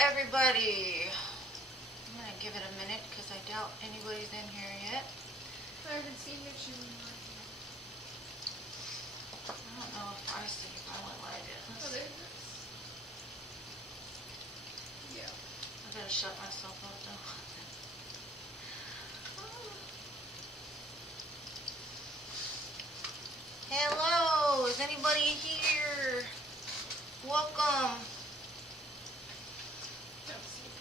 everybody. I'm gonna give it a minute because I doubt anybody's in here yet. I haven't seen your channel. I don't know if I see if I went live yet. Oh, there it is. Yeah. I gotta shut myself up though. Hello, is anybody here? Welcome. Don't see it.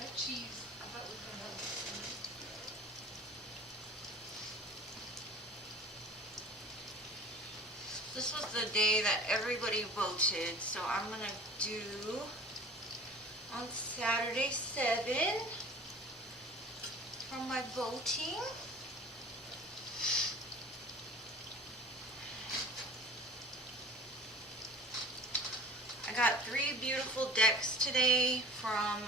That cheese, I thought we were going to have it. This was the day that everybody voted, so I'm gonna do on Saturday 7 from my voting. I got 3 beautiful decks today from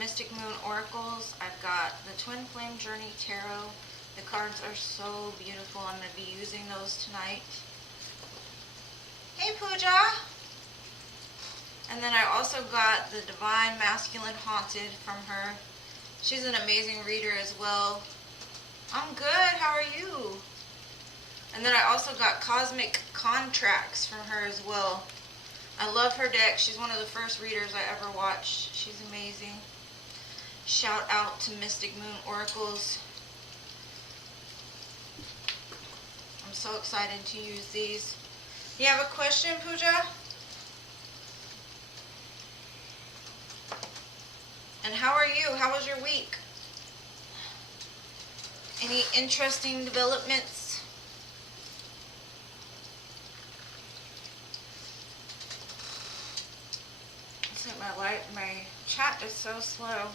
Mystic Moon Oracles. I've got the Twinflame Journey Tarot. The cards are so beautiful. I'm going to be using those tonight. Hey Pooja! And then I also got the Divine Masculine Haunted from her. She's an amazing reader as well. I'm good, how are you? And then I also got Cosmic Contracts from her as well. I love her deck. She's one of the first readers I ever watched. She's amazing. Shout out to Mystic Moon Oracles. I'm so excited to use these. You have a question, Pooja? And how are you? How was your week? Any interesting developments? Looks like my chat is so slow.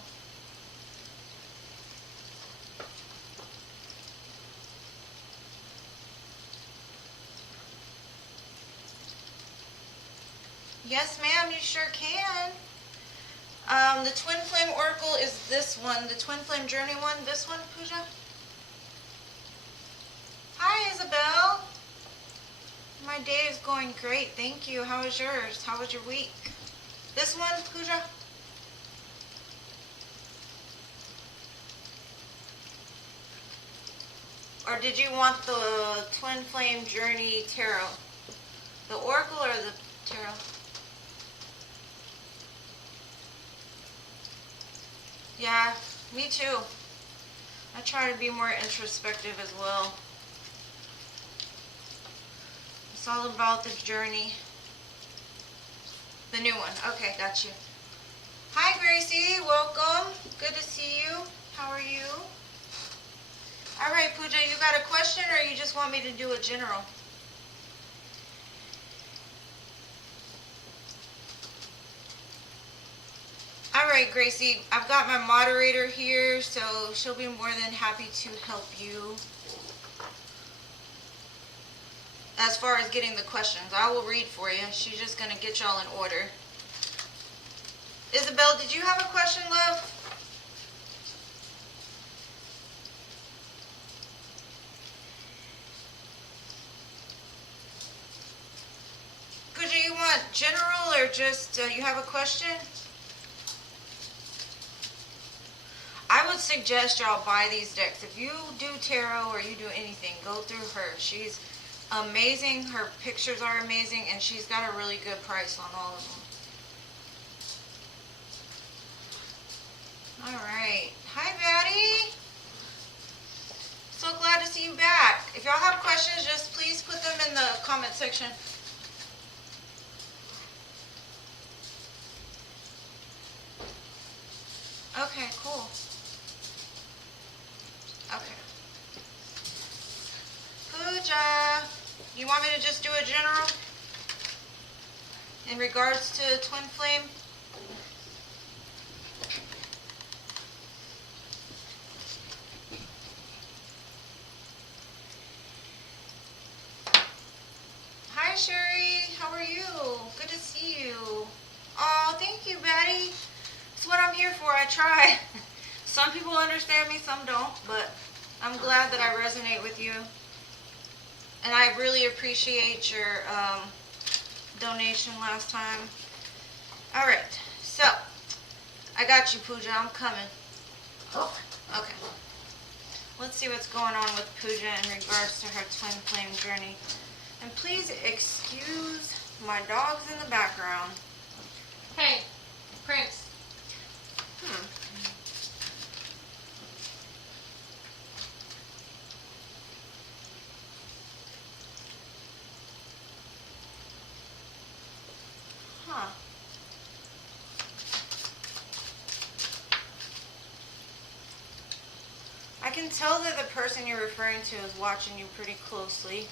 Yes, ma'am, you sure can. The Twinflame Oracle is this one, the Twinflame Journey one. This one, Pooja? Hi, Isabel. My day is going great, thank you. How was yours? How was your week? This one, Pooja? Or did you want the Twinflame Journey Tarot? The Oracle or the Tarot? Yeah, me too. I try to be more introspective as well. It's all about the journey. The new one. Okay, got you. Hi, Gracie. Welcome. Good to see you. How are you? All right, Pooja, you got a question or you just want me to do a general? Alright, Gracie, I've got my moderator here, so she'll be more than happy to help you as far as getting the questions. I will read for you. She's just going to get y'all in order. Isabel, did you have a question, love? Could you want general or just you have a question? I would suggest y'all buy these decks. If you do tarot or you do anything, go through her. She's amazing. Her pictures are amazing, and she's got a really good price on all of them. All right. Hi, Batty. So glad to see you back. If y'all have questions, just please put them in the comment section. Okay, cool. Okay. Pooja, you want me to just do a general in regards to Twinflame? Hi, Sherry. How are you? Good to see you. Oh, thank you, Betty. That's what I'm here for. I try. Some people understand me, some don't, but I'm glad that I resonate with you. And I really appreciate your donation last time. Alright, so I got you, Pooja. I'm coming. Okay. Let's see what's going on with Pooja in regards to her twin flame journey. And please excuse my dogs in the background. Hey, Prince. Huh. I can tell that the person you're referring to is watching you pretty closely.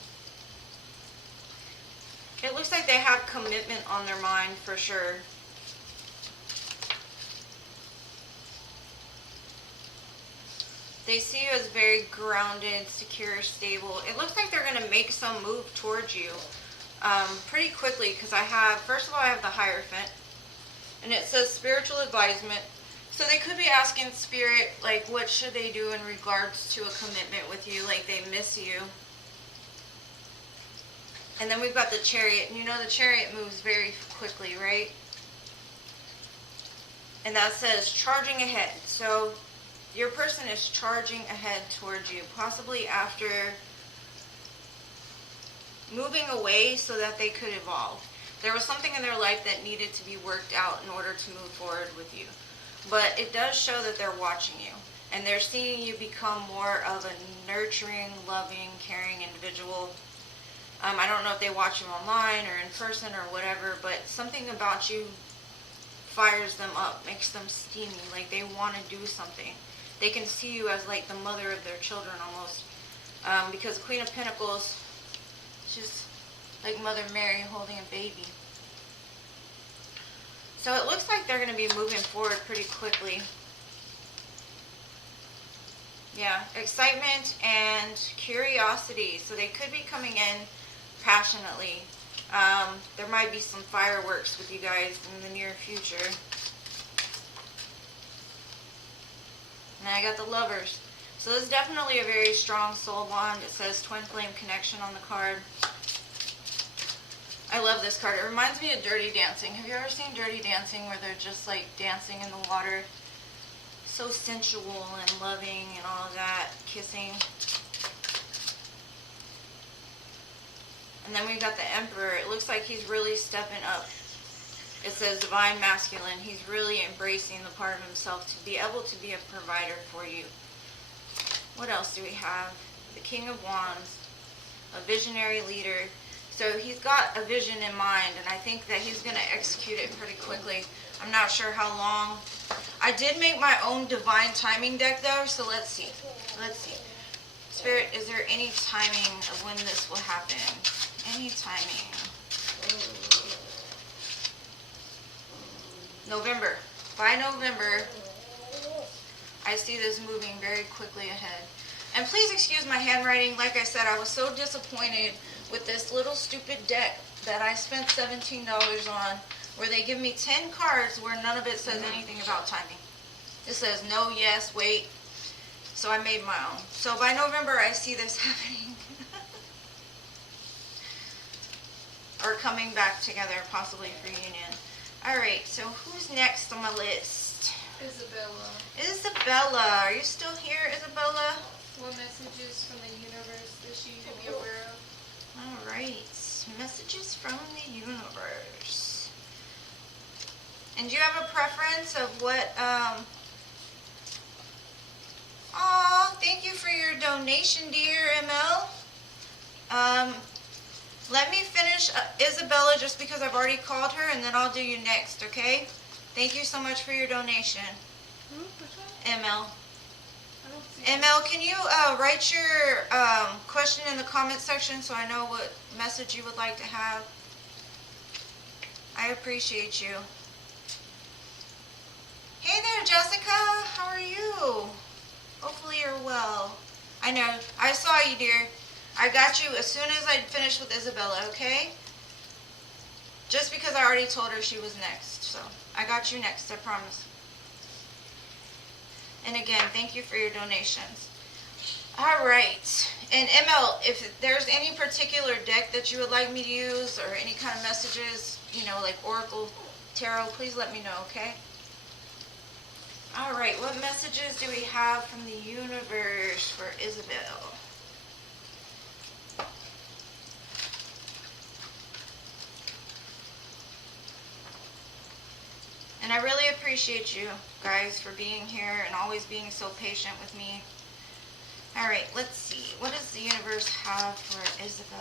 It looks like they have commitment on their mind for sure. They see you as very grounded, secure, stable. It looks like they're going to make some move towards you pretty quickly because I have, first of all, I have the Hierophant. And it says spiritual advisement. So they could be asking Spirit, like, what should they do in regards to a commitment with you, like they miss you. And then we've got the Chariot. And you know the Chariot moves very quickly, right? And that says charging ahead. So your person is charging ahead towards you, possibly after moving away so that they could evolve. There was something in their life that needed to be worked out in order to move forward with you. But it does show that they're watching you. And they're seeing you become more of a nurturing, loving, caring individual. I don't know if they watch you online or in person or whatever, but something about you fires them up, makes them steamy, like they want to do something. They can see you as like the mother of their children almost. Because Queen of Pentacles, she's like Mother Mary holding a baby. So it looks like they're going to be moving forward pretty quickly. Yeah, excitement and curiosity. So they could be coming in passionately. There might be some fireworks with you guys in the near future. And I got the Lovers. So this is definitely a very strong soul bond. It says twin flame connection on the card. I love this card. It reminds me of Dirty Dancing. Have you ever seen Dirty Dancing where they're just like dancing in the water? So sensual and loving and all of that. Kissing. And then we've got the Emperor. It looks like he's really stepping up. It says Divine Masculine. He's really embracing the part of himself to be able to be a provider for you. What else do we have? The King of Wands. A visionary leader. So he's got a vision in mind, and I think that he's going to execute it pretty quickly. I'm not sure how long. I did make my own divine timing deck, though, so let's see. Let's see. Spirit, is there any timing of when this will happen? Any timing? November. By November, I see this moving very quickly ahead. And please excuse my handwriting. Like I said, I was so disappointed with this little stupid deck that I spent $17 on, where they give me 10 cards where none of it says anything about timing. It says no, yes, wait. So I made my own. So by November, I see this happening. Or coming back together, possibly reunion. Alright, so who's next on my list? Isabella. Isabella, are you still here, Isabella? What messages from the universe that she should be aware of? Alright, messages from the universe. And do you have a preference of what, Aw, thank you for your donation, dear ML. Let me finish Isabella just because I've already called her, and then I'll do you next, okay? Thank you so much for your donation. ML. ML, can you write your question in the comment section so I know what message you would like to have? I appreciate you. Hey there, Jessica. How are you? Hopefully you're well. I know. I saw you, dear. I got you as soon as I finished with Isabella, okay? Just because I already told her she was next. So I got you next, I promise. And again, thank you for your donations. All right. And ML, if there's any particular deck that you would like me to use or any kind of messages, you know, like Oracle, Tarot, please let me know, okay? All right. What messages do we have from the universe for Isabel? And I really appreciate you guys for being here and always being so patient with me. All right, let's see. What does the universe have for Isabel?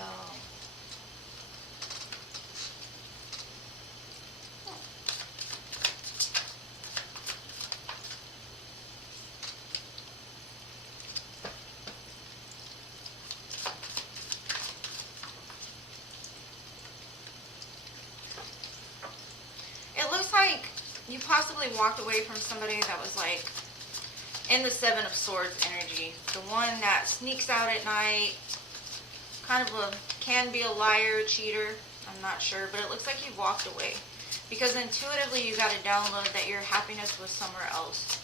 It looks like you possibly walked away from somebody that was like in the Seven of Swords energy. The one that sneaks out at night, kind of can be a liar, cheater. I'm not sure, but it looks like you walked away. Because intuitively you got a download that your happiness was somewhere else.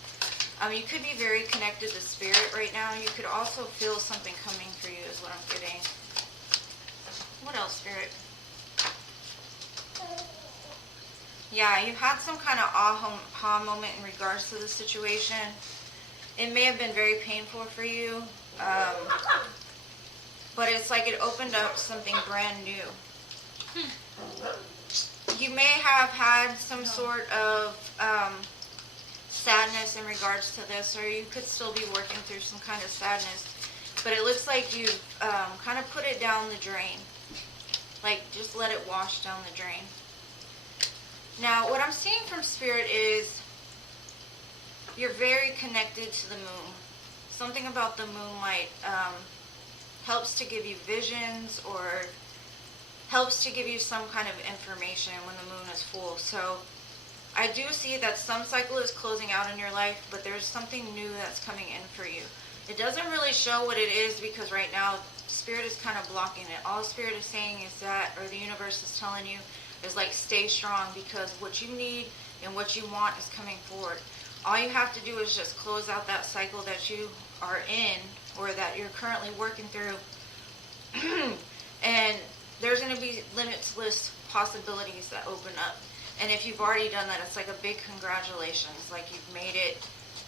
You could be very connected to spirit right now. You could also feel something coming for you is what I'm getting. What else, spirit? Yeah, you had some kind of aha moment in regards to the situation. It may have been very painful for you, but it's like it opened up something brand new. You may have had some sort of sadness in regards to this, or you could still be working through some kind of sadness, but it looks like you've kind of put it down the drain. Like, just let it wash down the drain. Now, what I'm seeing from Spirit is you're very connected to the moon. Something about the moonlight helps to give you visions or helps to give you some kind of information when the moon is full. So I do see that some cycle is closing out in your life, but there's something new that's coming in for you. It doesn't really show what it is because right now Spirit is kind of blocking it. All Spirit is saying is that, or the universe is telling you, is like stay strong because what you need and what you want is coming forward. All you have to do is just close out that cycle that you are in or that you're currently working through. And there's going to be limitless possibilities that open up. And if you've already done that, it's like a big congratulations. Like you've made it.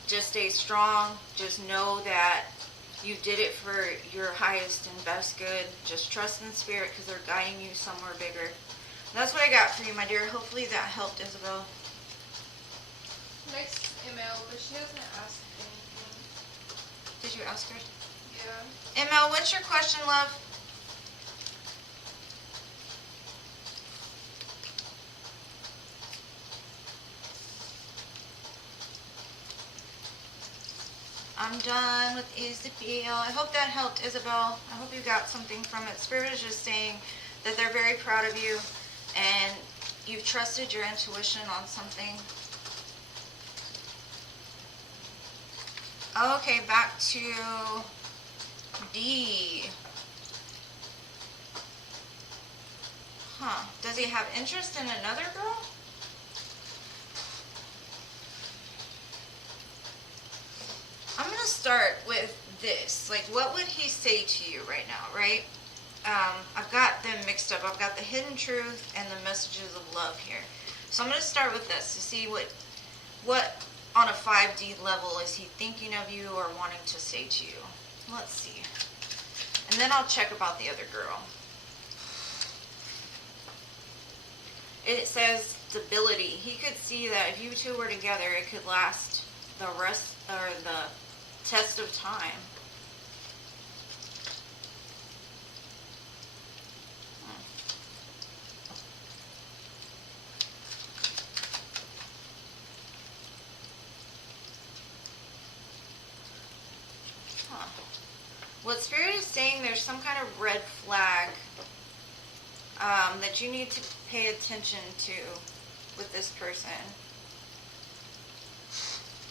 Just stay strong. Just know that you did it for your highest and best good. Just trust in Spirit because they're guiding you somewhere bigger. That's what I got for you, my dear. Hopefully that helped, Isabel. Next email, but she hasn't asked anything. Did you ask her? Yeah. ML, what's your question, love? I'm done with Isabel. I hope that helped, Isabel. I hope you got something from it. Spirit is just saying that they're very proud of you and you've trusted your intuition on something. Okay, back to D. Huh. Does he have interest in another girl? I'm going to start with this. Like, what would he say to you right now, right? I've got them mixed up. I've got the hidden truth and the messages of love here. So I'm going to start with this to see what on a 5D level is he thinking of you or wanting to say to you. Let's see. And then I'll check about the other girl. It says stability. He could see that if you two were together, it could last the rest or the test of time. What Spirit is saying, there's some kind of red flag that you need to pay attention to with this person.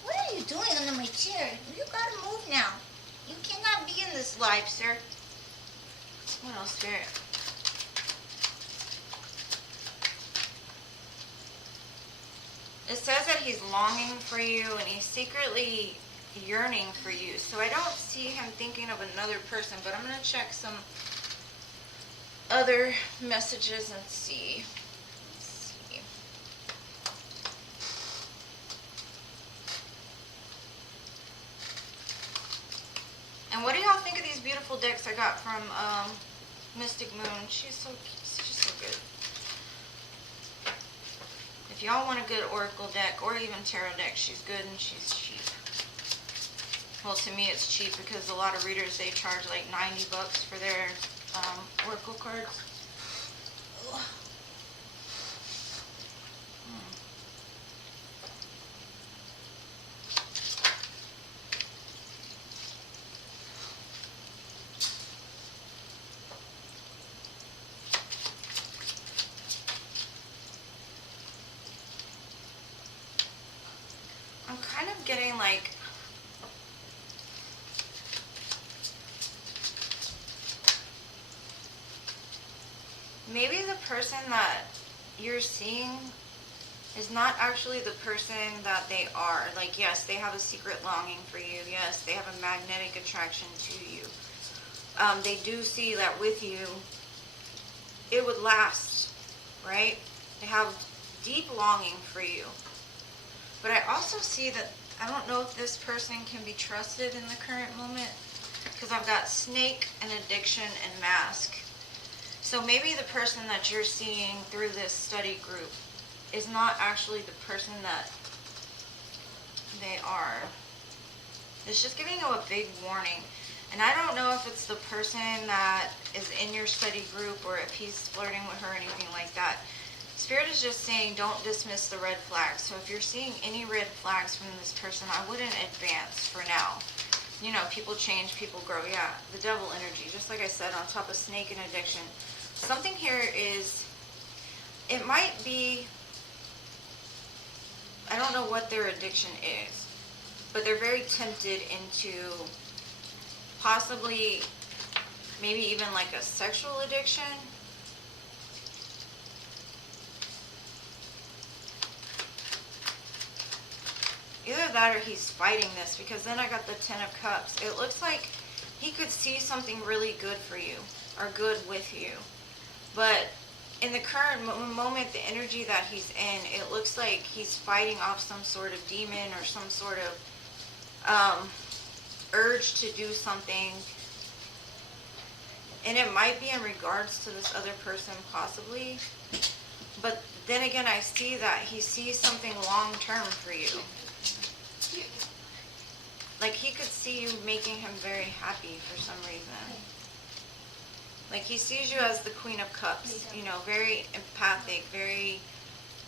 What are you doing under my chair? You gotta move now. You cannot be in this life, sir. What else, Spirit? It says that he's longing for you and he's secretly yearning for you. So I don't see him thinking of another person, but I'm going to check some other messages and see. Let's see. And what do y'all think of these beautiful decks I got from Mystic Moon? She's so good. If y'all want a good oracle deck or even tarot deck, she's good and she's cheap. Well, to me it's cheap because a lot of readers, they charge like $90 for their oracle cards. Ugh. I'm kind of getting like maybe the person that you're seeing is not actually the person that they are. Like, yes, they have a secret longing for you. Yes, they have a magnetic attraction to you. They do see that with you, it would last, right? They have deep longing for you. But I also see that I don't know if this person can be trusted in the current moment because I've got snake and addiction and mask. So maybe the person that you're seeing through this study group is not actually the person that they are. It's just giving you a big warning. And I don't know if it's the person that is in your study group or if he's flirting with her or anything like that. Spirit is just saying don't dismiss the red flags. So if you're seeing any red flags from this person, I wouldn't advance for now. You know, people change, people grow. Yeah, the devil energy, just like I said, on top of snake and addiction. Something here is, it might be, I don't know what their addiction is, but they're very tempted into possibly maybe even like a sexual addiction. Either that or he's fighting this, because then I got the Ten of Cups. It looks like he could see something really good for you or good with you. But in the current moment, the energy that he's in, it looks like he's fighting off some sort of demon or some sort of urge to do something. And it might be in regards to this other person possibly. But then again, I see that he sees something long-term for you. Like he could see you making him very happy for some reason. Like he sees you as the Queen of Cups, you know, very empathic, very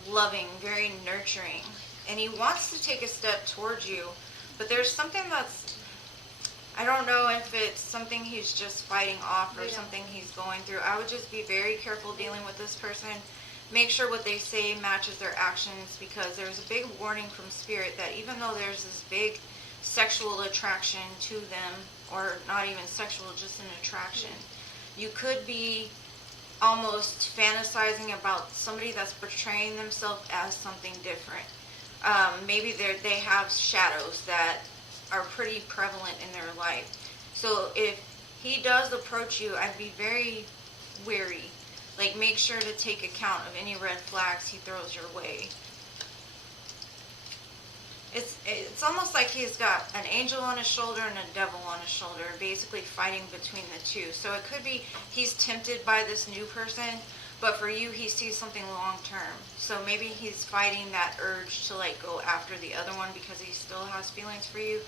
loving, very nurturing. And he wants to take a step towards you, but there's something that's, I don't know if it's something he's just fighting off or something he's going through. I would just be very careful dealing with this person. Make sure what they say matches their actions, because there's a big warning from Spirit that even though there's this big sexual attraction to them, or not even sexual, just an attraction, you could be almost fantasizing about somebody that's portraying themselves as something different. Maybe they have shadows that are pretty prevalent in their life. So if he does approach you, I'd be very wary. Like, make sure to take account of any red flags he throws your way. It's almost like he's got an angel on his shoulder and a devil on his shoulder, basically fighting between the two. So it could be he's tempted by this new person, but for you, he sees something long term. So maybe he's fighting that urge to like go after the other one because he still has feelings for you.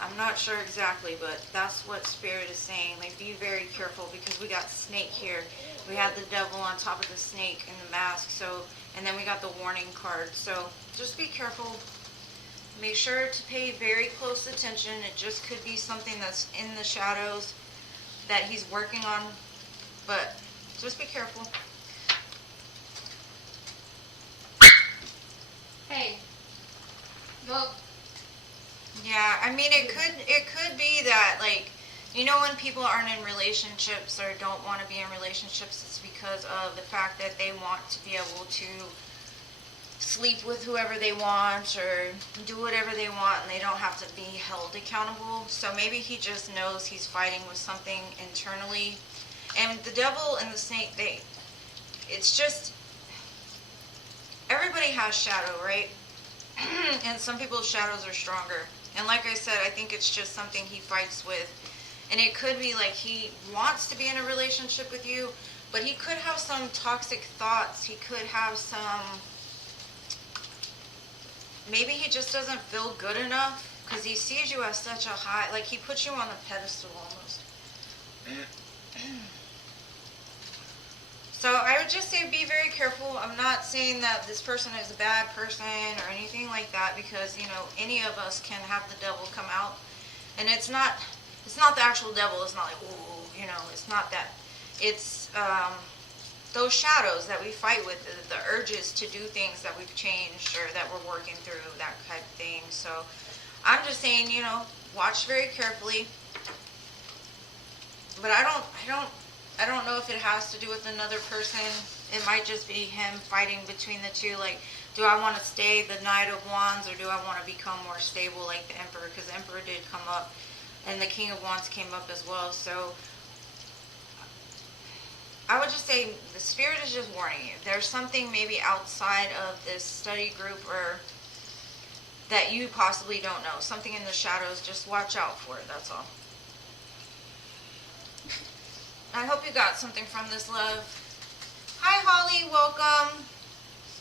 I'm not sure exactly, but that's what Spirit is saying. Like, be very careful, because we got snake here. We have the devil on top of the snake and the mask. So, and then we got the warning card. So just be careful. Make sure to pay very close attention. It just could be something that's in the shadows that he's working on, but just be careful. Hey. Look. Yeah, I mean, it could be that, like, you know, when people aren't in relationships or don't want to be in relationships, it's because of the fact that they want to be able to sleep with whoever they want or do whatever they want, and they don't have to be held accountable. So maybe he just knows he's fighting with something internally. And the devil and the snake, it's just, everybody has shadow, right? And some people's shadows are stronger. And like I said, I think it's just something he fights with. And it could be like he wants to be in a relationship with you, but he could have some toxic thoughts. He could have some, maybe he just doesn't feel good enough because he sees you as such a high, like he puts you on a pedestal almost. So I would just say be very careful. I'm not saying that this person is a bad person or anything like that, because, you know, any of us can have the devil come out. And it's not the actual devil. It's not like, ooh, you know, it's not that. It's those shadows that we fight with, the urges to do things that we've changed or that we're working through, that type of thing. So I'm just saying, you know, watch very carefully. But I don't know if it has to do with another person. It might just be him fighting between the two. Like, do I want to stay the Knight of Wands, or do I want to become more stable like the Emperor? Because the Emperor did come up, and the King of Wands came up as well. So I would just say the Spirit is just warning you. There's something maybe outside of this study group or that you possibly don't know. Something in the shadows. Just watch out for it. That's all. I hope you got something from this, love. Hi, Holly. Welcome.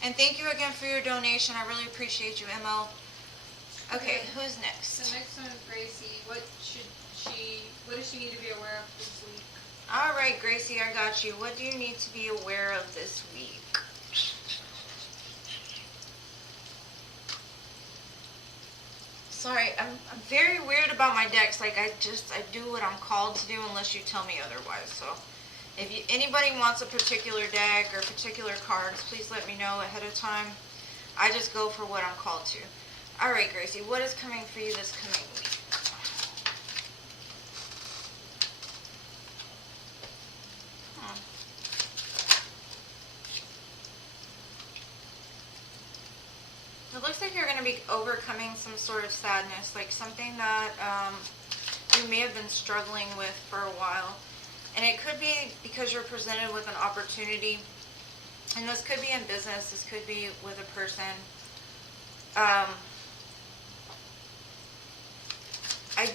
And thank you again for your donation. I really appreciate you, ML. Okay, who's next? The next one is Gracie. What does she need to be aware of this week? All right, Gracie, I got you. What do you need to be aware of this week? Sorry, I'm very weird about my decks. Like, I do what I'm called to do unless you tell me otherwise. So if anybody wants a particular deck or particular cards, please let me know ahead of time. I just go for what I'm called to. All right, Gracie, what is coming for you this coming week? It looks like you're going to be overcoming some sort of sadness, like something that you may have been struggling with for a while. And it could be because you're presented with an opportunity. And this could be in business. This could be with a person. I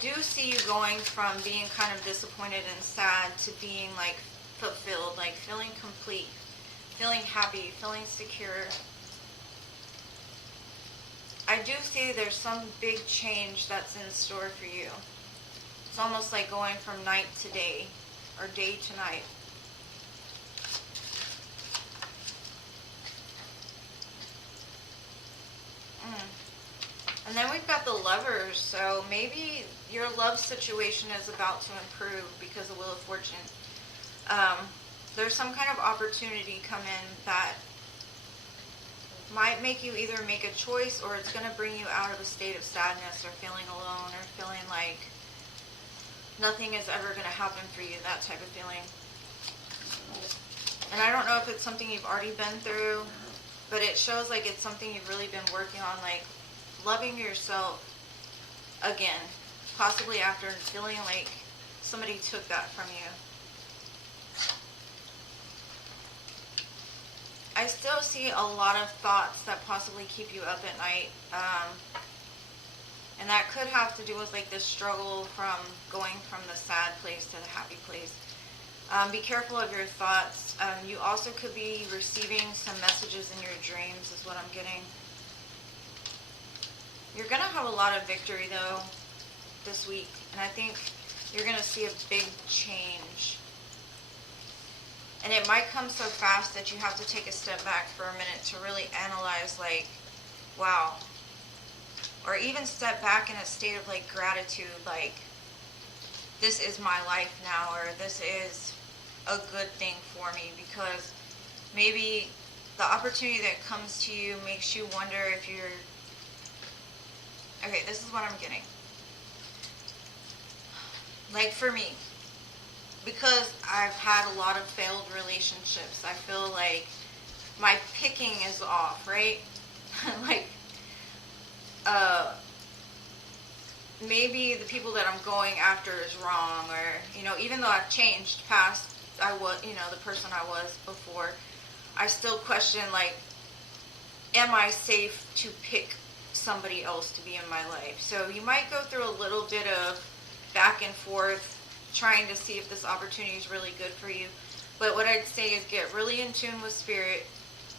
do see you going from being kind of disappointed and sad to being like fulfilled, like feeling complete, feeling happy, feeling secure. I do see there's some big change that's in store for you. It's almost like going from night to day, or day to night. And then we've got the Lovers, so maybe your love situation is about to improve because of Wheel of Fortune. There's some kind of opportunity come in that might make you either make a choice, or it's going to bring you out of a state of sadness or feeling alone or feeling like nothing is ever going to happen for you, that type of feeling. And I don't know if it's something you've already been through, but it shows like it's something you've really been working on, like loving yourself again, possibly after feeling like somebody took that from you. I still see a lot of thoughts that possibly keep you up at night. And that could have to do with like this struggle from going from the sad place to the happy place. Be careful of your thoughts. You also could be receiving some messages in your dreams is what I'm getting. You're going to have a lot of victory though this week. And I think you're going to see a big change. And it might come so fast that you have to take a step back for a minute to really analyze, like, wow. Or even step back in a state of, like, gratitude, like, this is my life now, or this is a good thing for me, because maybe the opportunity that comes to you makes you wonder if you're... Okay, this is what I'm getting. Like, for me, because I've had a lot of failed relationships, I feel like my picking is off, right? like, maybe the people that I'm going after is wrong, or, you know, even though I've changed past, I was, you know, the person I was before, I still question, like, am I safe to pick somebody else to be in my life? So you might go through a little bit of back and forth, trying to see if this opportunity is really good for you. But what I'd say is get really in tune with spirit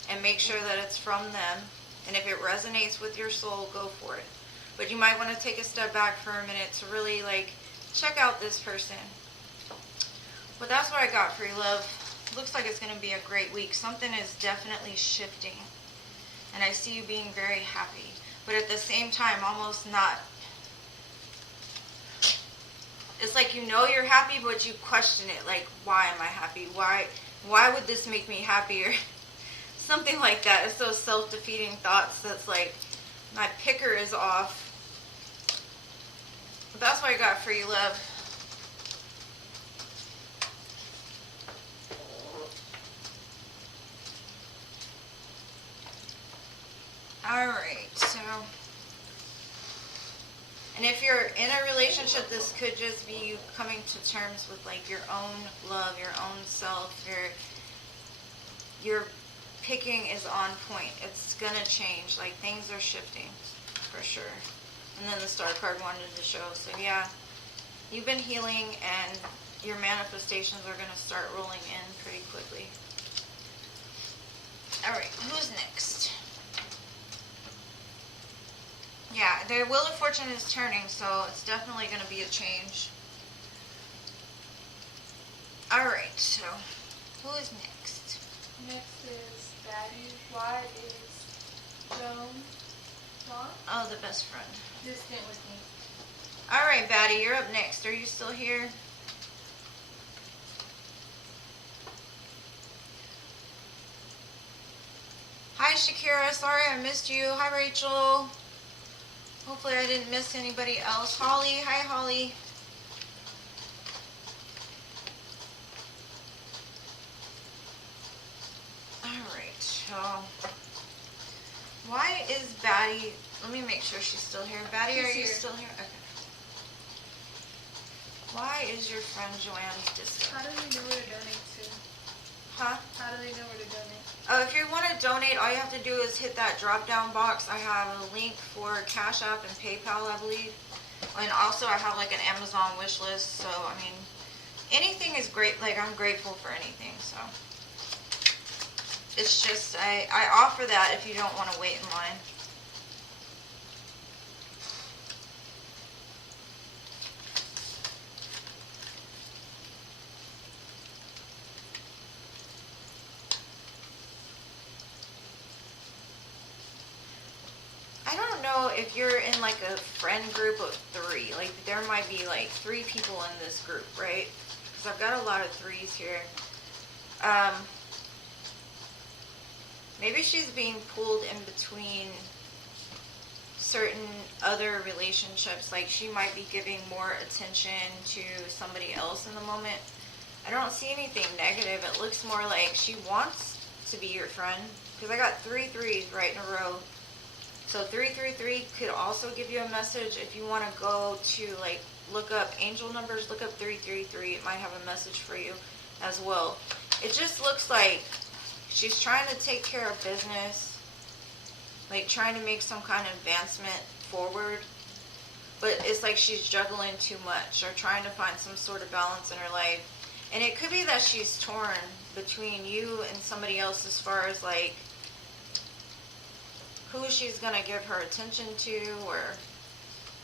and make sure that it's from them. And if it resonates with your soul, go for it. But you might want to take a step back for a minute to really, like, check out this person. But that's what I got for you, love. Looks like it's going to be a great week. Something is definitely shifting. And I see you being very happy. But at the same time, almost not. It's like you know you're happy, but you question it. Like, why am I happy? Why would this make me happier? Something like that. It's those self-defeating thoughts that's like, my picker is off. But that's what I got for you, love. Alright, so... And if you're in a relationship, this could just be you coming to terms with, like, your own love, your own self. Your picking is on point. It's gonna change. Like, things are shifting, for sure. And then the star card wanted to show. So, yeah, you've been healing, and your manifestations are gonna start rolling in pretty quickly. Alright, who's next? Yeah, the Wheel of Fortune is turning, so it's definitely going to be a change. Alright, so who is next? Next is Daddy. Why is Joan gone? Oh, the best friend. Distant with me. Alright, Batty, you're up next. Are you still here? Hi, Shakira. Sorry I missed you. Hi, Rachel. Hopefully I didn't miss anybody else. Holly. Hi, Holly. Alright, so... Why is Batty... Let me make sure she's still here. Batty, She's are you here. still here? Okay. Why is your friend Joanne distant? How do we know where to donate to? Huh? How do they know where to donate? If you want to donate, all you have to do is hit that drop-down box. I have a link for Cash App and PayPal, I believe. And also, I have, like, an Amazon wish list. So, I mean, anything is great. Like, I'm grateful for anything, so. It's just, I offer that if you don't want to wait in line. I don't know if you're in, like, a friend group of 3. Like, there might be, like, 3 people in this group, right? Because I've got a lot of 3s here. Maybe she's being pulled in between certain other relationships. Like, she might be giving more attention to somebody else in the moment. I don't see anything negative. It looks more like she wants to be your friend. Because I got 3 3s right in a row. So 333 could also give you a message. If you want to go to, like, look up angel numbers, look up 333. It might have a message for you as well. It just looks like she's trying to take care of business, like trying to make some kind of advancement forward. But it's like she's juggling too much or trying to find some sort of balance in her life. And it could be that she's torn between you and somebody else as far as, like, who she's going to give her attention to or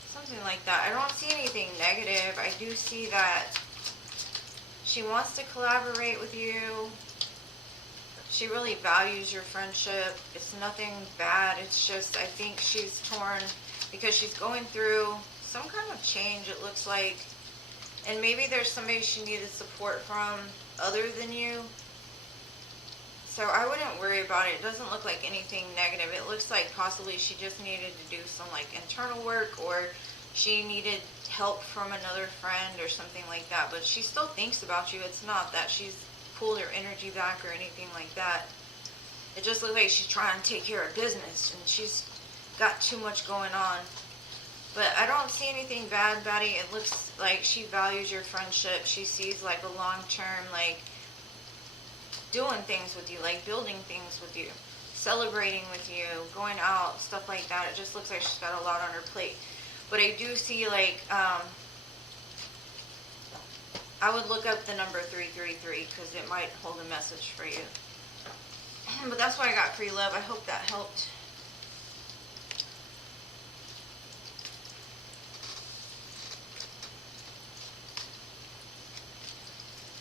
something like that. I don't see anything negative. I do see that she wants to collaborate with you. She really values your friendship. It's nothing bad. It's just, I think she's torn because she's going through some kind of change, it looks like. And maybe there's somebody she needed support from other than you. So I wouldn't worry about it. It doesn't look like anything negative. It looks like possibly she just needed to do some, like, internal work, or she needed help from another friend or something like that. But she still thinks about you. It's not that she's pulled her energy back or anything like that. It just looks like she's trying to take care of business, and she's got too much going on. But I don't see anything bad, Betty. It looks like she values your friendship. She sees like a long-term, like doing things with you, like building things with you, celebrating with you, going out, stuff like that. It just looks like she's got a lot on her plate. But I do see like, I would look up the number 333 because it might hold a message for you. But that's why I got free love. I hope that helped.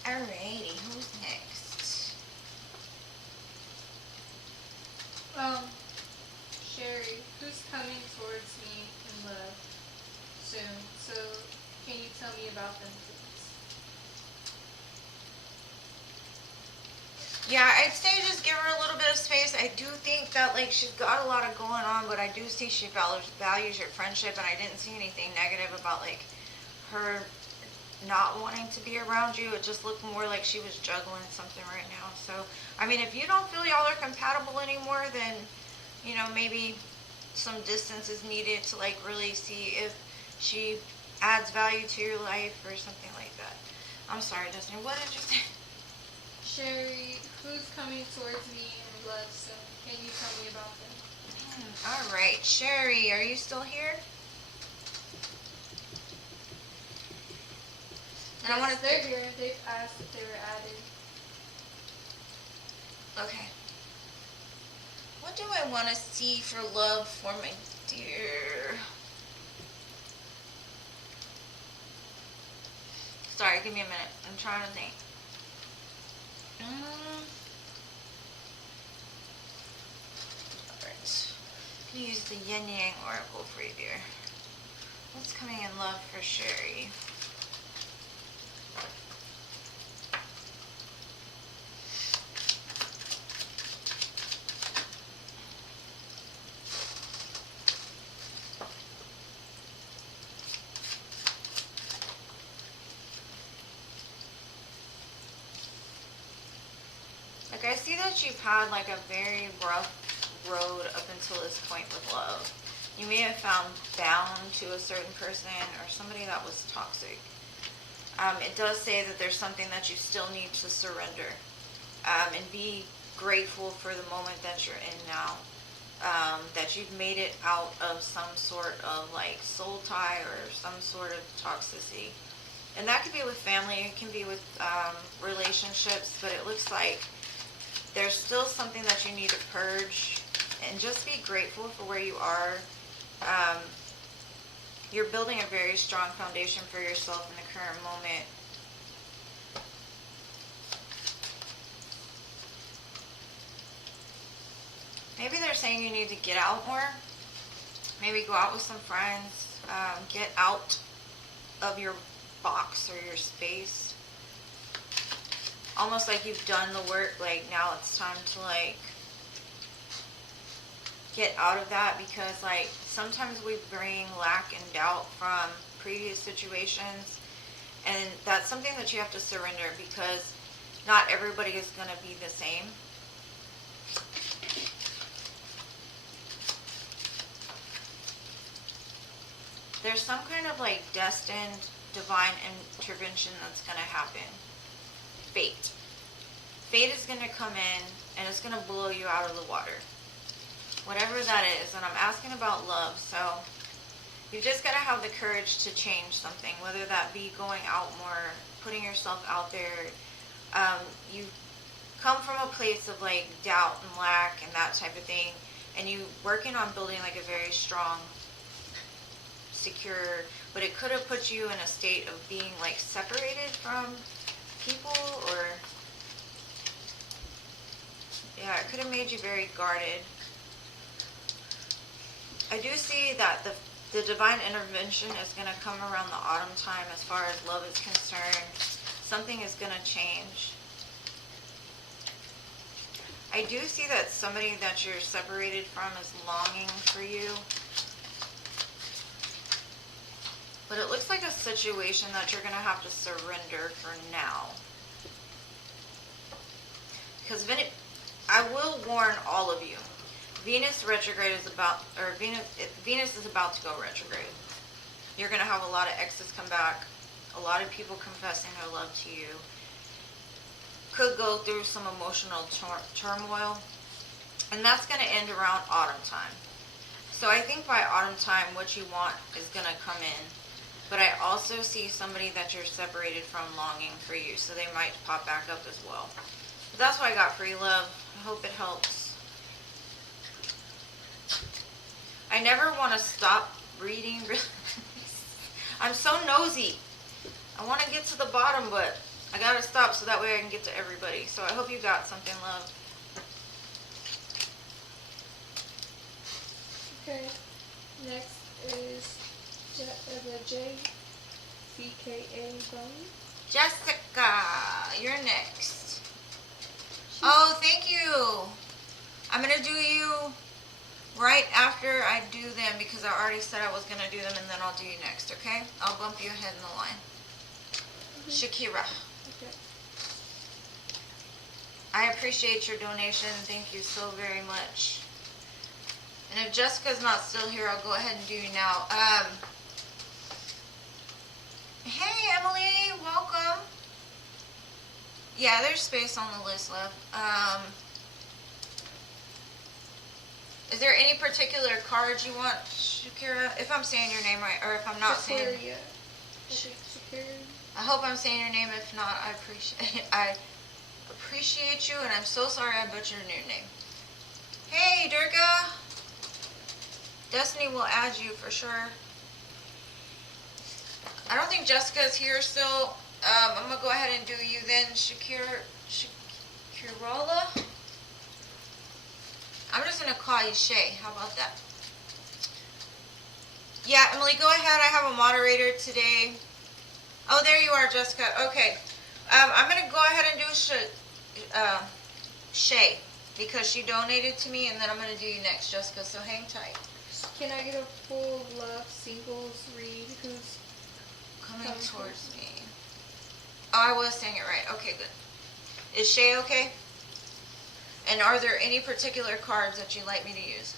Alrighty, who's next? Sherry, who's coming towards me in love soon? So, can you tell me about them, please? Yeah, I'd say just give her a little bit of space. I do think that like she's got a lot of going on, but I do see she values your friendship, and I didn't see anything negative about like her not wanting to be around you. It just looked more like she was juggling something right now. So, I mean, if you don't feel y'all are compatible anymore, then, you know, maybe some distance is needed to like really see if she adds value to your life or something like that. I'm sorry, Destiny, what did you say? Sherry, who's coming towards me in love soon? Can you tell me about them? All right, Sherry, are you still here? And I want to. They're here. They've asked if they were added. Okay. What do I want to see for love for my dear? Sorry, give me a minute. I'm trying to think. Alright. I'm going to use the Yin Yang Oracle for you, dear. What's coming in love for Sherry? Like, I see that you've had like a very rough road up until this point with love. You may have found bound to a certain person or somebody that was toxic. It does say that there's something that you still need to surrender, and be grateful for the moment that you're in now. That you've made it out of some sort of like soul tie or some sort of toxicity. And that could be with family, it can be with relationships, but it looks like there's still something that you need to purge, and just be grateful for where you are. You're building a very strong foundation for yourself in the current moment. Maybe they're saying you need to get out more. Maybe go out with some friends. Get out of your box or your space. Almost like you've done the work, like now it's time to like get out of that, because like sometimes we bring lack and doubt from previous situations, and that's something that you have to surrender, because not everybody is going to be the same. There's some kind of like destined divine intervention that's going to happen. Fate. Fate is going to come in and it's going to blow you out of the water. Whatever that is. And I'm asking about love. So you've just got to have the courage to change something. Whether that be going out more, putting yourself out there. You come from a place of like doubt and lack and that type of thing. And you working on building like a very strong, secure, but it could have put you in a state of being like separated from people, or yeah, it could have made you very guarded. I do see that the divine intervention is going to come around the autumn time as far as love is concerned. Something is going to change. I do see that somebody that you're separated from is longing for you. But it looks like a situation that you're going to have to surrender for now. Because I will warn all of you. Venus retrograde is about, or Venus is about to go retrograde. You're going to have a lot of exes come back. A lot of people confessing their love to you. Could go through some emotional turmoil. And that's going to end around autumn time. So I think by autumn time, what you want is going to come in. But I also see somebody that you're separated from longing for you. So they might pop back up as well. But that's what I got for you, love. I hope it helps. I never want to stop reading. I'm so nosy. I want to get to the bottom, but I got to stop so that way I can get to everybody. So I hope you got something, love. Okay. Next is the JCKA Bunny. Jessica, you're next. Oh, thank you. I'm going to do you right after I do them because I already said I was going to do them, and then I'll do you next, okay? I'll bump you ahead in the line. Shakira. Okay. I appreciate your donation. Thank you so very much. And if Jessica's not still here, I'll go ahead and do you now. Hey, Emily. Welcome. Yeah, there's space on the list left. Is there any particular cards you want, Shakira? If I'm saying your name right, or if I'm not saying... Shakira. I hope I'm saying your name. If not, I appreciate you, and I'm so sorry I butchered your name. Hey, Durga. Destiny will add you for sure. I don't think Jessica's here still. I'm going to go ahead and do you then, Shakirala. I'm just going to call you Shay. How about that? Yeah, Emily, go ahead. I have a moderator today. Oh, there you are, Jessica. Okay. I'm going to go ahead and do Shay because she donated to me, and then I'm going to do you next, Jessica, so hang tight. Can I get a full love singles read? Who's coming towards me? Oh, I was saying it right. Okay, good. Is Shay okay? And are there any particular cards that you'd like me to use?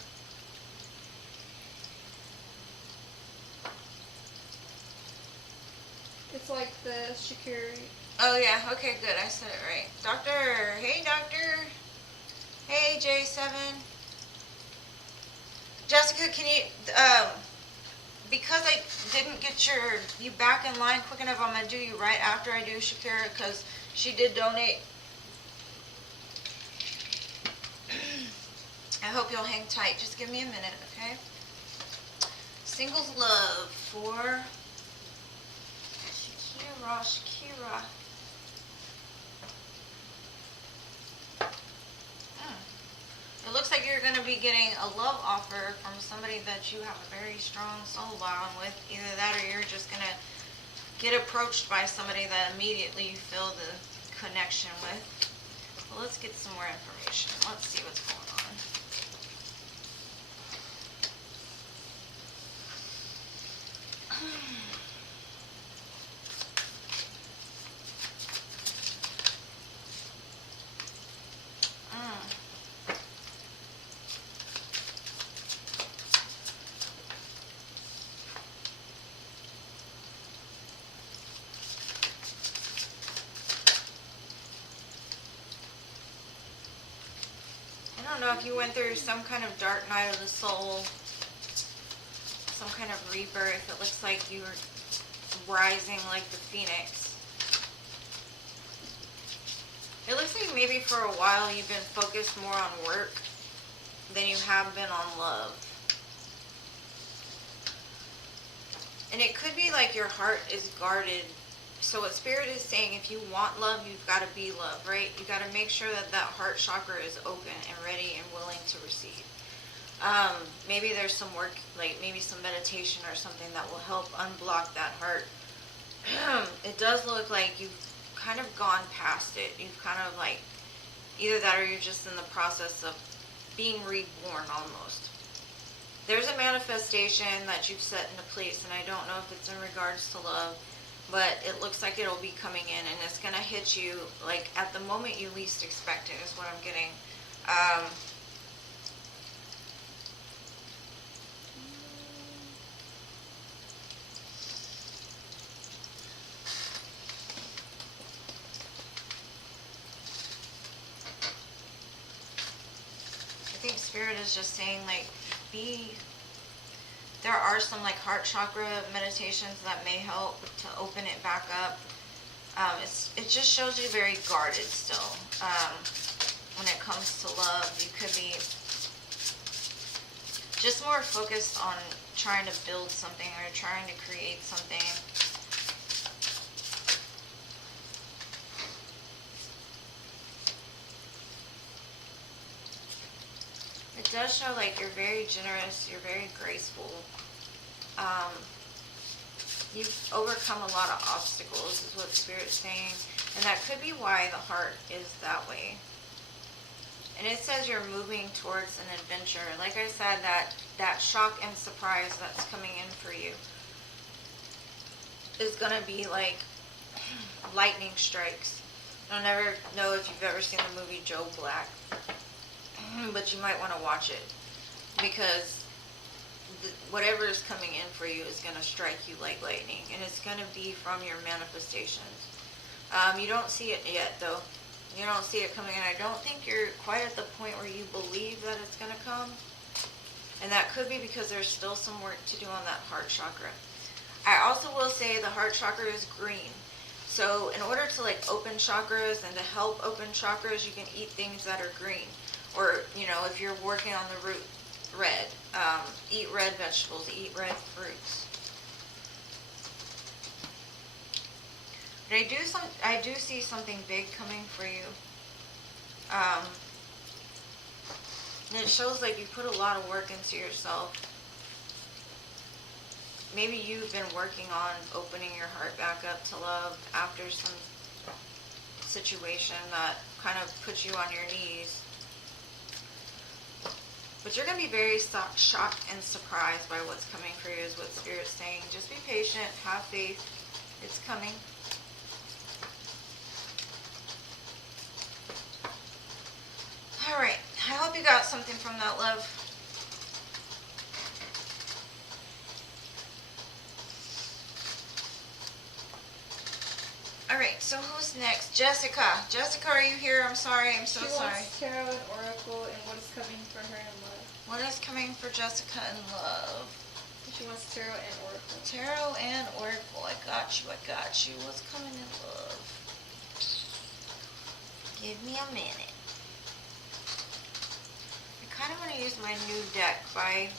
It's like the Shakira. Oh, yeah. Okay, good. I said it right. Doctor. Hey, Doctor. Hey, J7. Jessica, can you, because I didn't get you back in line quick enough, I'm going to do you right after I do Shakira because she did donate. I hope you'll hang tight. Just give me a minute, okay? Singles love for Shakira. It looks like you're going to be getting a love offer from somebody that you have a very strong soul bond with. Either that or you're just going to get approached by somebody that immediately you feel the connection with. Well, let's get some more information. Let's see what's going on. I don't know if you went through some kind of dark night of the soul, some kind of rebirth. It looks like you were rising like the phoenix. It looks like maybe for a while you've been focused more on work than you have been on love. And it could be like your heart is guarded. So what Spirit is saying, if you want love, you've got to be love, right? You got to make sure that that heart chakra is open and ready and willing to receive. Maybe there's some work, like maybe some meditation or something that will help unblock that heart. It does look like you've kind of gone past it. You've kind of like, either that or you're just in the process of being reborn almost. There's a manifestation that you've set into place, and I don't know if it's in regards to love, but it looks like it'll be coming in, and it's going to hit you like at the moment you least expect it is what I'm getting. Um, I think Spirit is just saying, like, there are some, like, heart chakra meditations that may help to open it back up. It just shows you very guarded still. When it comes to love, you could be just more focused on trying to build something or trying to create something. It does show like you're very generous, you're very graceful. You've overcome a lot of obstacles is what Spirit's saying. And that could be why the heart is that way. And it says you're moving towards an adventure. Like I said, that shock and surprise that's coming in for you is going to be like lightning strikes. I don't ever know if you've ever seen the movie Joe Black, but you might want to watch it because whatever is coming in for you is going to strike you like lightning, and it's going to be from your manifestations. You don't see it yet, though. You don't see it coming in. I don't think you're quite at the point where you believe that it's going to come, and that could be because there's still some work to do on that heart chakra. I also will say the heart chakra is green. So in order to like open chakras and to help open chakras, you can eat things that are green. Or, you know, if you're working on the root, red. Eat red vegetables, eat red fruits. But I do see something big coming for you. And it shows like you put a lot of work into yourself. Maybe you've been working on opening your heart back up to love after some situation that kind of puts you on your knees. But you're going to be very shocked and surprised by what's coming for you is what Spirit's saying. Just be patient, have faith, it's coming. Alright, I hope you got something from that, love. Alright, so who's next? Jessica. Jessica, are you here? I'm sorry, I'm so sorry. She wants tarot and oracle and what is coming for her in love. What is coming for Jessica in love? She wants tarot and oracle. Tarot and oracle. I got you, I got you. What's coming in love? Give me a minute. I kind of want to use my new deck by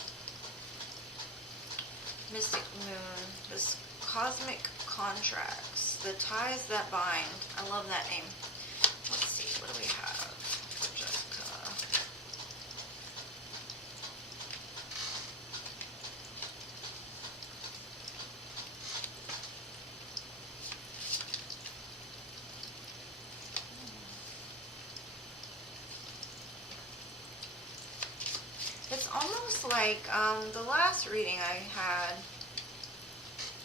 Mystic Moon. This Cosmic Contracts. The Ties That Bind. I love that name. Let's see, what do we have for Jessica? It's almost like the last reading I had.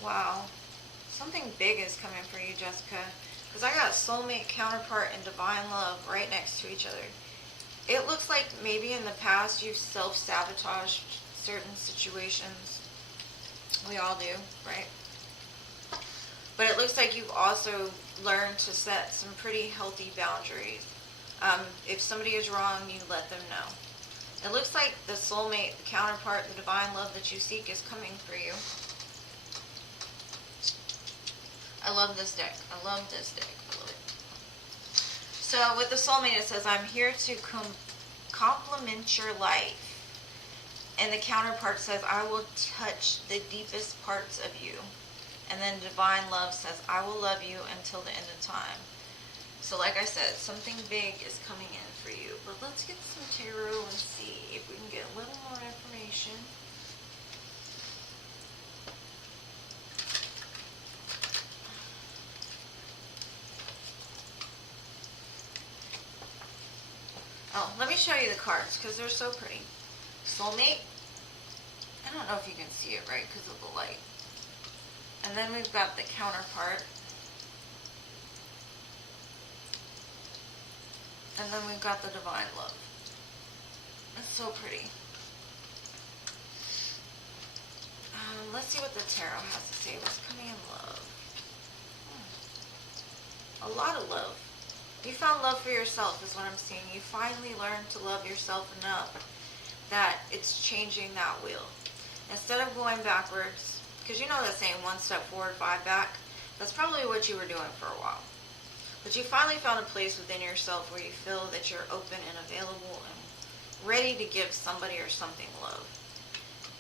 Wow. Something big is coming for you, Jessica. Because I got soulmate, counterpart, and divine love right next to each other. It looks like maybe in the past you've self-sabotaged certain situations. We all do, right? But it looks like you've also learned to set some pretty healthy boundaries. If somebody is wrong, you let them know. It looks like the soulmate, the counterpart, the divine love that you seek is coming for you. I love this deck. I love this deck. I love it. So with the soulmate, it says, I'm here to complement your life. And the counterpart says, I will touch the deepest parts of you. And then divine love says, I will love you until the end of time. So like I said, something big is coming in for you. But let's get some tarot and see if we can get a little more information. Oh, let me show you the cards because they're so pretty. Soulmate. I don't know if you can see it right because of the light. And then we've got the counterpart. And then we've got the divine love. So pretty. Let's see what the tarot has to say. What's coming in love? A lot of love. You found love for yourself is what I'm seeing. You finally learned to love yourself enough that it's changing that wheel. Instead of going backwards, because you know that saying, one step forward, five back. That's probably what you were doing for a while. But you finally found a place within yourself where you feel that you're open and available and ready to give somebody or something love.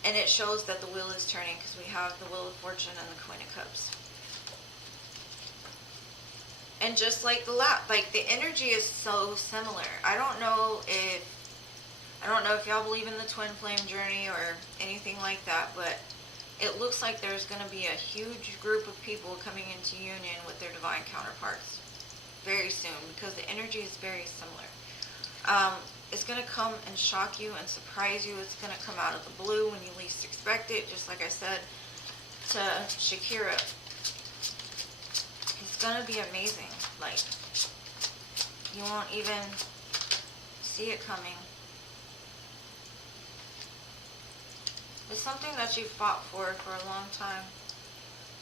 And it shows that the wheel is turning because we have the Wheel of Fortune and the Queen of Cups. And just like the energy is so similar. I don't know if y'all believe in the twin flame journey or anything like that, but it looks like there's going to be a huge group of people coming into union with their divine counterparts very soon because the energy is very similar. It's going to come and shock you and surprise you. It's going to come out of the blue when you least expect it, just like I said to Shakira. It's going to be amazing. Like, you won't even see it coming. It's something that you fought for a long time.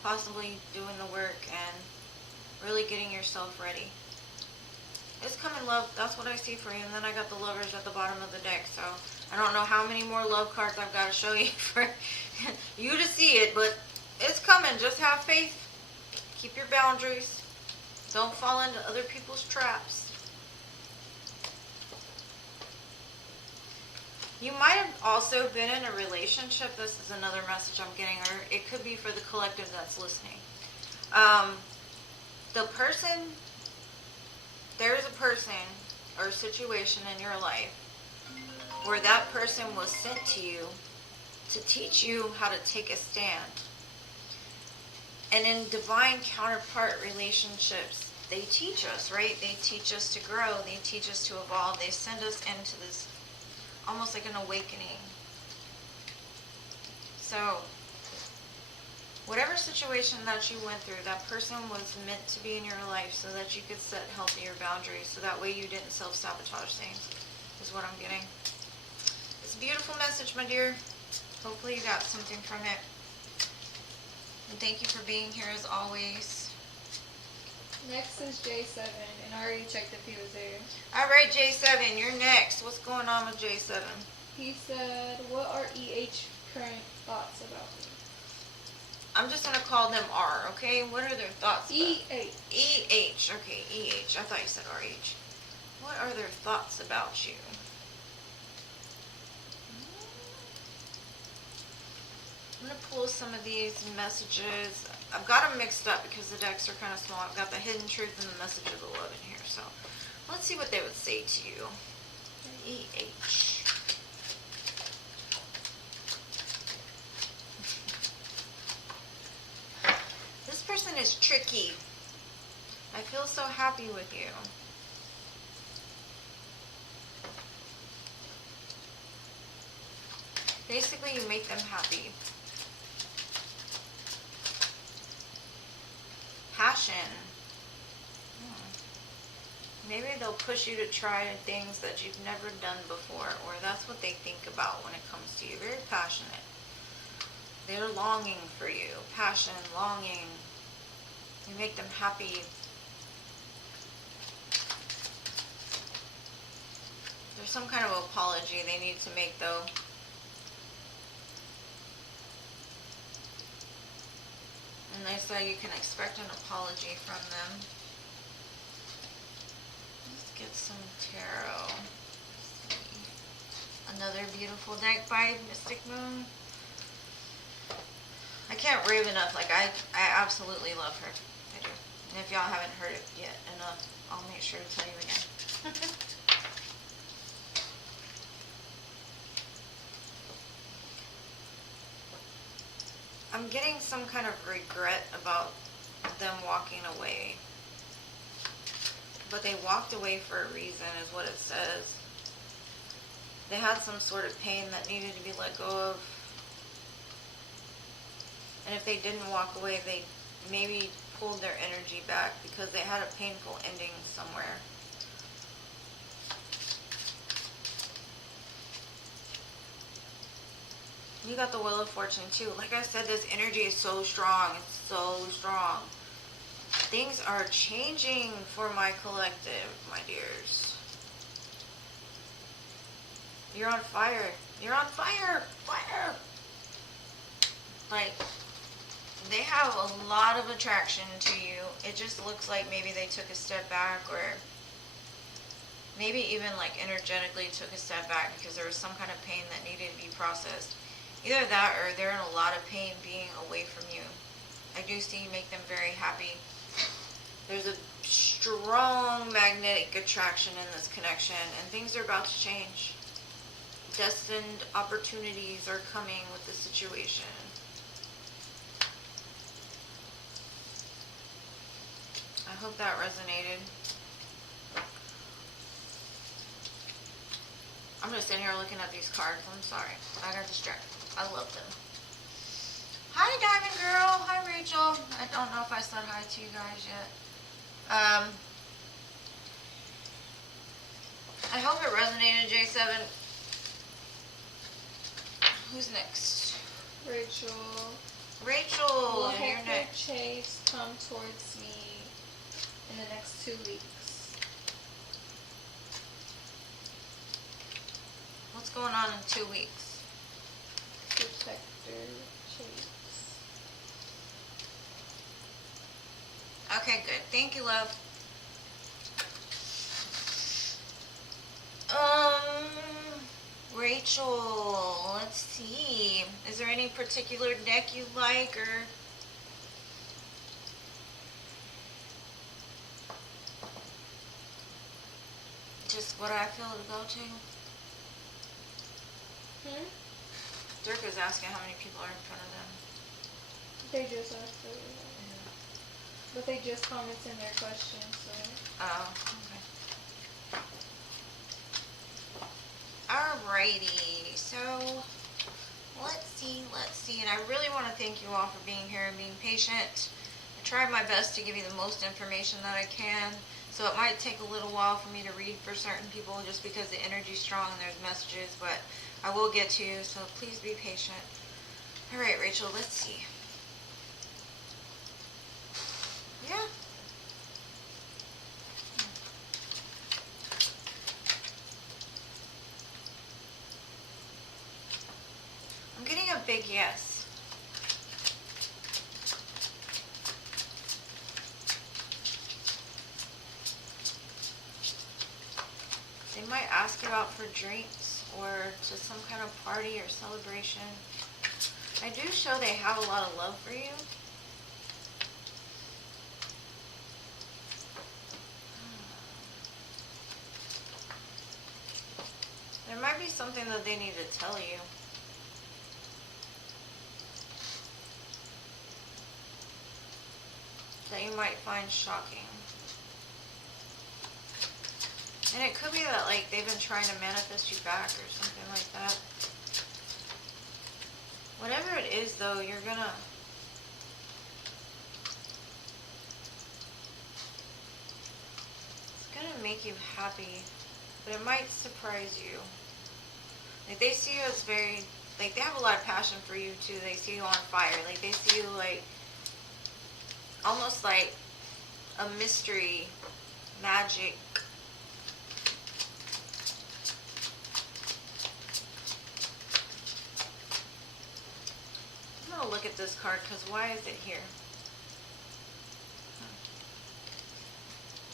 Possibly doing the work and really getting yourself ready. It's coming, love. That's what I see for you. And then I got the Lovers at the bottom of the deck. So I don't know how many more love cards I've got to show you for you to see it. But it's coming. Just have faith. Keep your boundaries. Don't fall into other people's traps. You might have also been in a relationship. This is another message I'm getting. Or it could be for the collective that's listening. There's a person or a situation in your life where that person was sent to you to teach you how to take a stand. And in divine counterpart relationships, they teach us, right? They teach us to grow. They teach us to evolve. They send us into this almost like an awakening. So whatever situation that you went through, that person was meant to be in your life so that you could set healthier boundaries, so that way you didn't self-sabotage things, is what I'm getting. It's a beautiful message, my dear. Hopefully you got something from it. And thank you for being here as always. Next is J7, and I already checked if he was there. Alright, J7, you're next. What's going on with J7? He said, what are EH current thoughts about me? I'm just going to call them R, okay? What are their thoughts? EH. EH. Okay, EH. I thought you said RH. What are their thoughts about you? I'm going to pull some of these messages. I've got them mixed up because the decks are kind of small. I've got the Hidden Truth and the Message of the Love in here. So let's see what they would say to you. EH. This person is tricky. I feel so happy with you. Basically, you make them happy. Passion. Maybe they'll push you to try things that you've never done before, or that's what they think about when it comes to you. Very passionate. They're longing for you. Passion, longing. You make them happy. There's some kind of apology they need to make, though. And they say you can expect an apology from them. Let's get some tarot. Let's see. Another beautiful deck by Mystic Moon. I can't rave enough. Like, I absolutely love her. I do. And if y'all haven't heard it yet enough, I'll make sure to tell you again. I'm getting some kind of regret about them walking away. But they walked away for a reason, is what it says. They had some sort of pain that needed to be let go of. And if they didn't walk away, they maybe pulled their energy back because they had a painful ending somewhere. You got the Wheel of Fortune too. Like I said, this energy is so strong. It's so strong. Things are changing for my collective, my dears. You're on fire. You're on fire. Fire. Like, they have a lot of attraction to you. It just looks like maybe they took a step back, or maybe even like energetically took a step back because there was some kind of pain that needed to be processed. Either that or they're in a lot of pain being away from you. I do see you make them very happy. There's a strong magnetic attraction in this connection, and things are about to change. Destined opportunities are coming with the situation. I hope that resonated. I'm just sitting here looking at these cards. I'm sorry. I got distracted. I love them. Hi, Diamond Girl. Hi, Rachel. I don't know if I said hi to you guys yet. I hope it resonated, J7. Who's next? Rachel. Rachel, Will you're Hector next. Chase come towards me in the next 2 weeks? What's going on in 2 weeks? Hector Chase. Okay, good. Thank you, love. Rachel, let's see. Is there any particular deck you like, or just what I feel to go to? Dirk is asking how many people are in front of them. They just asked for it. But they just commented in their questions, so. Oh, okay. Alrighty, so let's see, and I really want to thank you all for being here and being patient. I tried my best to give you the most information that I can, so it might take a little while for me to read for certain people just because the energy's strong and there's messages, but I will get to you, so please be patient. Alright, Rachel, let's see. Yeah. I'm getting a big yes. They might ask you out for drinks or to some kind of party or celebration. I do show they have a lot of love for you. There might be something that they need to tell you. That you might find shocking. And it could be that, like, they've been trying to manifest you back or something like that. Whatever it is, though, you're gonna... It's gonna make you happy. But it might surprise you. Like, they see you as very... Like, they have a lot of passion for you, too. They see you on fire. Like, they see you, like... Almost like a mystery, magic. I'm gonna look at this card because why is it here?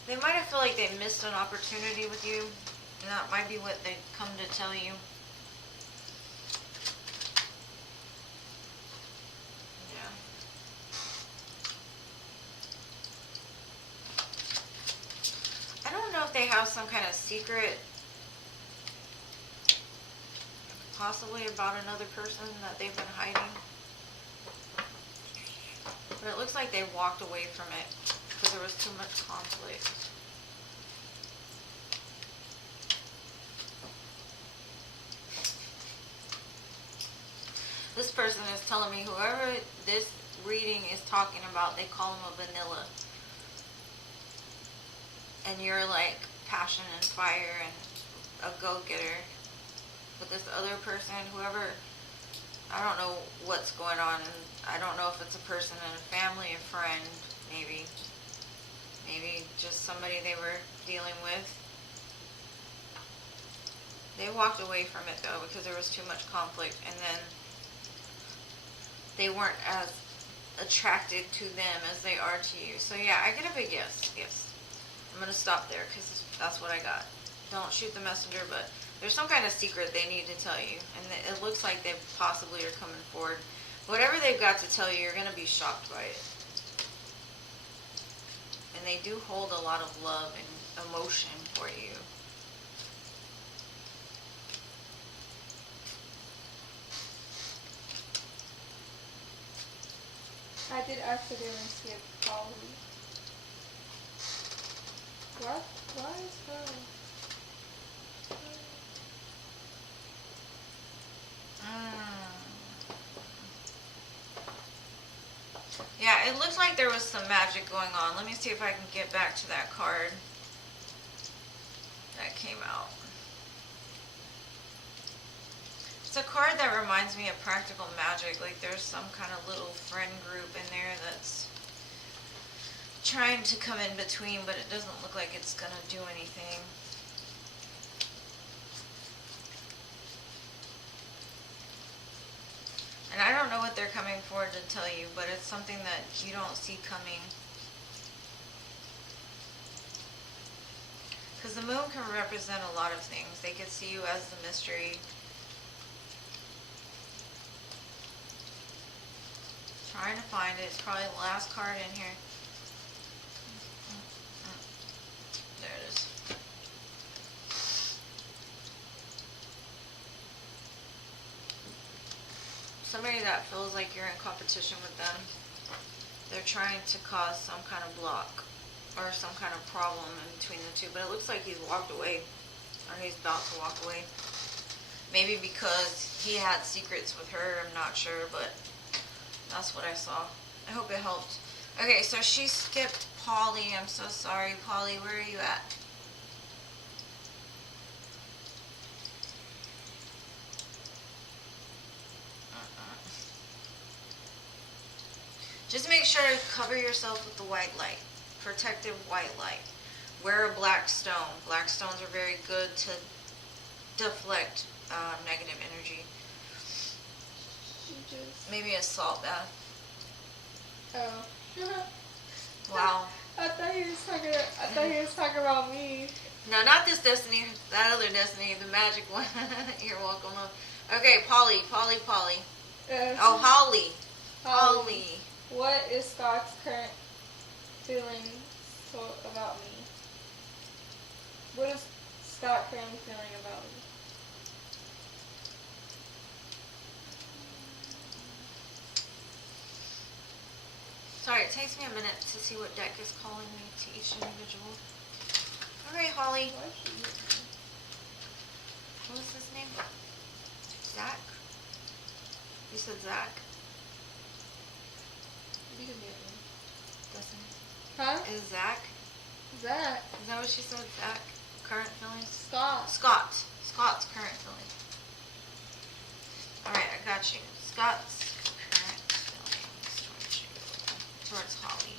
They might have felt like they missed an opportunity with you, and that might be what they come to tell you. I don't know if they have some kind of secret, possibly about another person that they've been hiding. But it looks like they walked away from it because there was too much conflict. This person is telling me whoever this reading is talking about, they call them a vanilla. And you're like passion and fire and a go-getter. But this other person, whoever I don't know what's going on, and I don't know if it's a person in a family, a friend, maybe. Maybe just somebody they were dealing with. They walked away from it though because there was too much conflict, and then they weren't as attracted to them as they are to you. So yeah, I get a big yes. Yes. I'm going to stop there because that's what I got. Don't shoot the messenger, but there's some kind of secret they need to tell you, and it looks like they possibly are coming forward. Whatever they've got to tell you, you're going to be shocked by it. And they do hold a lot of love and emotion for you. I did accidentally skip Polly. What? Why is that? Yeah, it looks like there was some magic going on. Let me see if I can get back to that card that came out. It's a card that reminds me of practical magic. Like there's some kind of little friend group in there that's trying to come in between, but it doesn't look like it's going to do anything. And I don't know what they're coming forward to tell you, but it's something that you don't see coming. Because the moon can represent a lot of things. They could see you as the mystery. Trying to find it. It's probably the last card in here. There it is. Somebody that feels like you're in competition with them. They're trying to cause some kind of block or some kind of problem in between the two. But it looks like he's walked away, or he's about to walk away. Maybe because he had secrets with her, I'm not sure, but that's what I saw. I hope it helped. Okay, so she skipped Polly. I'm so sorry, Polly. Where are you at? Just make sure to cover yourself with the white light. Protective white light. Wear a black stone. Black stones are very good to deflect negative energy. Maybe a salt bath. Oh. Wow. I thought he was talking about me. No, not this Destiny. That other Destiny, the magic one. You're welcome. Okay, Polly. Oh, Holly. Holly. What is Scott's current feeling about me? What is Scott currently feeling about me? Sorry, it takes me a minute to see what deck is calling me to each individual. Alright, Holly. Why is she hitting me? What was his name? Zach? You said Zach? You can get me. Doesn't it? Huh? Is Zach? Zach. Is that what she said? Zach? Current feelings? Scott. Scott's current feelings. Alright, I got you. Scott's current feelings towards Holly.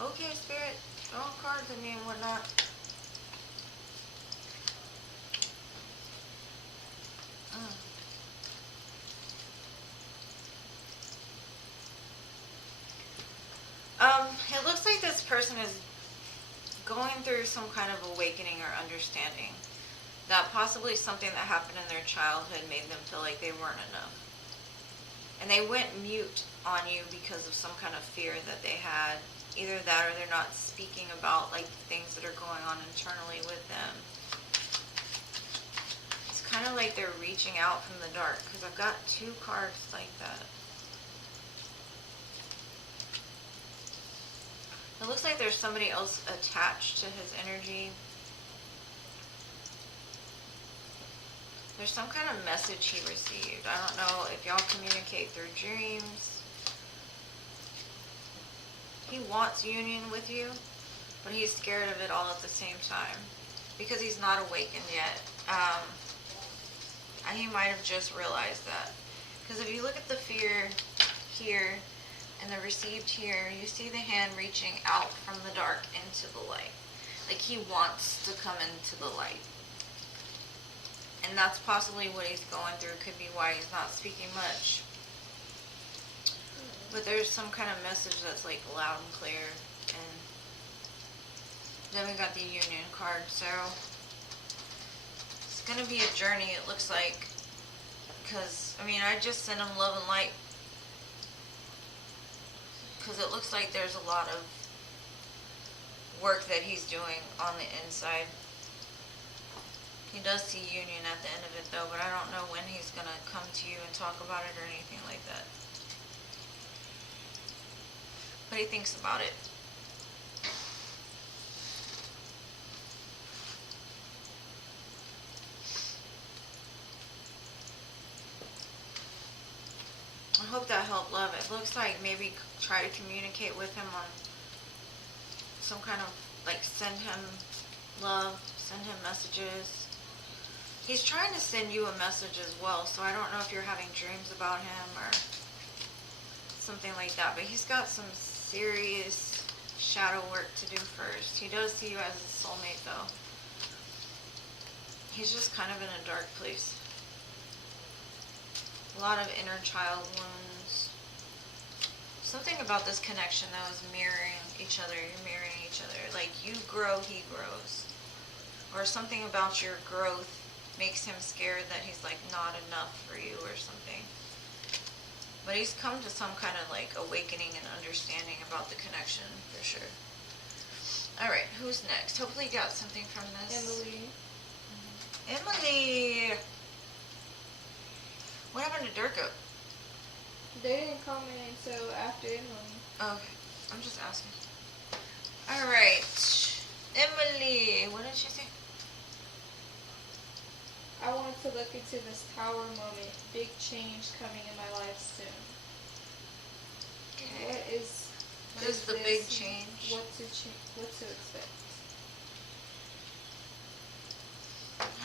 Okay, Spirit, throw cards at me and whatnot. It looks like this person is going through some kind of awakening or understanding that possibly something that happened in their childhood made them feel like they weren't enough. And they went mute on you because of some kind of fear that they had. Either that or they're not speaking about like the things that are going on internally with them. It's kind of like they're reaching out from the dark because I've got two cards like that. It looks like there's somebody else attached to his energy. There's some kind of message he received. I don't know if y'all communicate through dreams. He wants union with you, but he's scared of it all at the same time because he's not awakened yet. He might have just realized that. Because if you look at the fear here and the received here, you see the hand reaching out from the dark into the light. Like he wants to come into the light. And that's possibly what he's going through. Could be why he's not speaking much. But there's some kind of message that's like loud and clear. And then we got the union card. So it's going to be a journey, it looks like. Because, I mean, I just sent him love and light. Because it looks like there's a lot of work that he's doing on the inside. He does see union at the end of it though, but I don't know when he's going to come to you and talk about it or anything like that. But he thinks about it. I hope that helped, love. It looks like maybe try to communicate with him on some kind of, like, send him love, send him messages. He's trying to send you a message as well, so I don't know if you're having dreams about him or something like that. But he's got some serious shadow work to do first. He does see you as his soulmate, though. He's just kind of in a dark place. A lot of inner child wounds. Something about this connection that was mirroring each other. You're mirroring each other. Like, you grow, he grows. Or something about your growth makes him scared that he's like not enough for you or something. But he's come to some kind of like awakening and understanding about the connection for sure. Alright, who's next? Hopefully you got something from this. Emily. Emily! What happened to Durga? They didn't comment until after Emily. Okay, I'm just asking. Alright, Emily, what did she say? I wanted to look into this tower moment. Big change coming in my life soon. Okay. What is the this? big change? What to expect?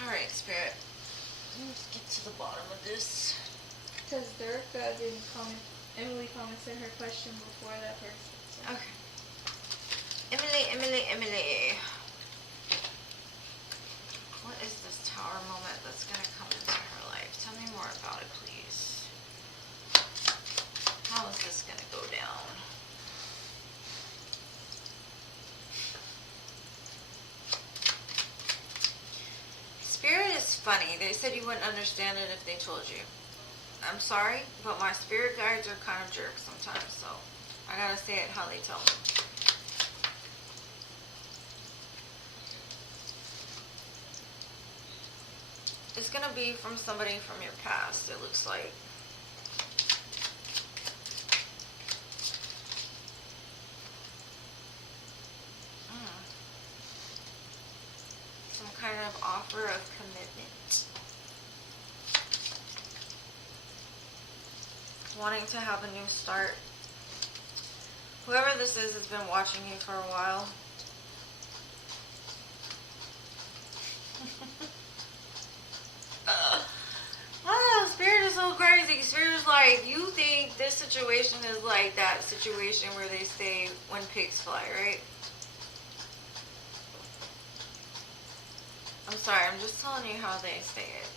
Alright, Spirit. Let's get to the bottom of this. Because Durga didn't comment. Emily commented her question before that person. So. Okay. Emily. What is this tower moment that's going to come into her life? Tell me more about it, please. How is this going to go down? Spirit is funny. They said you wouldn't understand it if they told you. I'm sorry, but my spirit guides are kind of jerks sometimes, so I gotta say it how they tell me. It's gonna be from somebody from your past, it looks like. Some kind of offer of commitment. Wanting to have a new start. Whoever this is has been watching you for a while. Spirit is so crazy. Spirit is like, you think this situation is like that situation where they say when pigs fly, right? I'm sorry, I'm just telling you how they say it.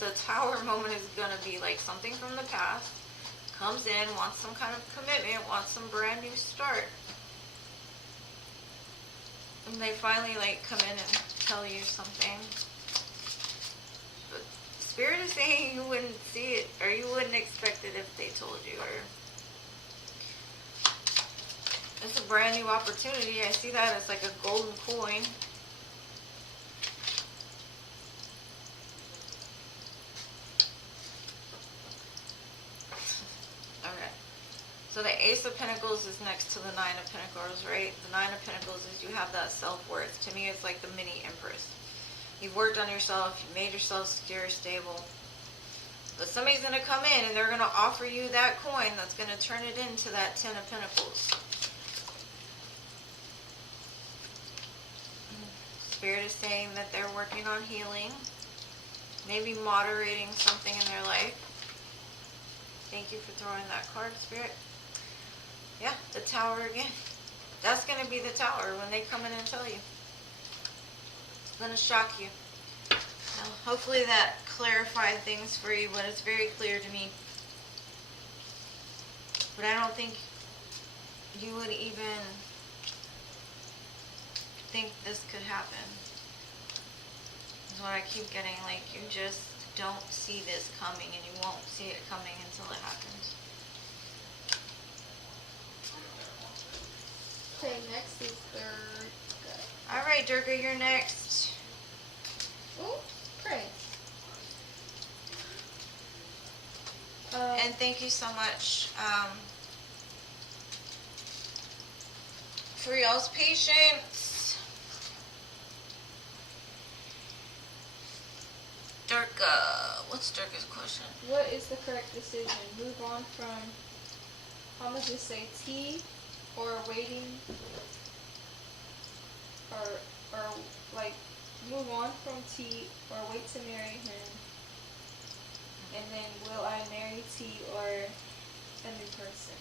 The tower moment is going to be like something from the past. Comes in, wants some kind of commitment, wants some brand new start. And they finally like come in and tell you something. But Spirit is saying you wouldn't see it, or you wouldn't expect it if they told you, or it's a brand new opportunity. I see that as like a golden coin. So the Ace of Pentacles Pentacles is next to the Nine of Pentacles, right? The Nine of Pentacles is you have that self-worth. To me, it's like the mini Empress. You've worked on yourself. You've made yourself secure, stable. But somebody's going to come in and they're going to offer you that coin that's going to turn it into that Ten of Pentacles. Spirit is saying that they're working on healing. Maybe moderating something in their life. Thank you for throwing that card, Spirit. Yeah, the Tower again. That's going to be the Tower when they come in and tell you. It's going to shock you. Now, hopefully that clarified things for you, but it's very clear to me. But I don't think you would even think this could happen. Is what I keep getting. Like, you just don't see this coming, and you won't see it coming until it happens. Okay, next is Durga. Alright, Durga, you're next. Oh, pray. And thank you so much for y'all's patience. Durga, what's Durga's question? What is the correct decision? Move on from, how much does it say, T, or waiting, or like move on from T, or wait to marry him, and then will I marry T or a new person?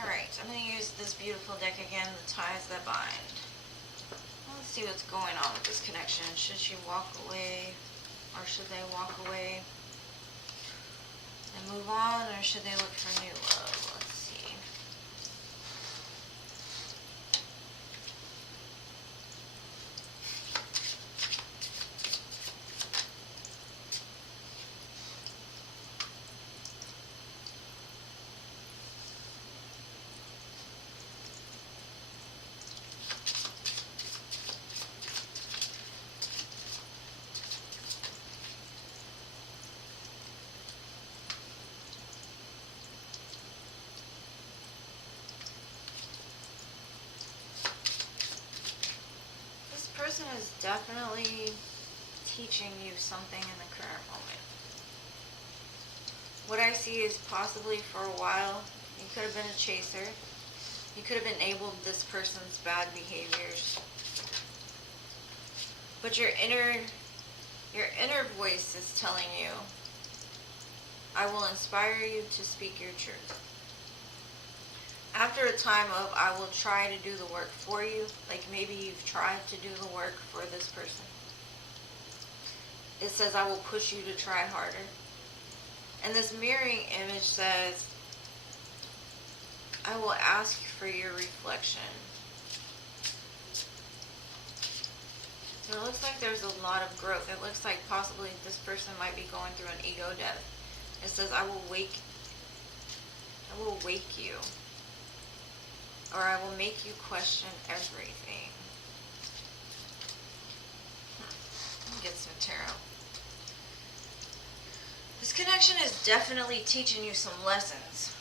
Alright, I'm going to use this beautiful deck again, the Ties That Bind. Let's see what's going on with this connection. Should she walk away, or should they walk away and move on, or should they look for new love? Let's see. Person is definitely teaching you something in the current moment. What I see is possibly for a while, you could have been a chaser. You could have enabled this person's bad behaviors. But your inner voice is telling you, I will inspire you to speak your truth. After a time of, I will try to do the work for you, like maybe you've tried to do the work for this person. It says, I will push you to try harder. And this mirroring image says, I will ask for your reflection. So it looks like there's a lot of growth. It looks like possibly this person might be going through an ego death. It says, I will wake you. Or I will make you question everything. Let me get some tarot. This connection is definitely teaching you some lessons.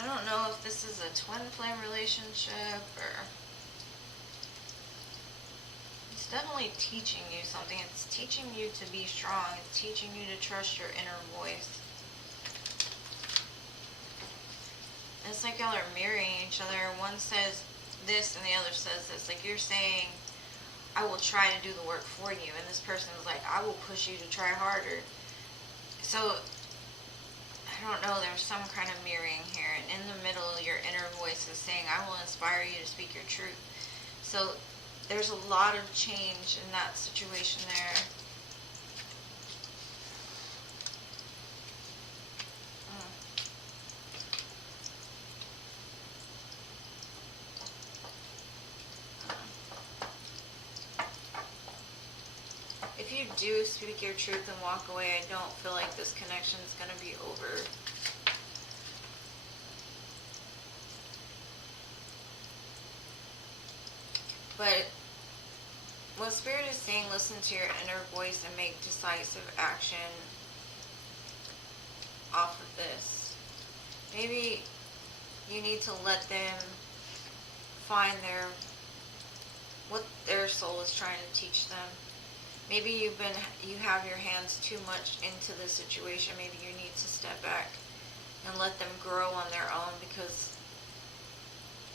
I don't know if this is a twin flame relationship or... It's definitely teaching you something. It's teaching you to be strong. It's teaching you to trust your inner voice. It's like y'all are mirroring each other. One says this and the other says this. Like you're saying, I will try to do the work for you. And this person is like, I will push you to try harder. So, I don't know. There's some kind of mirroring here. And in the middle, your inner voice is saying, I will inspire you to speak your truth. So, there's a lot of change in that situation there. If you do speak your truth and walk away, I don't feel like this connection is going to be over. But what Spirit is saying, listen to your inner voice and make decisive action. off of this. Maybe you need to let them find what their soul is trying to teach them. Maybe you have your hands too much into the situation. Maybe you need to step back and let them grow on their own, because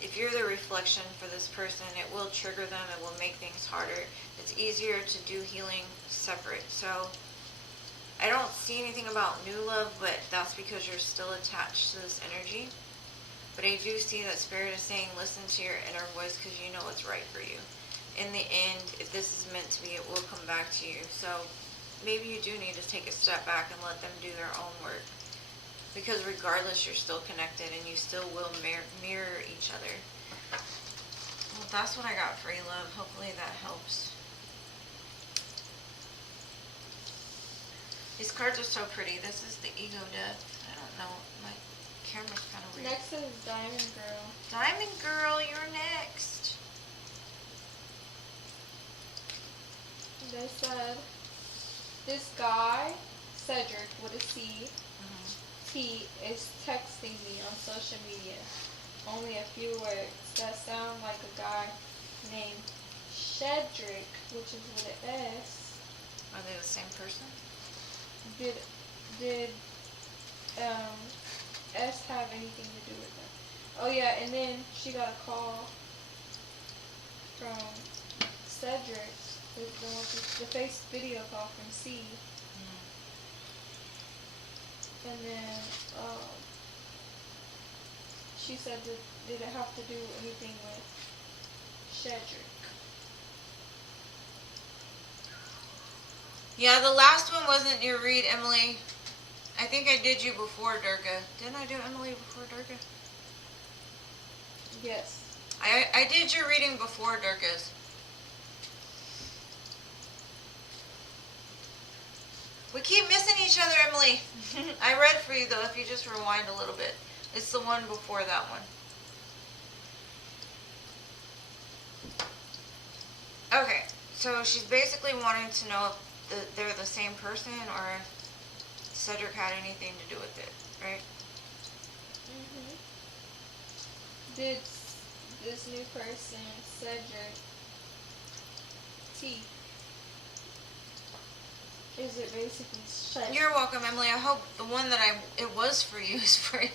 if you're the reflection for this person, it will trigger them, it will make things harder. It's easier to do healing separate. So I don't see anything about new love, but that's because you're still attached to this energy. But I do see that Spirit is saying, listen to your inner voice, because you know what's right for you. In the end, if this is meant to be, it will come back to you. So maybe you do need to take a step back and let them do their own work. Because regardless, you're still connected and you still will mirror each other. Well, that's what I got for you, love. Hopefully that helps. These cards are so pretty. This is the ego death. I don't know. My camera's kind of weird. Next is Diamond Girl. Diamond Girl, you're next. They said, this guy, Cedric, with a C, T, is texting me on social media. Only a few words that sound like a guy named Cedric, which is with an S. Are they the same person? Did S have anything to do with that? Oh yeah, and then she got a call from Cedric, the face video call from C. And then she said, did it have to do anything with Cedric? Yeah, the last one wasn't your read, Emily. I think I did you before Durga. Didn't I do Emily before Durga? Yes. I did your reading before Durga's. We keep missing each other, Emily. I read for you, though, if you just rewind a little bit. It's the one before that one. Okay, so she's basically wanting to know if they're the same person or if Cedric had anything to do with it, right? Did this new person, Cedric, T, is it basically Cedric? You're welcome, Emily. I hope the one that it was for you is for you.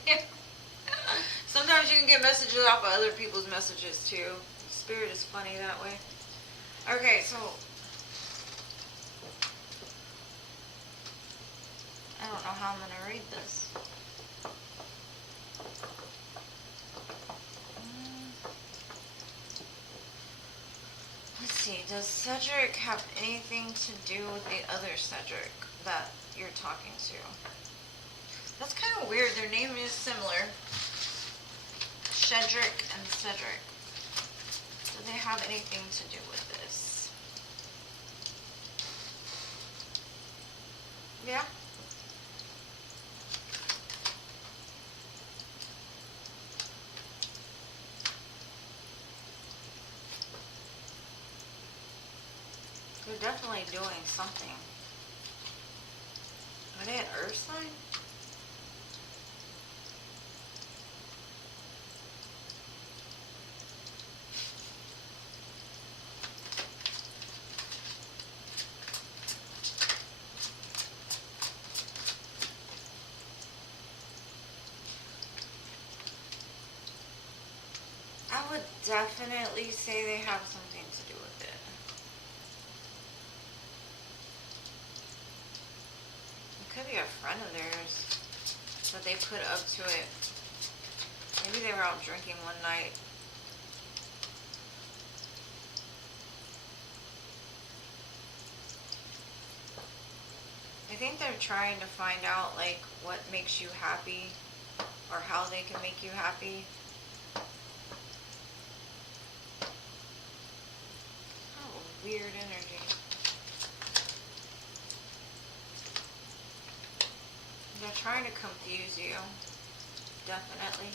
Sometimes you can get messages off of other people's messages too. Spirit is funny that way. Okay, so I don't know how I'm going to read this. Let's see. Does Cedric have anything to do with the other Cedric that you're talking to? That's kind of weird. Their name is similar. Cedric and Cedric. Do they have anything to do with this? Yeah? They're definitely doing something. Are they an earth sign? I would definitely say they have something to do with it. It could be a friend of theirs that they put up to it. Maybe they were out drinking one night. I think they're trying to find out like what makes you happy or how they can make you happy. Oh, weird energy. They're trying to confuse you. Definitely.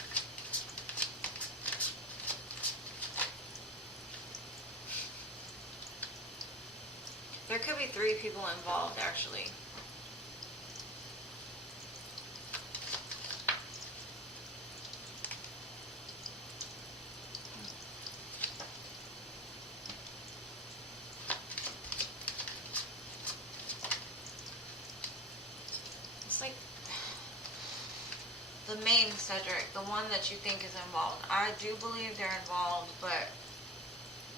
There could be 3 people involved, actually. the main Cedric, the one that you think is involved. I do believe they're involved, but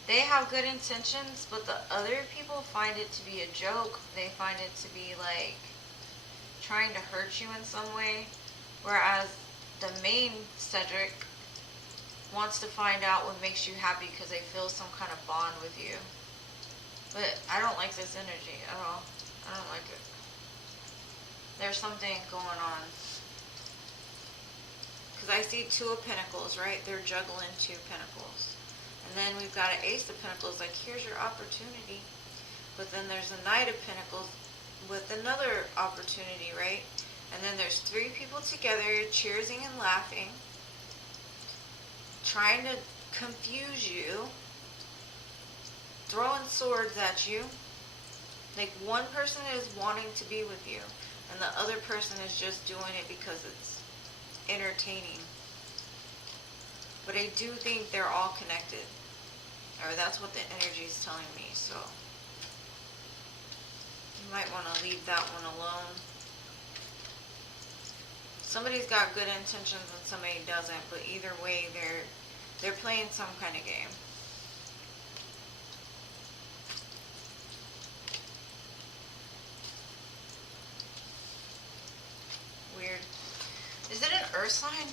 they have good intentions, but the other people find it to be a joke. They find it to be like trying to hurt you in some way, whereas the main Cedric wants to find out what makes you happy because they feel some kind of bond with you. But I don't like this energy at all. I don't like it. There's something going on. Because I see 2 of Pentacles, right? They're juggling 2 Pentacles. And then we've got an Ace of Pentacles, like here's your opportunity. But then there's a Knight of Pentacles with another opportunity, right? And then there's 3 people together cheersing and laughing, trying to confuse you, throwing swords at you. Like one person is wanting to be with you, and the other person is just doing it because it's entertaining. But I do think they're all connected, or that's what the energy is telling me. So you might want to leave that one alone. Somebody's got good intentions and somebody doesn't, but either way they're playing some kind of game. Weird. Is it an earth sign?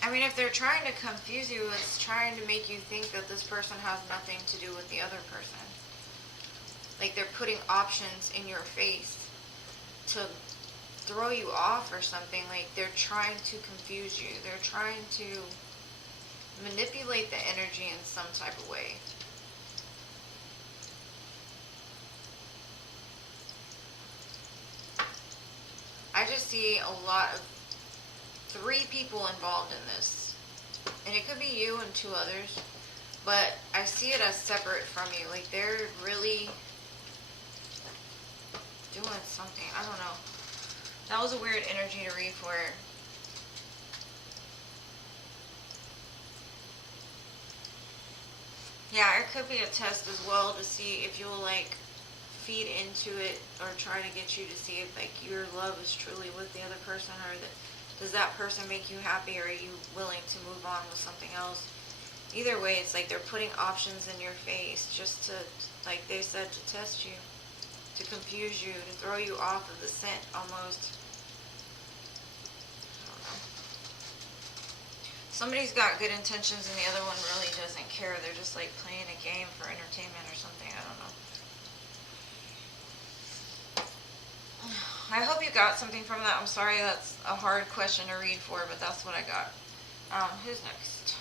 I mean, if they're trying to confuse you, it's trying to make you think that this person has nothing to do with the other person. Like they're putting options in your face to throw you off or something. Like they're trying to confuse you. They're trying to manipulate the energy in some type of way. I just see a lot of 3 people involved in this. And it could be you and 2 others. But I see it as separate from you. Like they're really doing something. I don't know. That was a weird energy to read for her. Yeah, it could be a test as well to see if you'll like feed into it or try to get you to see if like your love is truly with the other person, or that does that person make you happy, or are you willing to move on with something else? Either way, it's like they're putting options in your face just to, like they said, to test you, to confuse you, to throw you off of the scent almost. I don't know. Somebody's got good intentions and the other one really doesn't care. They're just like playing a game for entertainment or something. I don't know. I hope you got something from that. I'm sorry that's a hard question to read for, but that's what I got. Who's next?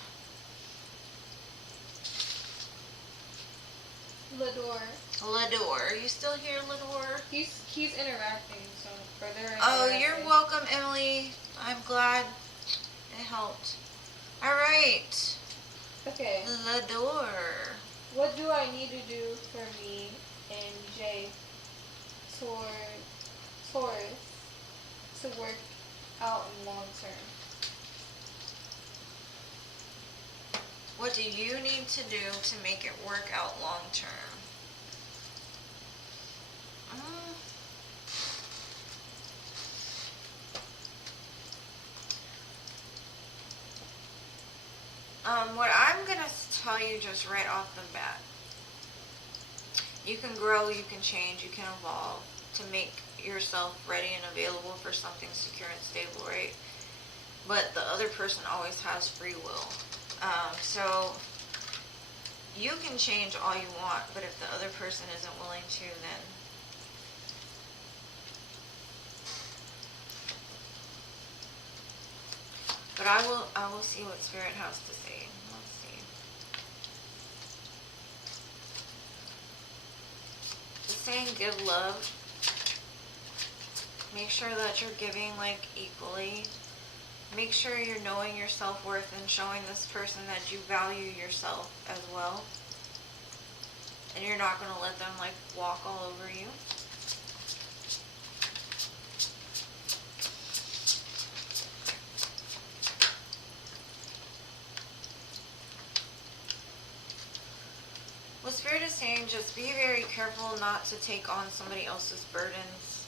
Lador. Lador. Are you still here, Lador? He's interacting, so or they're interacting. Oh, you're welcome, Emily. I'm glad it helped. Alright. Okay. Lador. What do I need to do for me and Jay Taurus to work out in long term? What do you need to do to make it work out long term? What I'm going to tell you just right off the bat, you can grow, you can change, you can evolve to make yourself ready and available for something secure and stable, right? But the other person always has free will. So you can change all you want, but if the other person isn't willing to, then but I will see what Spirit has to say. Let's see. Just saying give love. Make sure that you're giving like equally. Make sure you're knowing your self-worth and showing this person that you value yourself as well. And you're not going to let them like walk all over you. What Spirit is saying, just be very careful not to take on somebody else's burdens,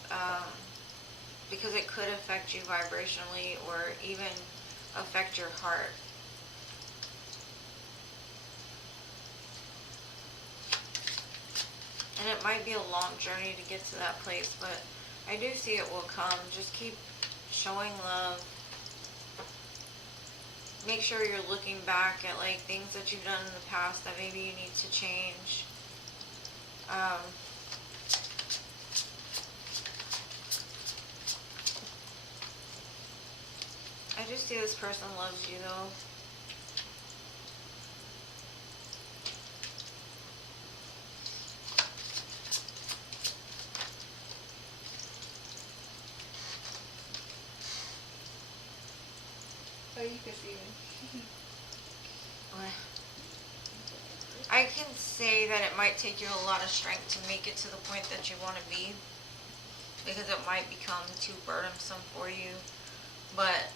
because it could affect you vibrationally or even affect your heart. And it might be a long journey to get to that place, but I do see it will come. Just keep showing love. Make sure you're looking back at like things that you've done in the past that maybe you need to change. I just see this person loves you though. Oh, you can see me. I can say that it might take you a lot of strength to make it to the point that you want to be, because it might become too burdensome for you. But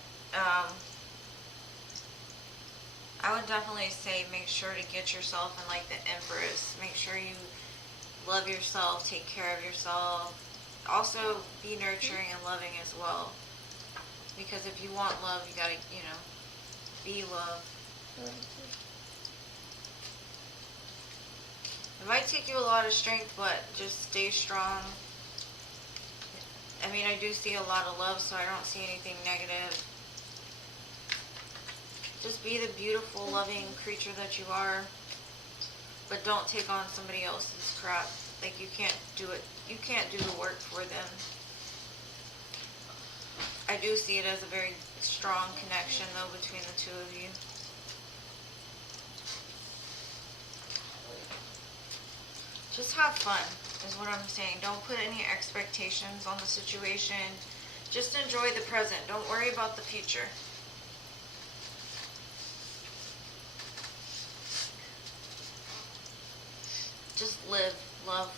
I would definitely say make sure to get yourself in like the Empress. Make sure you love yourself, take care of yourself. Also be nurturing and loving as well. Because if you want love, you gotta, you know, be love. It might take you a lot of strength, but just stay strong. I mean, I do see a lot of love, so I don't see anything negative. Just be the beautiful, loving creature that you are. But don't take on somebody else's crap. Like, you can't do it. You can't do the work for them. I do see it as a very strong connection, though, between the two of you. Just have fun, is what I'm saying. Don't put any expectations on the situation. Just enjoy the present. Don't worry about the future. Just live, love.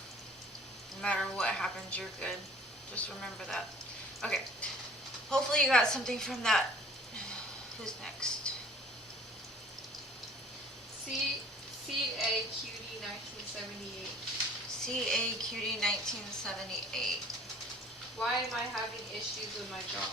No matter what happens, you're good. Just remember that. Okay. Hopefully you got something from that. Who's next? C.A. Cutie 1978. C.A. Cutie 1978. Why am I having issues with my job?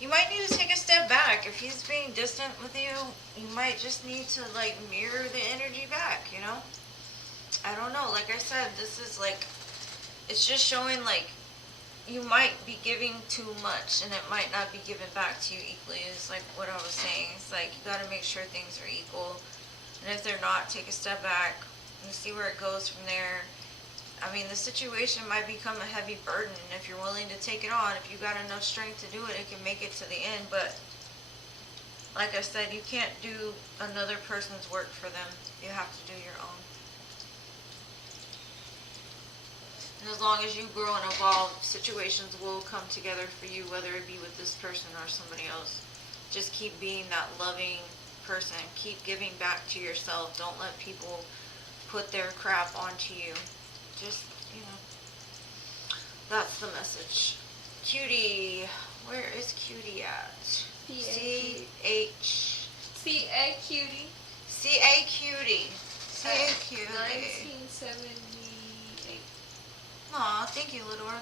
You might need to take a step back. If he's being distant with you, you might just need to like mirror the energy back, you know? I don't know. Like I said, this is like, it's just showing like you might be giving too much and it might not be given back to you equally. It's like what I was saying. It's like you got to make sure things are equal. And if they're not, take a step back and see where it goes from there. I mean, the situation might become a heavy burden, and if you're willing to take it on, if you got enough strength to do it, it can make it to the end. But like I said, you can't do another person's work for them. You have to do your own. And as long as you grow and evolve, situations will come together for you, whether it be with this person or somebody else. Just keep being that loving person. Keep giving back to yourself. Don't let people put their crap onto you. Just, you know, that's the message. Cutie, where is Cutie at? C-H... C.A. Cutie. C.A. Cutie. C.A. Cutie. 1978. Aw, thank you, Lidor.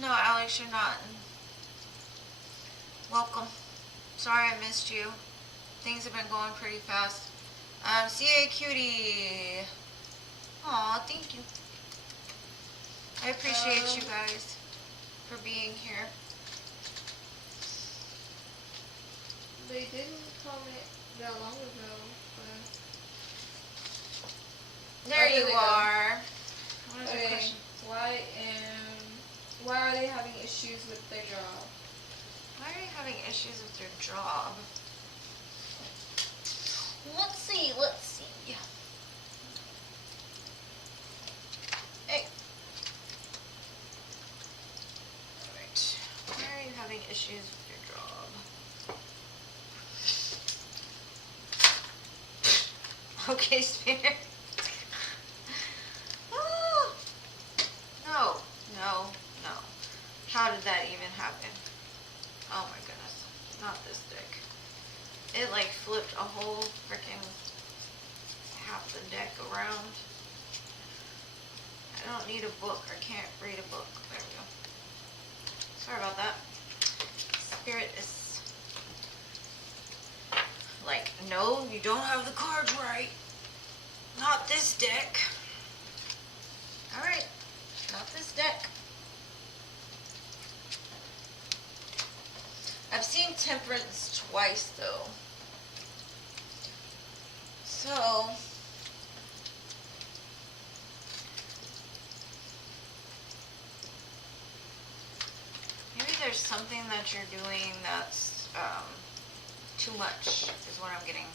No, Alex, you're not. Welcome. Sorry I missed you. Things have been going pretty fast. C.A. Cutie. Aw, thank you. I appreciate you guys for being here. They didn't comment that long ago, but... There you are. What is your Okay, question? why are they having issues with their job? Why are you having issues with your job? Let's see. Hey. Alright. Why are you having issues with your job? Okay, Spirit. Oh. No. How did that even happen? Oh my goodness. Not this deck. It like flipped a whole freaking half the deck around. I don't need a book. I can't read a book. There we go. Sorry about that. Spirit is like, no, you don't have the cards right. Not this deck. Alright. Not this deck. I've seen Temperance twice though. So maybe there's something that you're doing that's too much is what I'm getting.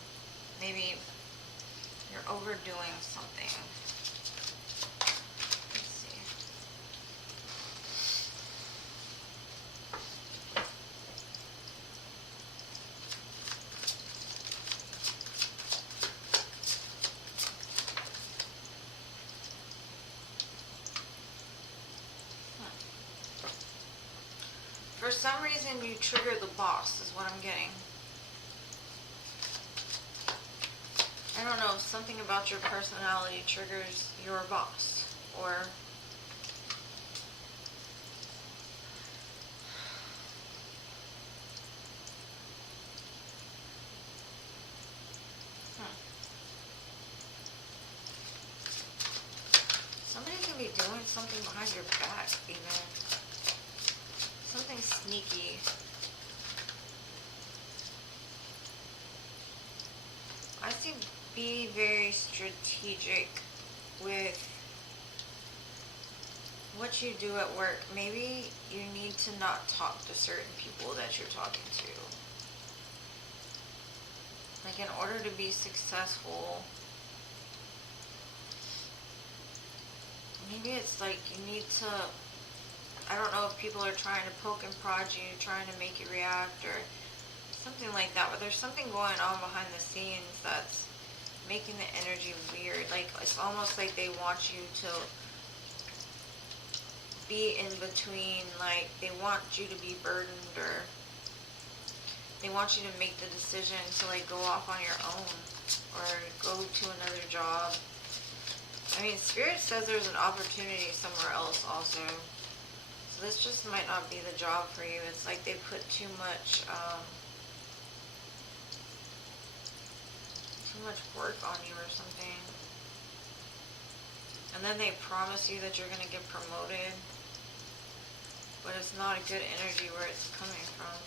Maybe you're overdoing something. Let's see. For some reason you trigger the boss is what I'm getting. I don't know if something about your personality triggers your boss or somebody could be doing something behind your back even. Something sneaky. I see be very strategic with what you do at work. Maybe you need to not talk to certain people that you're talking to. Like in order to be successful, maybe it's like you need to, I don't know if people are trying to poke and prod you, trying to make you react or something like that, but there's something going on behind the scenes that's making the energy weird. Like it's almost like they want you to be in between, like they want you to be burdened or they want you to make the decision to like go off on your own or go to another job. I mean, Spirit says there's an opportunity somewhere else also. So this just might not be the job for you. It's like they put too much work on you or something. And then they promise you that you're going to get promoted. But it's not a good energy where it's coming from.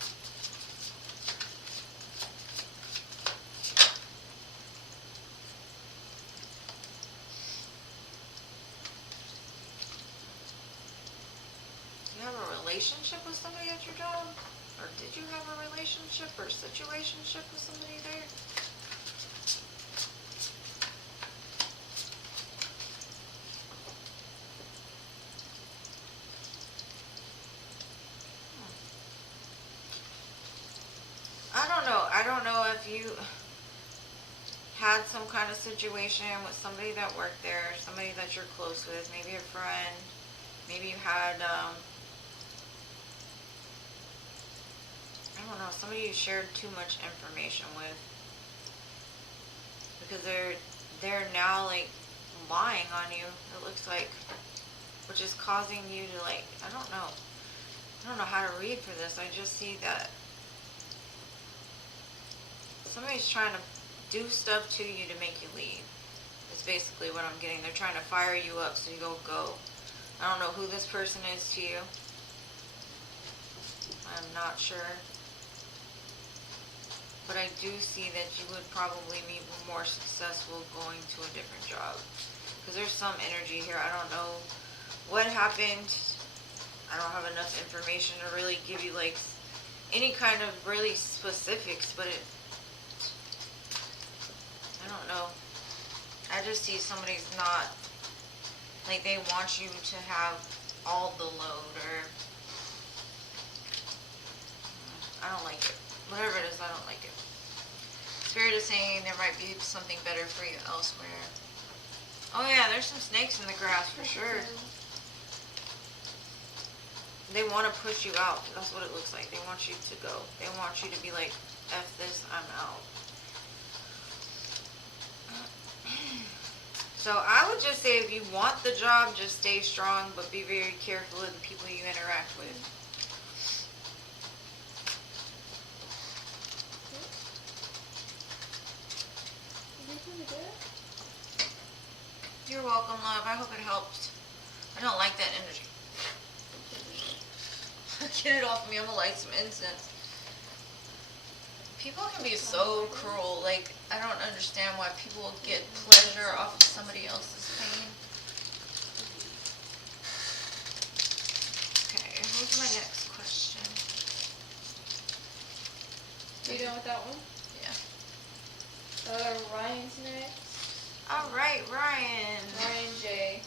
Do you have a relationship with somebody at your job? Or did you have a relationship or situationship with somebody there? I don't know if you had some kind of situation with somebody that worked there, somebody that you're close with, maybe a friend, maybe you had, I don't know, somebody you shared too much information with, because they're now like lying on you, it looks like, which is causing you to like, I don't know how to read for this. I just see that somebody's trying to do stuff to you to make you leave. Is basically what I'm getting. They're trying to fire you up so you go. I don't know who this person is to you. I'm not sure. But I do see that you would probably be more successful going to a different job. Because there's some energy here. I don't know what happened. I don't have enough information to really give you like any kind of really specifics, but I don't know. I just see somebody's not, like they want you to have all the load or, I don't like it. Whatever it is, I don't like it. Spirit is saying there might be something better for you elsewhere. Oh yeah, there's some snakes in the grass for sure. They want to push you out. That's what it looks like. They want you to go. They want you to be like, F this, I'm out. So I would just say if you want the job, just stay strong, but be very careful of the people you interact with. You're welcome, love. I hope it helps. I don't like that energy. Get it off me. I'm gonna light some incense. People can be so cruel. Like, I don't understand why people get pleasure off of somebody else's pain. Okay, who's my next question? You done with that one? Yeah. Ryan's next. All right, Ryan. Ryan J.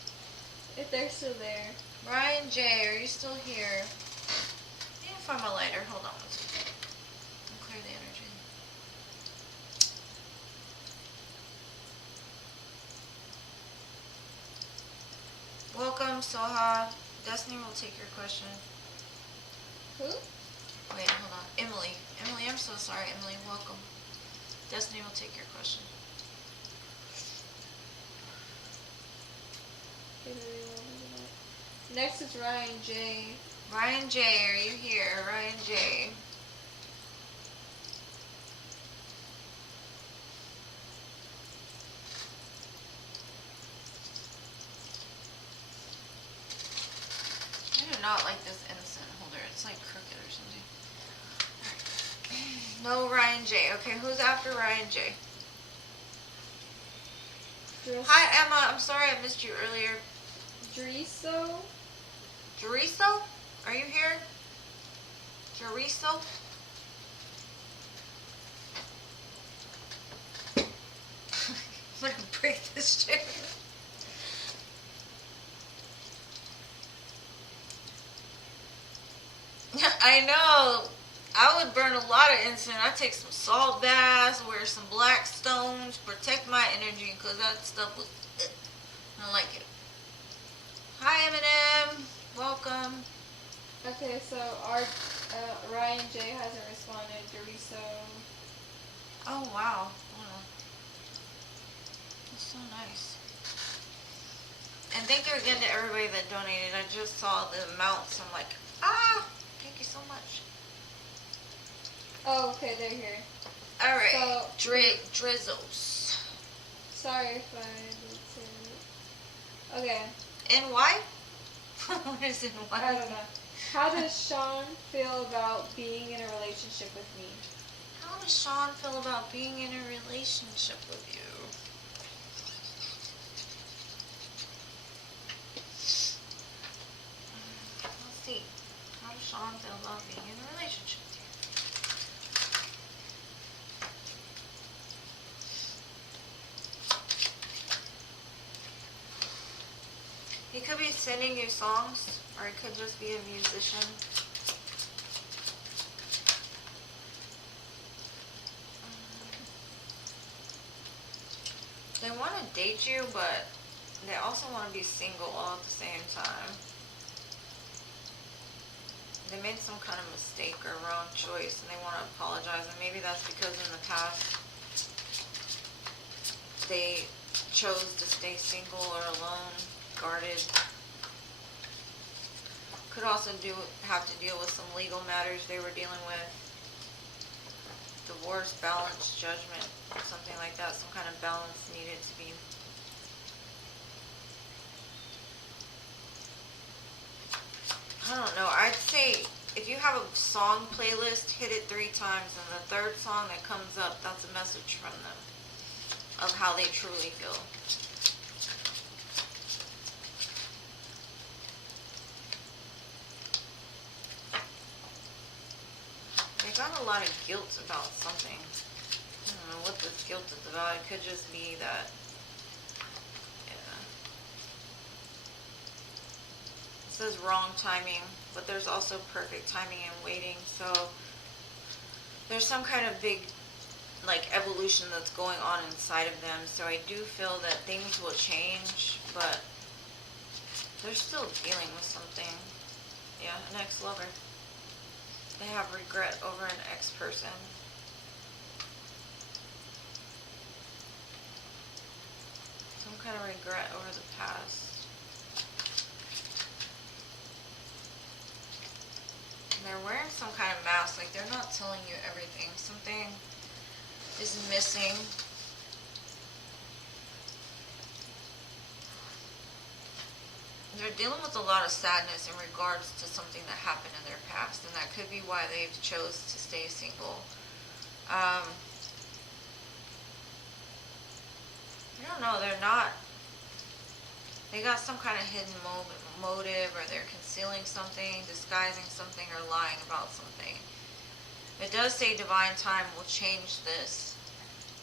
If they're still there. Ryan J, are you still here? I need to find my lighter. Hold on one second. I'll clear the energy. Welcome, Soha. Destiny will take your question. Who? Wait, hold on. Emily. Emily, I'm so sorry. Emily, welcome. Destiny will take your question. Next is Ryan J. Ryan J, are you here? Ryan J. I do not like this incense holder. It's like crooked or something. No Ryan J. Okay, who's after Ryan J? Hi, Emma. I'm sorry I missed you earlier. Driso? Jeriso? Are you here? Jeriso? I'm gonna break this chair. I know. I would burn a lot of incense. I take some salt baths, wear some black stones, protect my energy, because that stuff was... I don't like it. Hi, Eminem. Welcome. Okay, so our Ryan J hasn't responded. Doriso. Oh, wow. Wow. That's so nice. And thank you again to everybody that donated. I just saw the amounts. I'm like, thank you so much. Oh, okay, they're here. All right. So, Drizzles. Sorry if I didn't say it. Okay. NY? What is NY? I don't know. How does Sean feel about being in a relationship with me? How does Sean feel about being in a relationship with you? Let's see. How does Sean feel about being in a relationship with you? He could be sending you songs, or he could just be a musician. They want to date you, but they also want to be single all at the same time. They made some kind of mistake or wrong choice, and they want to apologize. And maybe that's because in the past they chose to stay single or alone, guarded. Could also have to deal with some legal matters they were dealing with. Divorce, balance, judgment, something like that. Some kind of balance needed to be. I don't know. I'd say if you have a song playlist, hit it 3 times, and the third song that comes up, that's a message from them of how they truly feel. They got a lot of guilt about something. I don't know what this guilt is about. It could just be that, yeah. It says wrong timing, but there's also perfect timing and waiting. So there's some kind of big, like, evolution that's going on inside of them. So I do feel that things will change, but they're still dealing with something. Yeah, an ex-lover. They have regret over an ex-person. Some kind of regret over the past. And they're wearing some kind of mask, like they're not telling you everything. Something is missing. They're dealing with a lot of sadness in regards to something that happened in their past, and that could be why they've chose to stay single. I don't know, they're not, they got some kind of hidden motive, or they're concealing something, disguising something, or lying about something. It does say divine time will change this,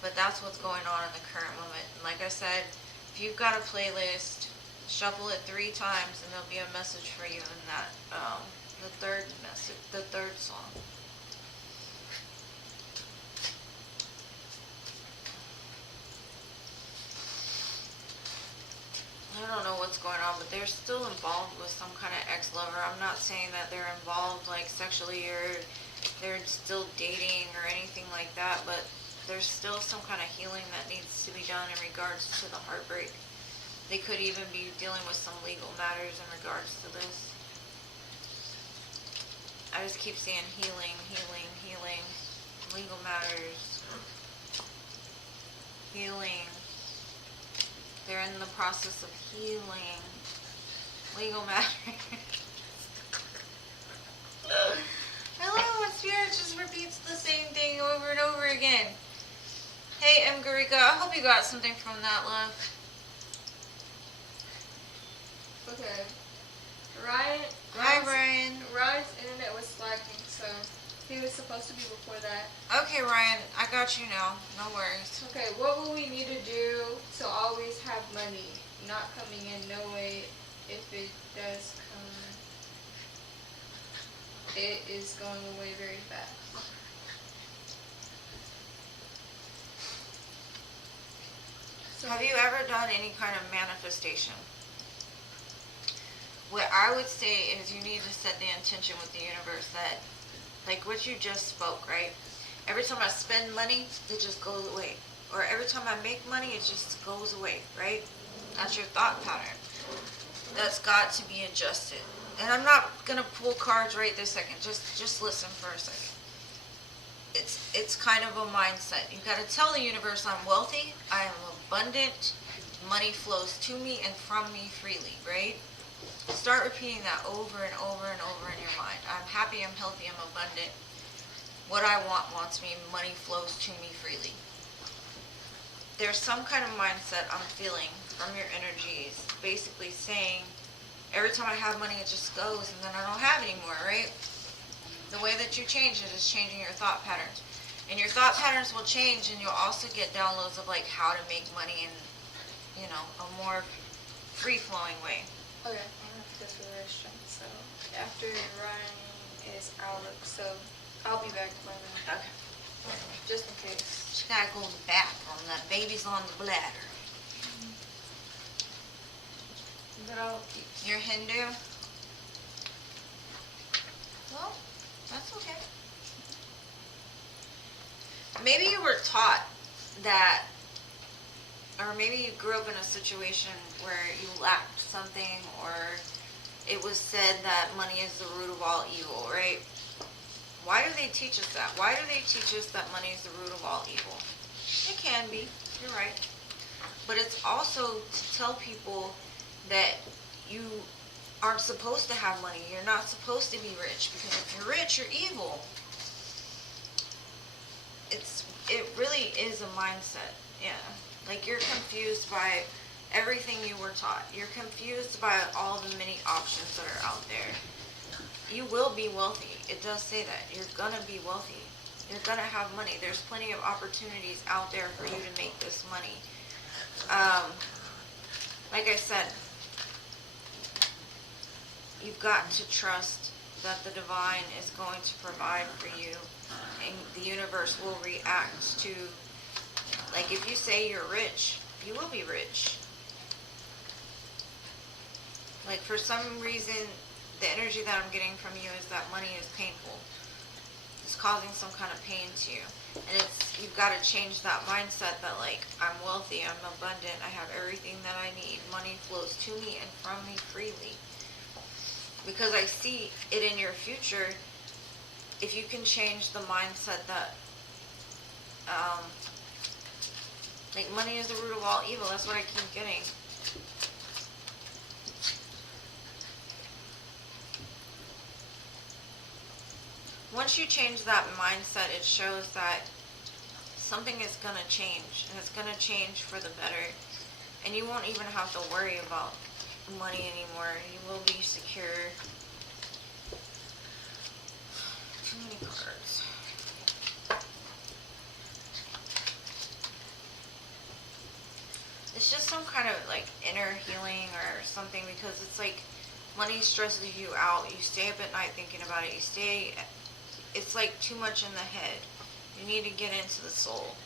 but that's what's going on in the current moment. And like I said, if you've got a playlist, shuffle it 3 times and there'll be a message for you in that, the third song. I don't know what's going on, but they're still involved with some kind of ex-lover. I'm not saying that they're involved like sexually, or they're still dating or anything like that, but there's still some kind of healing that needs to be done in regards to the heartbreak. They could even be dealing with some legal matters in regards to this. I just keep seeing healing, healing, healing, legal matters, healing. They're in the process of healing, legal matters. I love when Spirit just repeats the same thing over and over again. Hey, M. Garika, I hope you got something from that, love. Okay. Ryan. Hi, Ryan. Ryan's internet was slacking, so he was supposed to be before that. Okay, Ryan, I got you now. No worries. Okay, what will we need to do to always have money not coming in? No way. If it does come, it is going away very fast. So Have you ever done any kind of manifestation? What I would say is you need to set the intention with the universe that, like what you just spoke, right? Every time I spend money, it just goes away. Or every time I make money, it just goes away, right? That's your thought pattern. That's got to be adjusted. And I'm not going to pull cards right this second. Just listen for a second. It's kind of a mindset. You've got to tell the universe I'm wealthy, I am abundant, money flows to me and from me freely, right? Start repeating that over and over and over in your mind. I'm happy, I'm healthy, I'm abundant. What I want wants me, money flows to me freely. There's some kind of mindset I'm feeling from your energies, basically saying, every time I have money, it just goes, and then I don't have any more, right? The way that you change it is changing your thought patterns. And your thought patterns will change, and you'll also get downloads of like how to make money in, you know, a more free-flowing way. okay, I'm gonna have to go to the restroom. So after Ryan is out, so I'll be back by then. Okay. Just in case. She gotta go to the bathroom. That baby's on the bladder. But I'll You're Hindu? Well, that's okay. Maybe you were taught that, or maybe you grew up in a situation where you lacked something, or it was said that money is the root of all evil, right? Why do they teach us that? Why do they teach us that money is the root of all evil? It can be, you're right. But it's also to tell people that you aren't supposed to have money. You're not supposed to be rich, because if you're rich, you're evil. It really is a mindset, yeah. Like you're confused by everything you were taught. You're confused by all the many options that are out there. You will be wealthy. It does say that. You're gonna be wealthy. You're gonna have money. There's plenty of opportunities out there for you to make this money. Like I said, you've got to trust that the divine is going to provide for you, and the universe will react to, like if you say you're rich, you will be rich. Like for some reason, the energy that I'm getting from you is that money is painful. It's causing some kind of pain to you. And you've got to change that mindset that like, I'm wealthy, I'm abundant, I have everything that I need. Money flows to me and from me freely. Because I see it in your future, if you can change the mindset that, like money is the root of all evil. That's what I keep getting. Once you change that mindset, it shows that something is going to change, and it's going to change for the better. And you won't even have to worry about money anymore. You will be secure. Too many cards. It's just some kind of like inner healing or something, because it's like money stresses you out. You stay up at night thinking about it. It's like too much in the head. You need to get into the soul.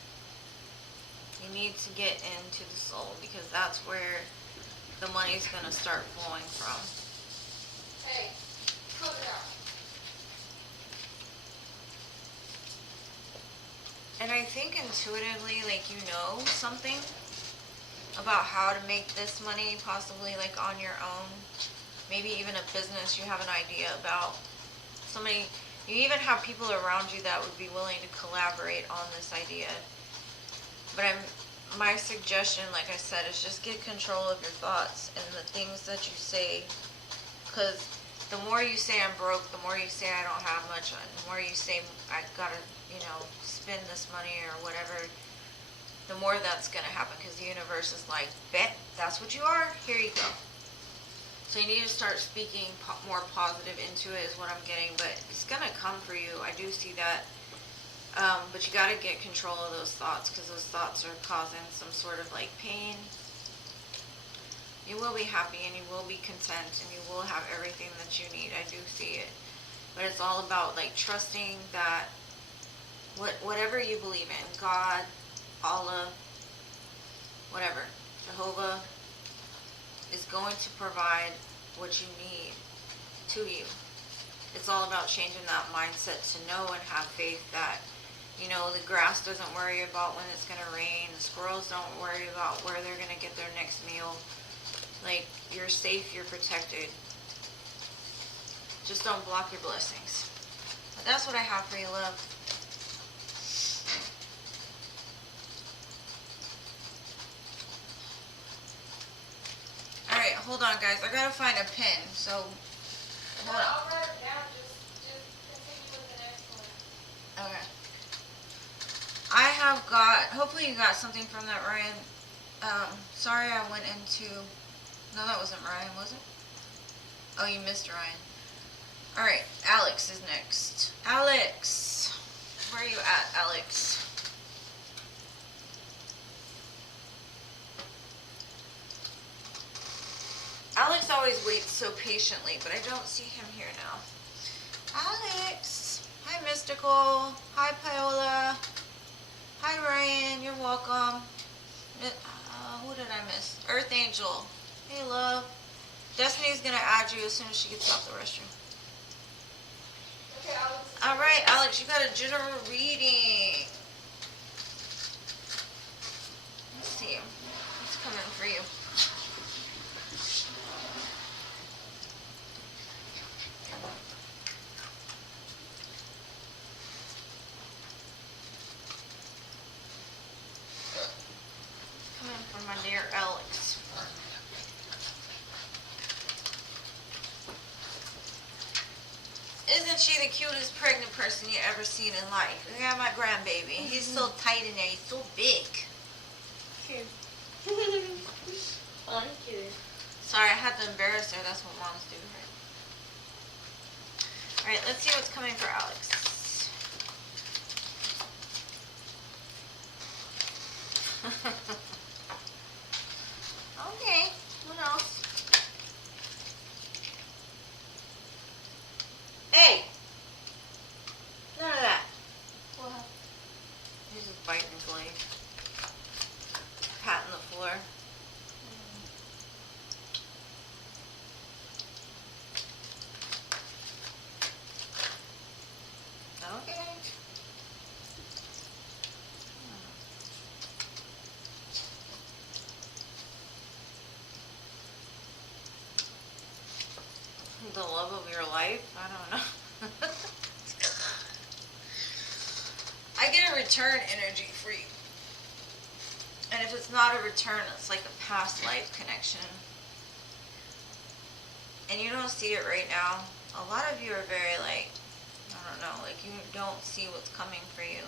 You need to get into the soul, because that's where the money's going to start flowing from. Hey, cut it out. And I think intuitively, like, you know something about how to make this money, possibly like on your own. Maybe even a business you have an idea about. Somebody, you even have people around you that would be willing to collaborate on this idea. But my suggestion, like I said, is just get control of your thoughts and the things that you say. Because the more you say I'm broke, the more you say I don't have much, the more you say I gotta, spend this money or whatever, the more that's gonna happen, because the universe is like, bet, that's what you are, here you go. So you need to start speaking more positive into it is what I'm getting, but it's gonna come for you. I do see that. But you gotta get control of those thoughts, because those thoughts are causing some sort of like pain. You will be happy and you will be content and you will have everything that you need. I do see it. But it's all about like trusting that whatever you believe in, God, Allah, whatever, Jehovah, is going to provide what you need to you. It's all about changing that mindset to know and have faith that, the grass doesn't worry about when it's going to rain. The squirrels don't worry about where they're going to get their next meal. Like, you're safe, you're protected. Just don't block your blessings. But that's what I have for you, love. Alright, hold on, guys. I gotta find a pen, so hold on. I'll write it down. Just continue with the next one. Okay. I have got, hopefully you got something from that, Ryan. Sorry I went into, no, that wasn't Ryan, was it? Oh, you missed Ryan. Alright, Alex is next. Alex! Where are you at, Alex? Alex always waits so patiently, but I don't see him here now. Alex! Hi, Mystical. Hi, Paola. Hi, Ryan. You're welcome. Who did I miss? Earth Angel. Hey, love. Destiny's gonna add you as soon as she gets off the restroom. Okay, Alex. Alright, Alex, you got a general reading. Let's see. What's coming for you? Coming from my dear Alex. Isn't she the cutest pregnant person you ever seen in life? Look at my grandbaby. He's so tight in there. He's so big. Cute. Oh, I'm kidding. Sorry, I had to embarrass her. That's what moms do, right? Alright, let's see what's coming for Alex. Okay, what else? Hey! None of that. What? He's just biting his leg. Patting the floor. the love of your life? I don't know. I get a return energy for you. And if it's not a return, it's like a past life connection. And you don't see it right now. A lot of you are very like, I don't know, like you don't see what's coming for you.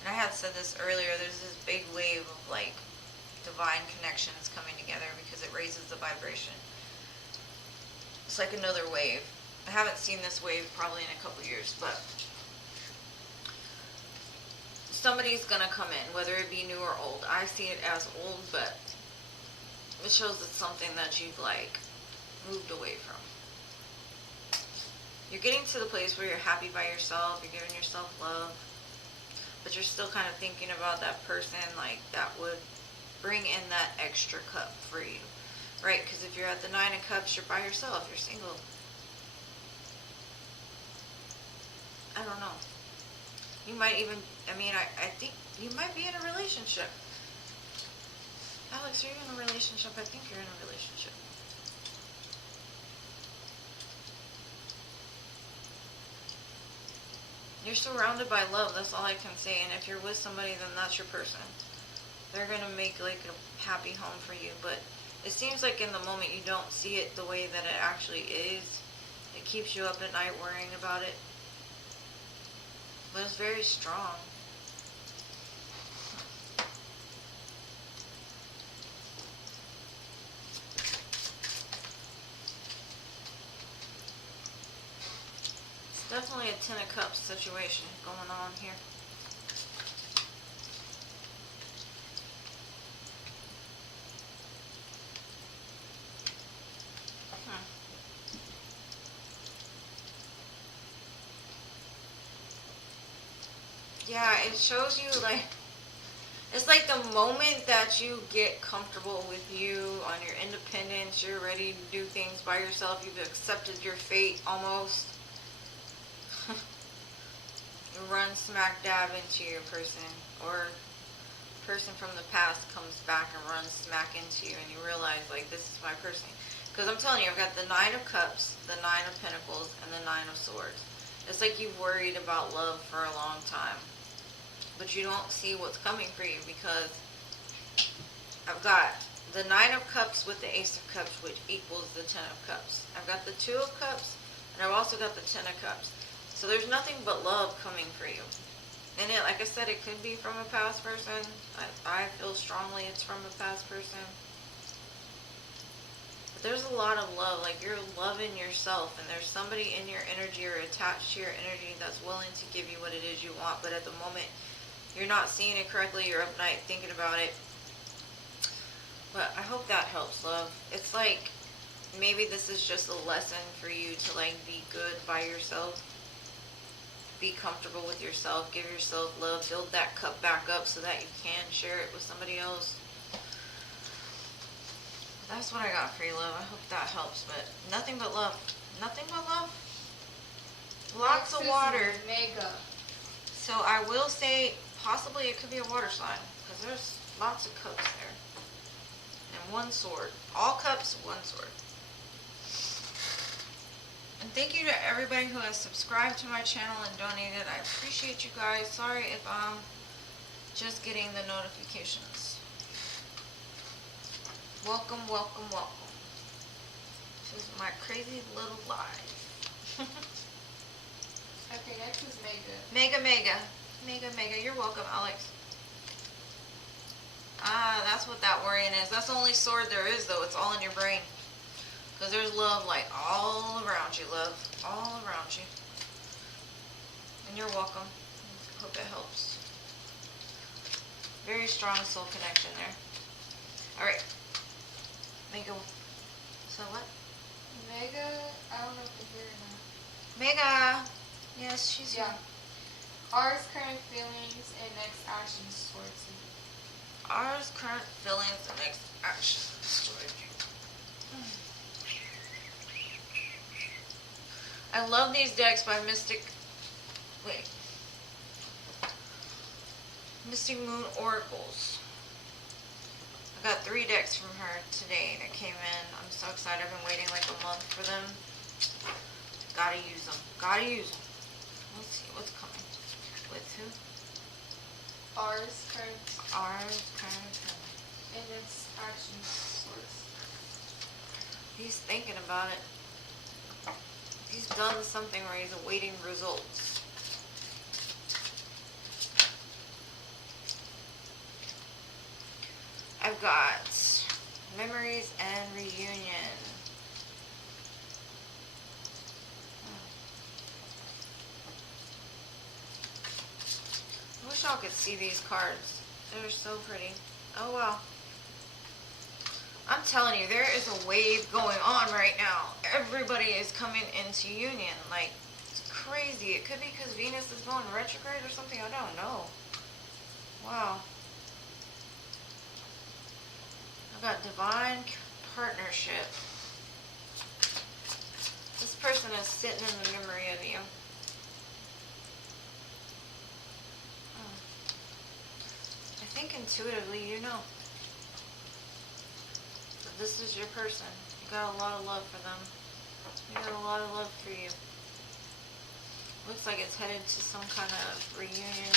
And I had said this earlier, there's this big wave of like divine connections coming together because it raises the vibration. It's like another wave. I haven't seen this wave probably in a couple years, but somebody's gonna come in, whether it be new or old. I see it as old, but it shows it's something that you've like moved away from. You're getting to the place where you're happy by yourself, you're giving yourself love, but you're still kind of thinking about that person like that would bring in that extra cup for you, right? Because if you're at the 9 of Cups, you're by yourself, you're single. I don't know. You might even, I think you might be in a relationship. Alex, are you in a relationship? I think you're in a relationship. You're surrounded by love, that's all I can say. And if you're with somebody, then that's your person. They're going to make like a happy home for you. But it seems like in the moment you don't see it the way that it actually is. It keeps you up at night worrying about it. But it's very strong. It's definitely a 10 of Cups situation going on here. Yeah, it shows you like, it's like the moment that you get comfortable with you, on your independence, you're ready to do things by yourself, you've accepted your fate almost. You run smack dab into your person, or person from the past comes back and runs smack into you, and you realize like, this is my person. Because I'm telling you, I've got the 9 of Cups, the 9 of Pentacles, and the 9 of Swords. It's like you've worried about love for a long time, but you don't see what's coming for you, because I've got the 9 of Cups with the Ace of Cups, which equals the 10 of Cups. I've got the 2 of Cups, and I've also got the 10 of Cups. So there's nothing but love coming for you. And it, like I said, it could be from a past person. I feel strongly it's from a past person. But there's a lot of love, like you're loving yourself, and there's somebody in your energy or attached to your energy that's willing to give you what it is you want, but at the moment you're not seeing it correctly, you're up night thinking about it. But I hope that helps, love. It's like, maybe this is just a lesson for you to like be good by yourself. Be comfortable with yourself, give yourself love, build that cup back up so that you can share it with somebody else. That's what I got for you, love. I hope that helps, but nothing but love. Nothing but love. Lots of water. Mega. So I will say, possibly it could be a water sign, because there's lots of cups there. And 1 sword. All cups, 1 sword. And thank you to everybody who has subscribed to my channel and donated. I appreciate you guys. Sorry if I'm just getting the notifications. Welcome, welcome, welcome. This is my crazy little life. Okay, next is Mega. Mega, mega. Mega, mega. You're welcome, Alex. Ah, that's what that worrying is. That's the only sword there is, though. It's all in your brain. Because there's love, like, all around you, love. All around you. And you're welcome. Hope it helps. Very strong soul connection there. Alright. Mega. So what? Mega, I don't know if you're here or not. Mega. Yes, she's here. Ours current feelings and next actions towards you. Ours current feelings and next actions towards you. I love these decks by Mystic Moon Oracles. I got 3 decks from her today that came in. I'm so excited. I've been waiting like a month for them. Gotta use them. Gotta use them. Let's see what's coming. With who? R's current. R's current. And its action source. He's thinking about it. He's done something where he's awaiting results. I've got memories and reunion. I wish y'all could see these cards. They're so pretty. Oh wow. I'm telling you, there is a wave going on right now. Everybody is coming into union. Like, it's crazy. It could be because Venus is going retrograde or something. I don't know. Wow. I've got divine partnership. This person is sitting in the memory of you. I think intuitively you know. So this is your person. You got a lot of love for them. You got a lot of love for you. Looks like it's headed to some kind of reunion.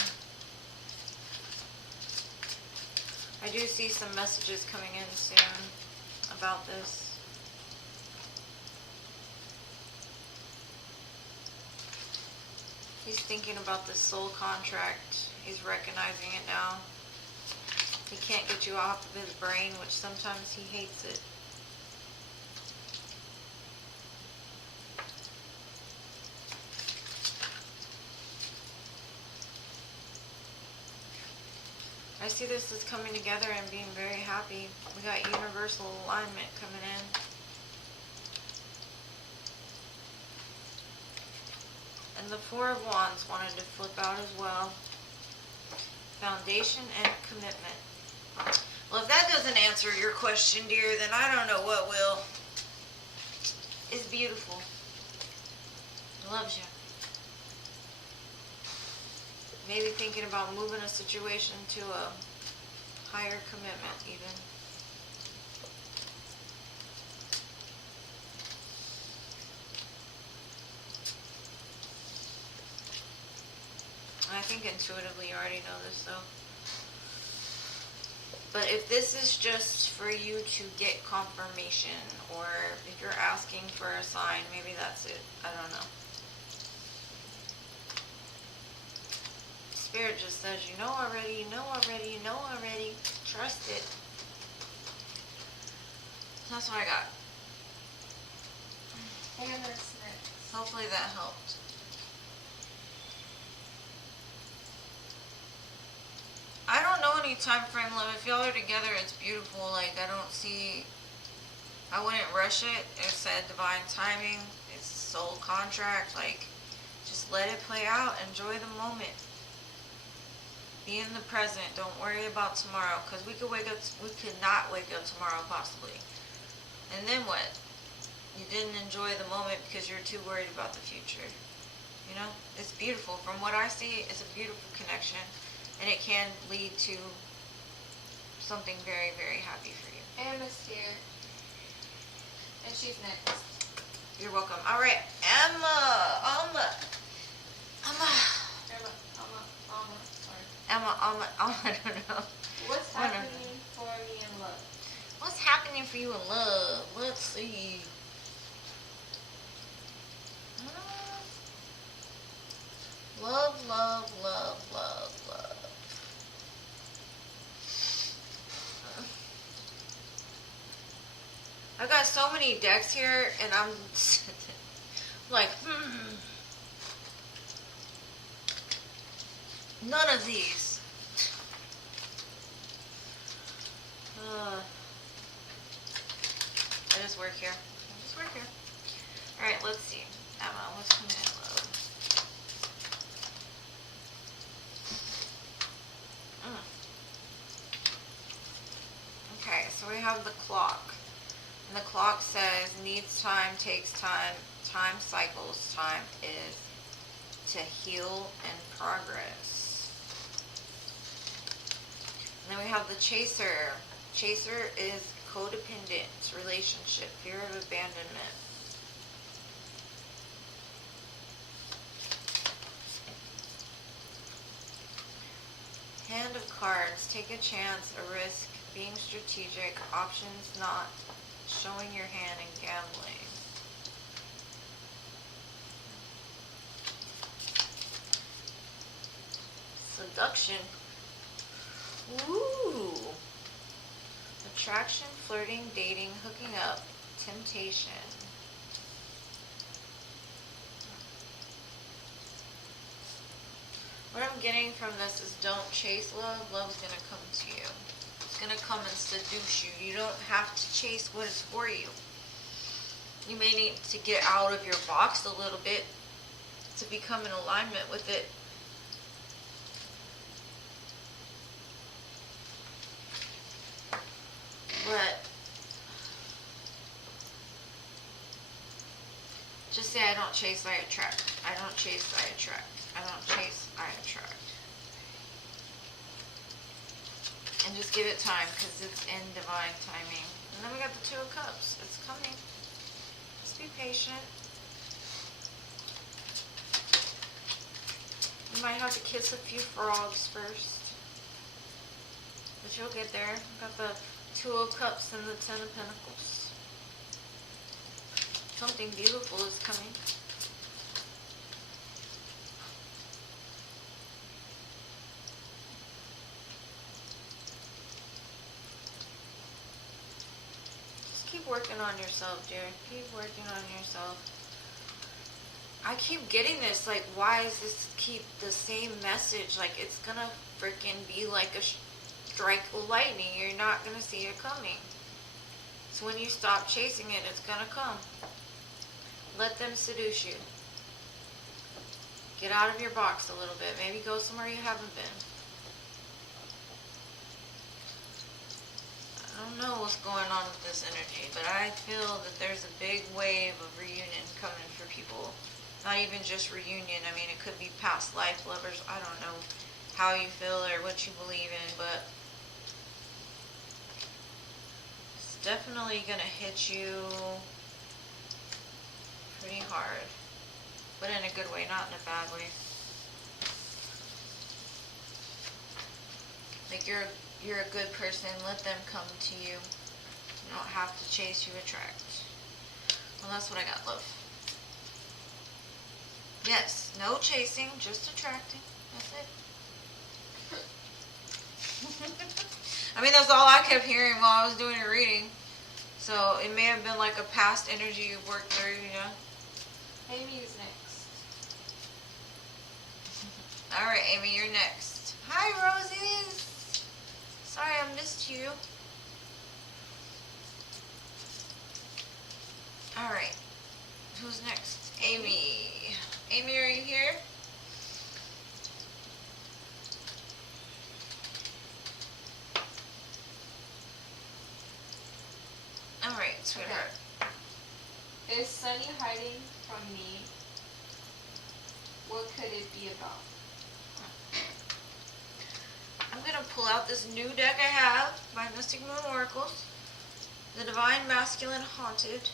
I do see some messages coming in soon about this. He's thinking about this soul contract. He's recognizing it now. He can't get you off of his brain, which sometimes he hates it. I see this as coming together and being very happy. We got universal alignment coming in. And the Four of Wands wanted to flip out as well. Foundation and commitment. Well, if that doesn't answer your question, dear, then I don't know what will. It's beautiful. Loves you. Maybe thinking about moving a situation to a higher commitment even. I think intuitively you already know this though. But if this is just for you to get confirmation, or if you're asking for a sign, maybe that's it. I don't know. Spirit just says, you know already, you know already, you know already. Trust it. That's what I got. And there's next. Hopefully that helped. I don't know any time frame, love. If y'all are together, it's beautiful. Like, I don't see... I wouldn't rush it. It said divine timing. It's soul contract. Like, just let it play out. Enjoy the moment. Be in the present. Don't worry about tomorrow. Because we could not wake up tomorrow, possibly. And then what? You didn't enjoy the moment because you're too worried about the future. You know? It's beautiful. From what I see, it's a beautiful connection. And it can lead to something very, very happy for you. Emma's here. And she's next. You're welcome. All right, Emma. Sorry. I don't know. What's happening for me in love? What's happening for you in love? Let's see. Love, love, love, love, love. I got so many decks here, and I'm like, none of these. I just work here. Alright, let's see. Emma, what's coming in, love? Okay, so we have the clock. And the clock says, needs time, takes time, time cycles, time is to heal and progress. And then we have the chaser. Chaser is codependent relationship, fear of abandonment. cards. Take a chance, a risk, being strategic, options not, showing your hand, and gambling. Seduction. Ooh. Attraction, flirting, dating, hooking up, temptation. What I'm getting from this is don't chase love. Love's going to come to you. It's going to come and seduce you. You don't have to chase what is for you. You may need to get out of your box a little bit to become in alignment with it. But just say, I don't chase, I attract. I don't chase, I attract. I don't chase, I attract. And just give it time, because it's in divine timing. And then we got the Two of Cups. It's coming. Just be patient. You might have to kiss a few frogs first. But you'll get there. We got the Two of Cups and the Ten of Pentacles. Something beautiful is coming. Just keep working on yourself, dear. Keep working on yourself. I keep getting this, like, why is this keep the same message? Like, it's gonna freaking be like a strike of lightning. You're not gonna see it coming. So when you stop chasing it, it's gonna come. Let them seduce you. Get out of your box a little bit. Maybe go somewhere you haven't been. I don't know what's going on with this energy, but I feel that there's a big wave of reunion coming for people. Not even just reunion. I mean, it could be past life lovers. I don't know how you feel or what you believe in, but it's definitely going to hit you pretty hard. But in a good way, not in a bad way. Like, you're a good person. Let them come to you. You don't have to chase, you attract. Well, that's what I got, love. Yes, no chasing, just attracting. That's it. I mean, that's all I kept hearing while I was doing a reading. So it may have been like a past energy you've worked through, you know. Amy is next. Alright, Amy, you're next. Hi, Roses. Sorry I missed you. Alright. Who's next? Amy. Amy, are you here? Alright, sweetheart. Okay. Is Sunny hiding from me? What could it be about? I'm going to pull out this new deck I have by Mystic Moon Oracles. The Divine Masculine Haunted.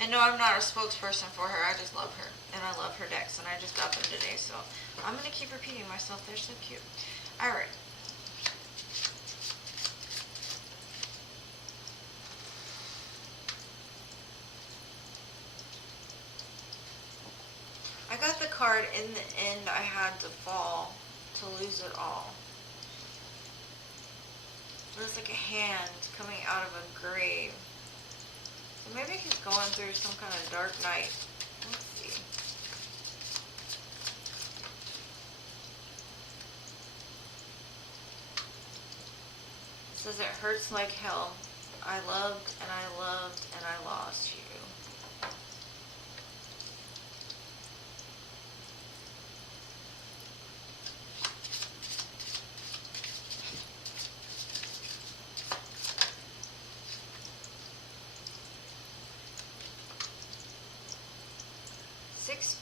And no, I'm not a spokesperson for her. I just love her. And I love her decks. And I just got them today. So I'm going to keep repeating myself. They're so cute. Alright. I got the card, in the end I had to fall to lose it all. There's like a hand coming out of a grave. So maybe he's going through some kind of dark night. Let's see. It says it hurts like hell. I loved and I loved and I lost you.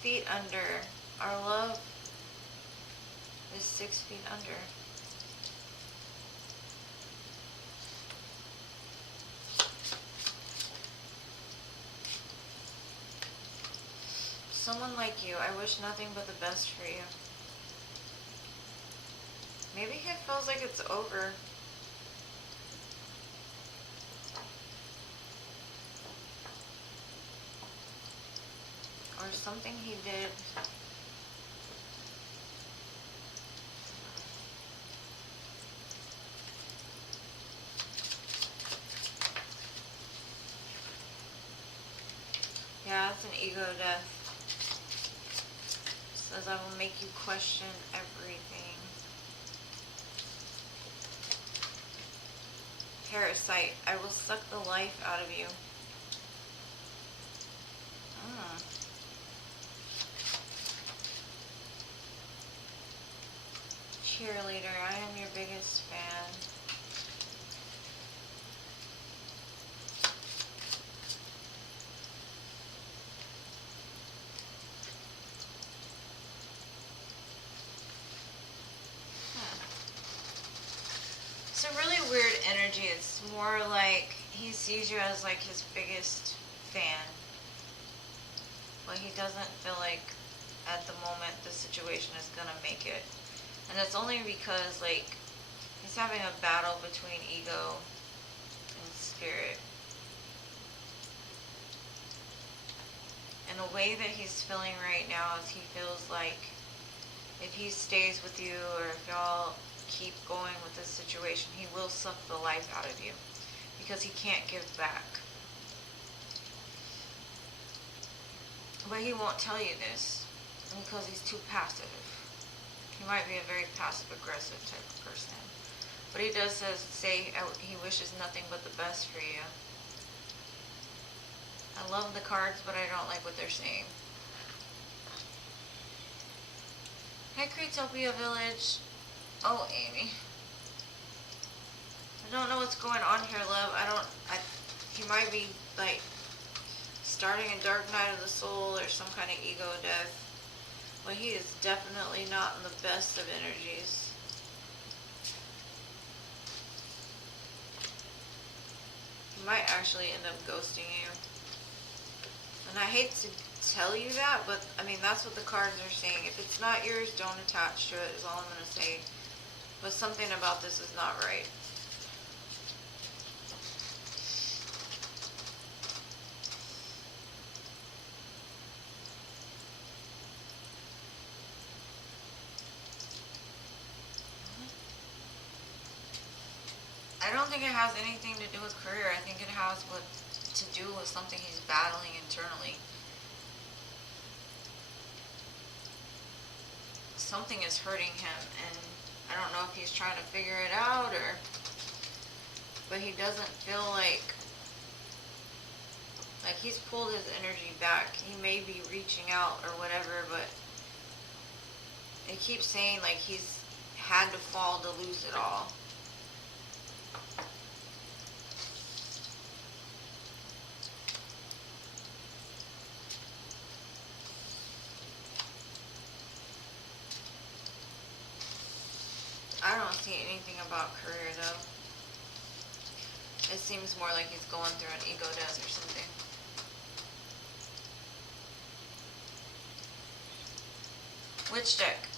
Feet under. Our love is 6 feet under. Someone like you, I wish nothing but the best for you. Maybe he feels like it's over. Or something he did. Yeah, it's an ego death. It says I will make you question everything. Parasite, I will suck the life out of you. Cheerleader, I am your biggest fan. It's a really weird energy. It's more like he sees you as like his biggest fan. But he doesn't feel like at the moment the situation is gonna make it. And it's only because like he's having a battle between ego and spirit. And the way that he's feeling right now is he feels like if he stays with you or if y'all keep going with this situation, he will suck the life out of you because he can't give back. But he won't tell you this because he's too passive. He might be a very passive-aggressive type of person. But he does say he wishes nothing but the best for you. I love the cards, but I don't like what they're saying. Hey, Creatopia Village. Oh, Amy. I don't know what's going on here, love. He might be, like, starting a dark night of the soul or some kind of ego death. But he is definitely not in the best of energies. He might actually end up ghosting you. And I hate to tell you that, but I mean, that's what the cards are saying. If it's not yours, don't attach to it, is all I'm going to say. But something about this is not right. I don't think it has anything to do with career. I think it has to do with something he's battling internally. Something is hurting him, and I don't know if he's trying to figure it out but he doesn't feel like he's pulled his energy back. He may be reaching out or whatever, but it keeps saying like he's had to fall to lose it all. I don't see anything about career though. It seems more like he's going through an ego death or something. Which deck?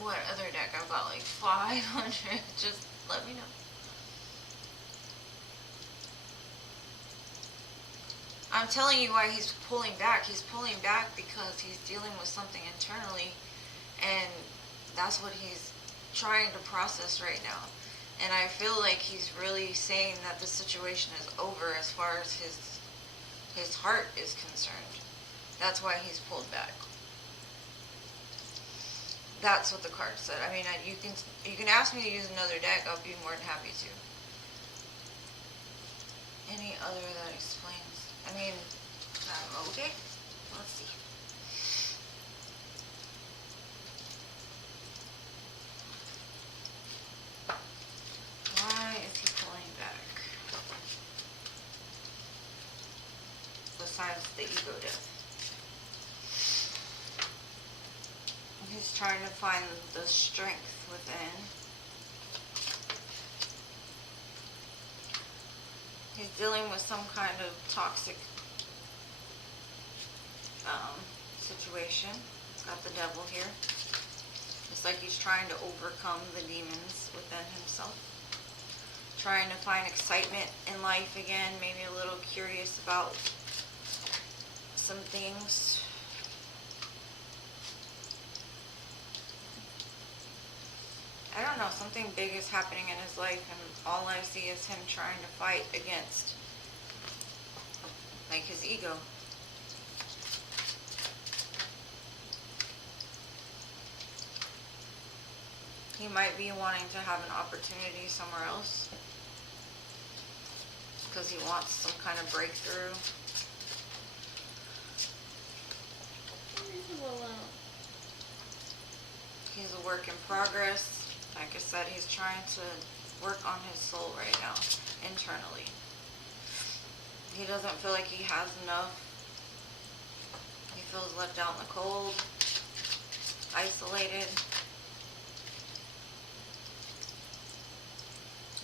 What other deck? I've got like 500. Just let me know. I'm telling you why he's pulling back. He's pulling back because he's dealing with something internally, and that's what he's trying to process right now. And I feel like he's really saying that the situation is over as far as his heart is concerned. That's why he's pulled back. That's what the card said. I mean, you can ask me to use another deck. I'll be more than happy to. Any other that explains. I mean, okay. Let's see. Why is he pulling back? Besides the ego death. He's trying to find the strength within. He's dealing with some kind of toxic situation. It's got the devil here. It's like he's trying to overcome the demons within himself. Trying to find excitement in life again. Maybe a little curious about some things. I don't know, something big is happening in his life and all I see is him trying to fight against, like, his ego. He might be wanting to have an opportunity somewhere else because he wants some kind of breakthrough. He's a work in progress. Like I said, he's trying to work on his soul right now, internally. He doesn't feel like he has enough. He feels left out in the cold, isolated.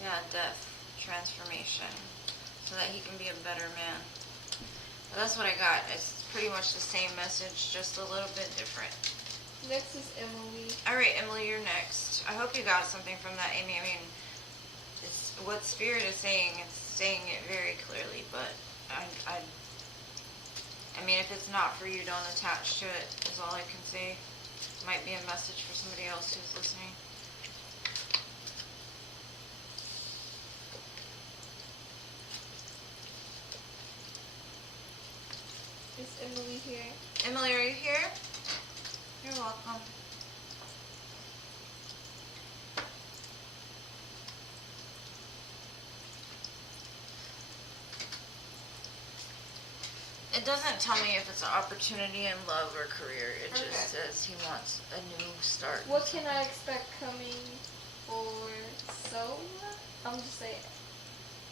Yeah, death, transformation, so that he can be a better man. But that's what I got. It's pretty much the same message, just a little bit different. Next is Emily. Alright, Emily, you're next. I hope you got something from that, Amy. I mean, it's what Spirit is saying, it's saying it very clearly, but I mean, if it's not for you, don't attach to it, is all I can say. It might be a message for somebody else who's listening. Is Emily here? Emily, are you here? You're welcome. It doesn't tell me if it's an opportunity in love or career. It just says he wants a new start. What can I expect coming for Soul? I'm just saying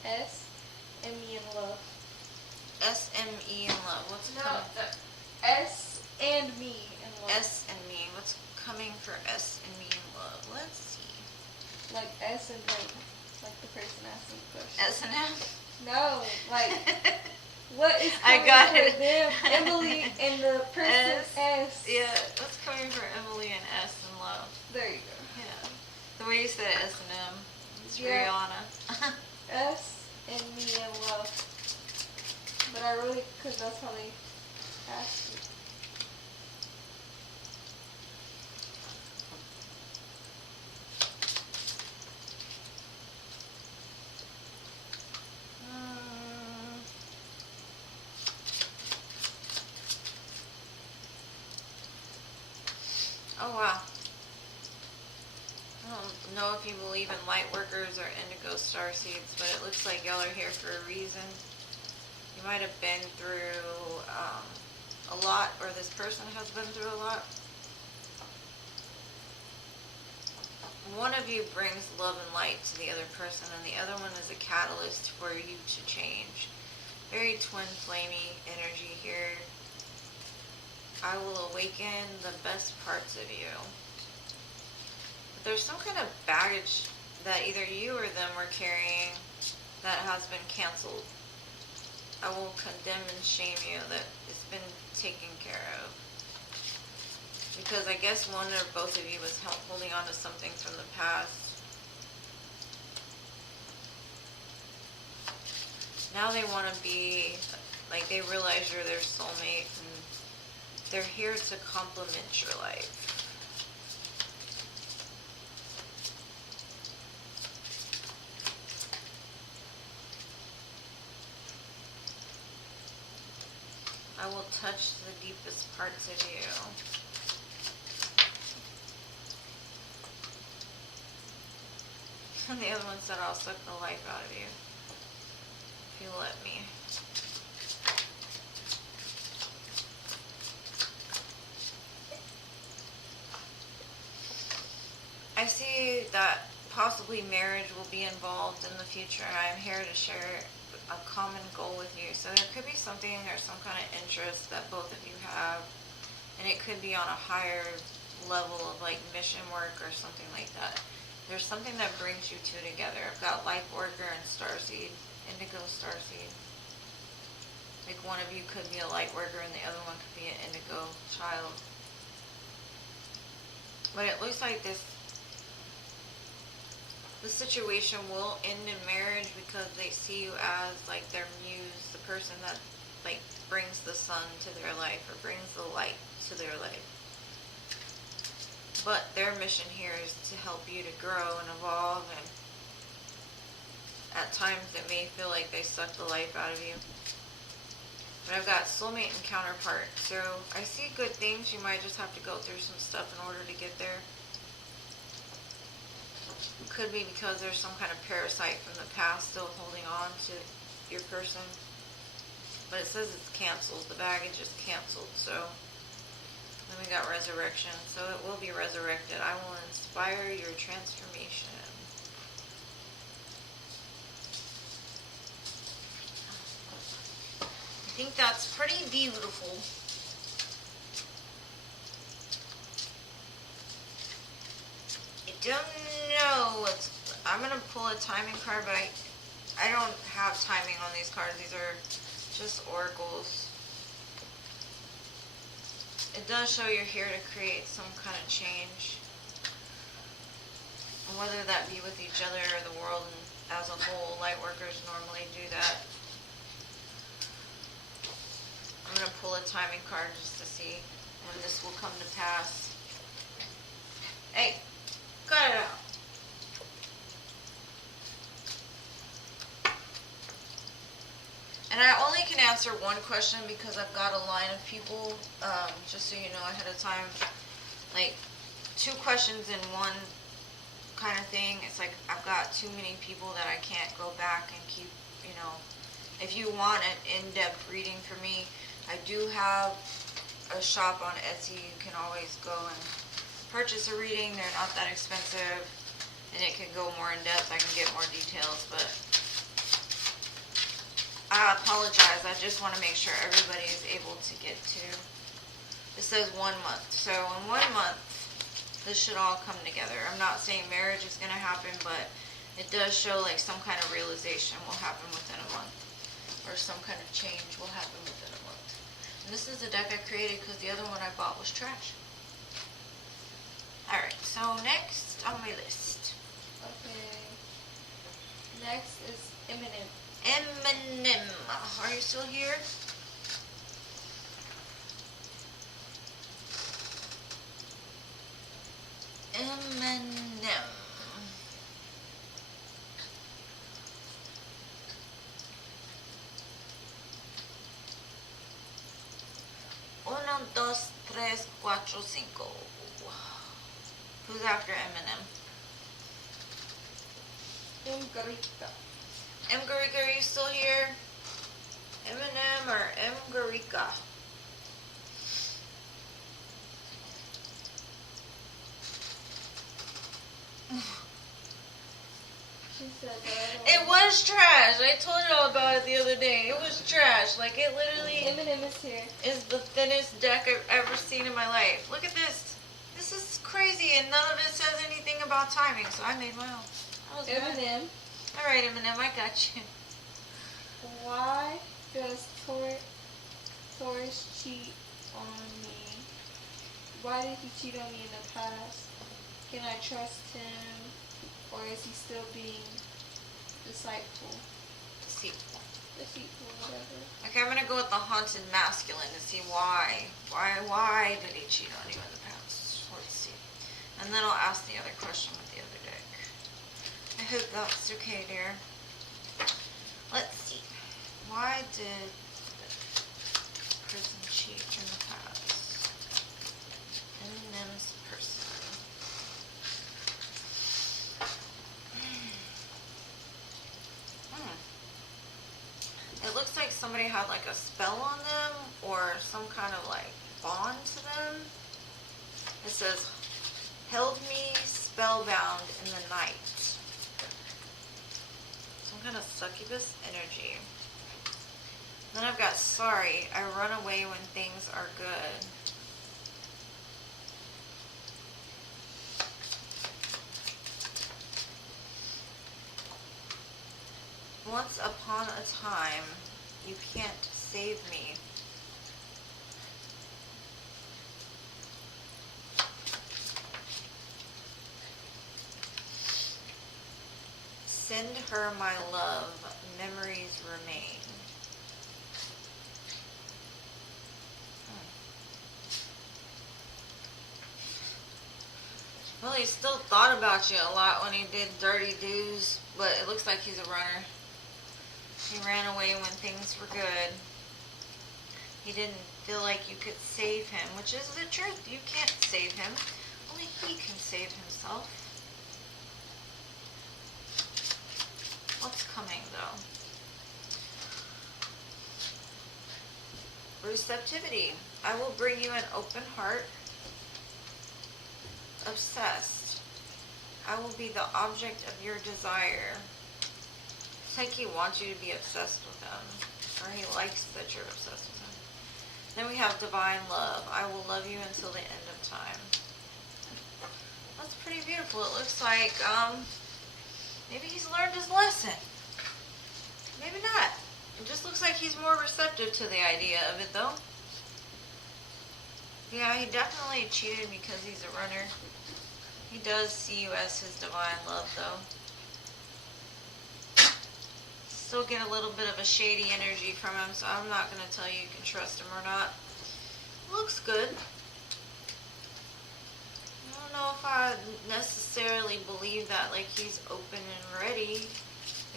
S and me in love. S-M-E in love. What's coming? S and me in love. S and me. What's coming for S and me in love? Let's see. Like S and M. Like the person asking the question. S and M? No, like what is I coming got for it. them? Emily and the person S. Yeah, what's coming for Emily and S in love? There you go. Yeah. The way you said S and M. It's Yeah. Rihanna. S and me in love. But I really, because that's how they asked it. Oh wow. I don't know if you believe in light workers or indigo starseeds, but it looks like y'all are here for a reason. You might have been through a lot, or this person has been through a lot. One of you brings love and light to the other person, and the other one is a catalyst for you to change. Very twin flamey energy here. I will awaken the best parts of you. But there's some kind of baggage that either you or them were carrying that has been canceled. I will condemn and shame you that it's been taken care of. Because I guess one or both of you was holding on to something from the past. Now they want to be, like, they realize you're their soulmate and they're here to complement your life. I will touch the deepest parts of you. And the other one said, I'll suck the life out of you if you let me. I see that possibly marriage will be involved in the future. I am here to share a common goal with you. So there could be something or some kind of interest that both of you have, and it could be on a higher level of like mission work or something like that. There's something that brings you two together. I've got life worker and starseed, indigo starseed. Like one of you could be a light worker and the other one could be an indigo child. But it looks like this situation will end in marriage because they see you as like their muse, the person that like brings the sun to their life or brings the light to their life. But their mission here is to help you to grow and evolve, and at times it may feel like they suck the life out of you. But I've got soulmate and counterpart, so I see good things. You might just have to go through some stuff in order to get there. It could be because there's some kind of parasite from the past still holding on to your person. But it says it's canceled. The baggage is canceled, so then we got resurrection. So it will be resurrected. I will inspire your transformation. I think that's pretty beautiful. I don't know what's... I'm going to pull a timing card, but I don't have timing on these cards. These are just oracles. It does show you're here to create some kind of change. And whether that be with each other or the world as a whole, light workers normally do that. I'm going to pull a timing card just to see when this will come to pass. Hey, cut it out. And I only can answer one question because I've got a line of people, just so you know ahead of time, like 2 questions in one kind of thing. It's like I've got too many people that I can't go back and keep, you know. If you want an in-depth reading for me, I do have a shop on Etsy. You can always go and purchase a reading. They're not that expensive, and it can go more in depth. I can get more details, but I apologize. I just want to make sure everybody is able to get to. It says 1 month. So in 1 month, this should all come together. I'm not saying marriage is going to happen, but it does show like some kind of realization will happen within a month. Or some kind of change will happen within a month. And this is the deck I created because the other one I bought was trash. Alright, so next on my list. Okay. Next is imminent. Eminem. Are you still here? Eminem. 1, 2, 3, 4, 5. Who's after Eminem? Imgarika. M. Garika, are you still here? Eminem or M. Garika? She said that. It was trash. I told y'all about it the other day. It was trash. Like, it literally Eminem is here. is the thinnest deck I've ever seen in my life. Look at this. This is crazy, and none of it says anything about timing, so I made my own. That was bad. Eminem. Alright, Eminem, I got you. Why does Taurus cheat on me? Why did he cheat on me in the past? Can I trust him? Or is he still being deceitful? Deceitful, whatever. Okay, I'm gonna go with the haunted masculine to see why. Why did he cheat on you in the past? Let's see. And then I'll ask the other question with the other deck. I hope that's okay, dear. Let's see. Why did the person cheat in the past? Eminem's person. It looks like somebody had like a spell on them or some kind of like bond to them. It says, held me spellbound in the night. Some kind of succubus energy. Then I've got sorry, I run away when things are good. Once upon a time, you can't save me. Send her my love, memories remain. Well, he still thought about you a lot when he did Dirty Do's, but it looks like he's a runner. He ran away when things were good. He didn't feel like you could save him, which is the truth. You can't save him. Only he can save himself. What's coming, though? Receptivity. I will bring you an open heart. Obsessed. I will be the object of your desire. It's like he wants you to be obsessed with him, or he likes that you're obsessed with him. Then we have divine love. I will love you until the end of time. That's pretty beautiful. It looks like maybe he's learned his lesson. Maybe not. It just looks like he's more receptive to the idea of it, though. Yeah, he definitely cheated because he's a runner. He does see you as his divine love, though. Still get a little bit of a shady energy from him, so I'm not going to tell you you can trust him or not. Looks good. I don't know if I necessarily believe that, like, he's open and ready.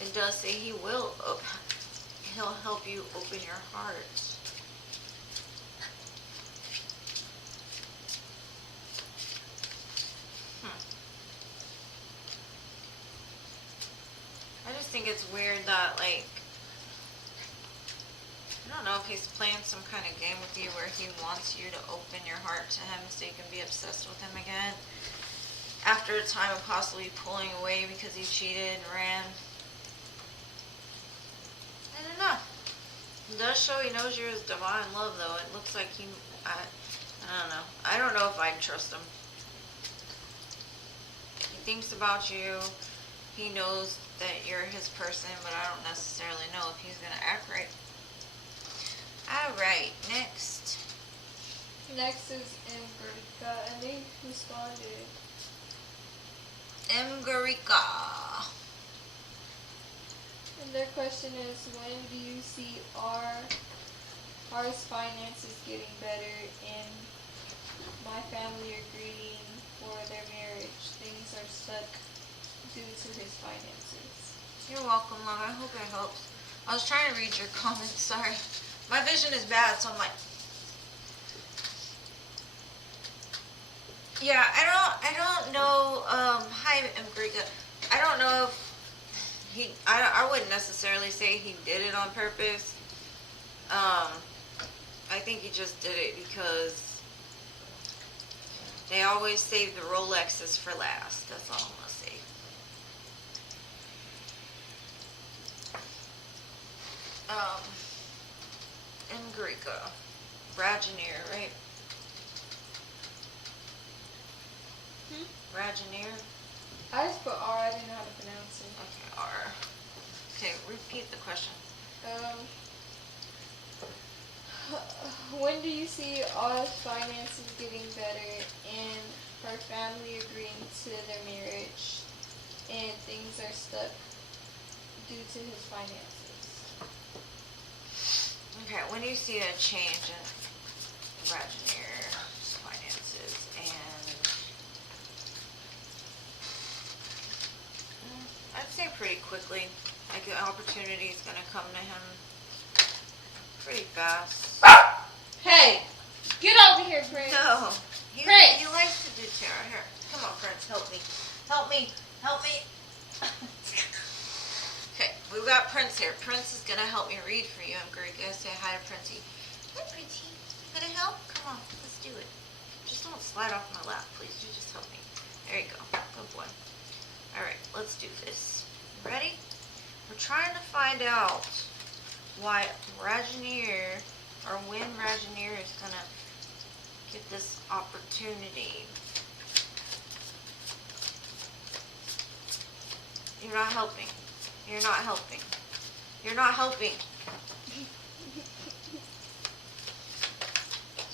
It does say he will. He'll help you open your heart. I just think it's weird that, like, I don't know if he's playing some kind of game with you where he wants you to open your heart to him so you can be obsessed with him again. After a time of possibly pulling away because he cheated and ran. I don't know. It does show he knows you're his divine love, though. It looks like he, I don't know. I don't know if I'd trust him. He thinks about you. He knows that you're his person, but I don't necessarily know if he's going to act right. Alright, next. Next is Imgrika, and they responded. Imgrika. And their question is, when do you see ours finances getting better and my family agreeing for their marriage? Things are stuck due to his finances. You're welcome, love. I hope it helps. I was trying to read your comments, sorry. My vision is bad, so I'm like, yeah, I don't know, hi, Imgrika. I don't know if I wouldn't necessarily say he did it on purpose. I think he just did it because they always save the Rolexes for last. That's all I'm going to say. Imgrika. Ragineer, right? Ragineer? I just put R, I didn't know how to pronounce it. Okay, R. Okay, repeat the question. When do you see our finances getting better and her family agreeing to their marriage and things are stuck due to his finances? Okay, when do you see a change in Ragineer's finances and I'd say pretty quickly. Like the opportunity is going to come to him pretty fast. Hey! Get over here, Prince! No. Prince! He likes to do terror. Here, come on, Prince, help me. Help me. Help me. Okay, we've got Prince here. Prince is going to help me read for you. I'm going to say hi to Princey. Hi, Princey. You going to help? Come on, let's do it. Just don't slide off my lap, please. You just help me. There you go. Good boy. All right, let's do this. Ready? We're trying to find out why Ragineer, or when Ragineer is going to get this opportunity. You're not helping. You're not helping. You're not helping.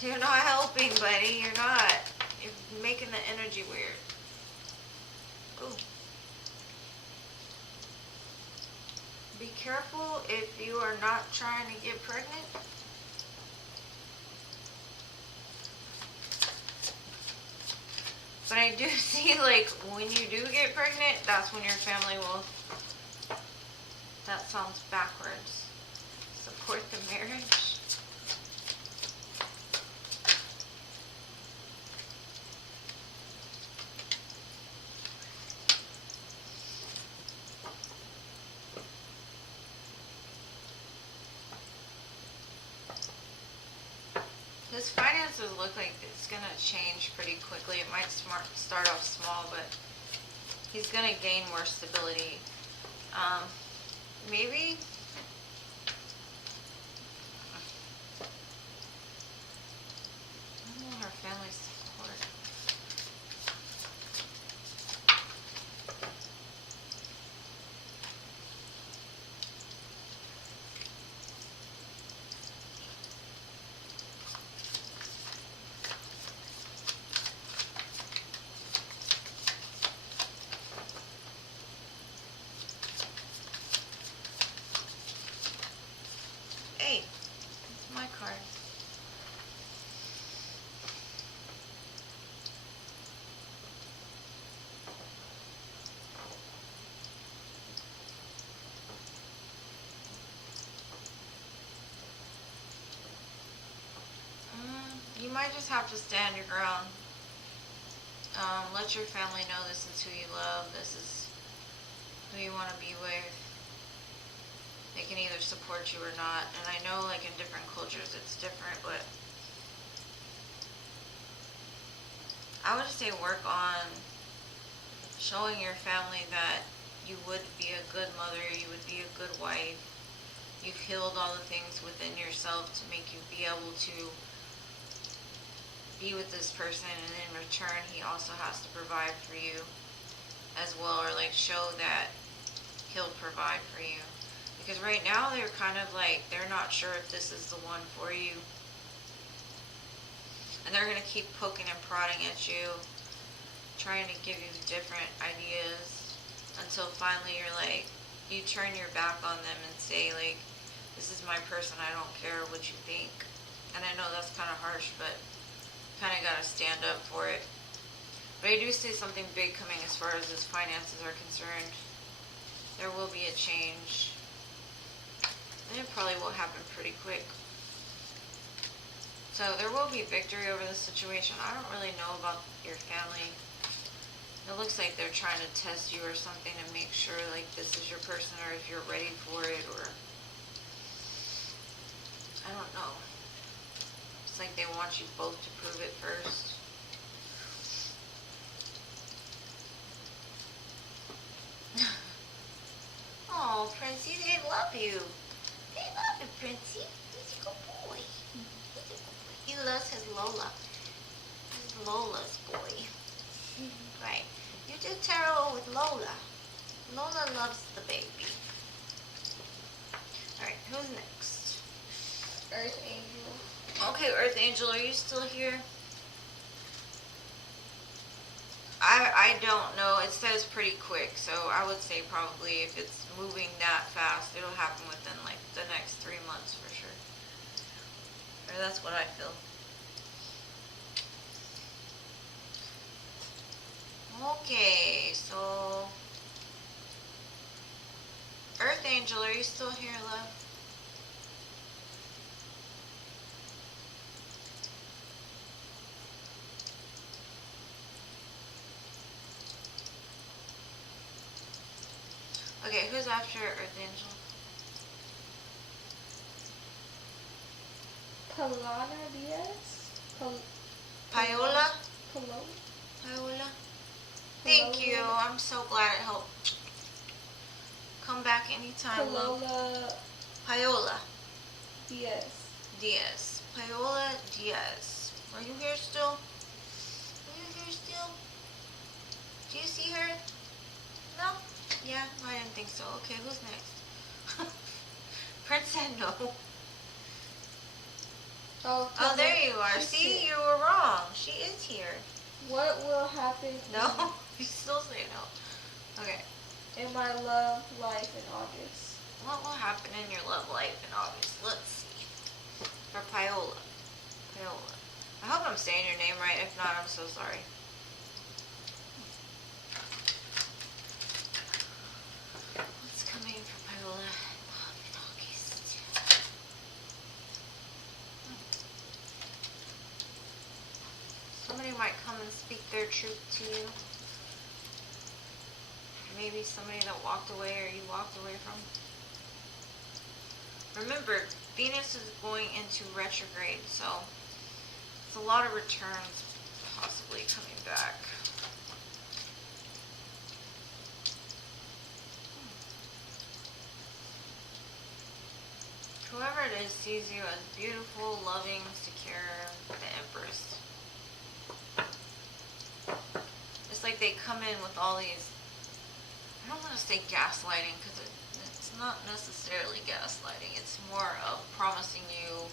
You're not helping, buddy. You're not. You're making the energy weird. Ooh. Be careful if you are not trying to get pregnant. But I do see, like, when you do get pregnant, that's when your family will... That sounds backwards. Support the marriage. His finances look like it's going to change pretty quickly. It might start off small, but he's going to gain more stability. Maybe... I don't know her family's support. Hey, it's my card. You might just have to stand your ground. Let your family know this is who you love, this is who you want to be with. They can either support you or not. And I know, like, in different cultures it's different, but I would just say work on showing your family that you would be a good mother, you would be a good wife. You've healed all the things within yourself to make you be able to be with this person, and in return he also has to provide for you as well, or like show that he'll provide for you. Because right now they're kind of like, they're not sure if this is the one for you. And they're going to keep poking and prodding at you, trying to give you different ideas, until finally you're like, you turn your back on them and say, like, this is my person, I don't care what you think. And I know that's kind of harsh, but kind of got to stand up for it. But I do see something big coming as far as his finances are concerned. There will be a change. And it probably will happen pretty quick. So there will be victory over this situation. I don't really know about your family. It looks like they're trying to test you or something to make sure, like, this is your person, or if you're ready for it, or I don't know. It's like they want you both to prove it first. Oh, Princey, they love you. They love you, Princey. He's a good boy. He's a good boy. He loves his Lola. He's Lola's boy. Right. You do tarot with Lola. Lola loves the baby. Alright, who's next? Earth Angel. Okay, Earth Angel, are you still here? I don't know. It says pretty quick, so I would say probably if it's moving that fast, it'll happen within like the next 3 months for sure. Or that's what I feel. Okay, so Earth Angel, are you still here, love? Okay, who's after Earth Angel? Palana Diaz? Paola? Paola? Paola? Thank you. I'm so glad it helped. Come back anytime. Paola Paola Diaz. Diaz. Paola Diaz. Are you here still? Are you here still? Do you see her? No? Yeah, I didn't think so. Okay, who's next? Prince said no. Oh, Oh, there you are. she's See, here. you were wrong. She is here. What will happen No, you still say no. Okay. in my love life in August? What will happen in your love life in August? Let's see. For Paola. Paola. I hope I'm saying your name right. If not, I'm so sorry. What's coming for Paola in August? Somebody might come and speak their truth to you. Maybe somebody that walked away or you walked away from. Remember, Venus is going into retrograde, so it's a lot of returns possibly coming back. Whoever it is sees you as beautiful, loving, secure, the Empress. It's like they come in with all these, I don't want to say gaslighting because it's not necessarily gaslighting. It's more of promising you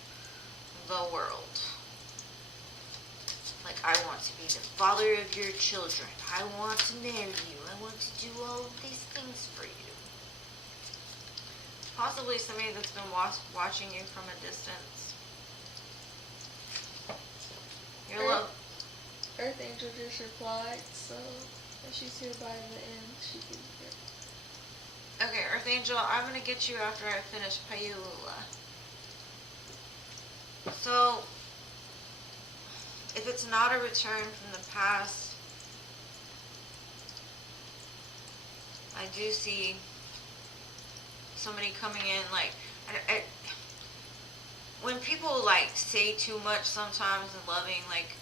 the world. Like, I want to be the father of your children. I want to marry you. I want to do all of these things for you. Possibly somebody that's been watching you from a distance. Your love. Earth Angel just replied, so if she's here by the end, she can hear. Okay, Earth Angel, I'm going to get you after I finish Paola. So, if it's not a return from the past, I do see somebody coming in, like, when people, like, say too much sometimes in loving, like,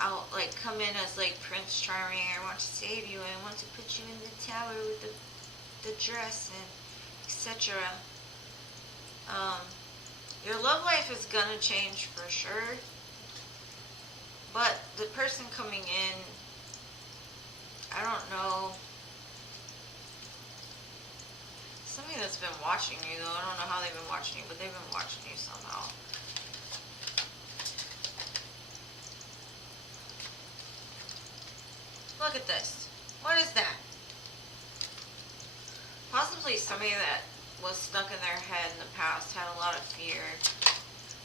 I'll, like, come in as, like, Prince Charming, I want to save you, I want to put you in the tower with the dress, and etc. Your love life is gonna change for sure, but the person coming in, I don't know, somebody that's been watching you, though. I don't know how they've been watching you, but they've been watching you somehow. Look at this. What is that? Possibly somebody that was stuck in their head in the past, had a lot of fear.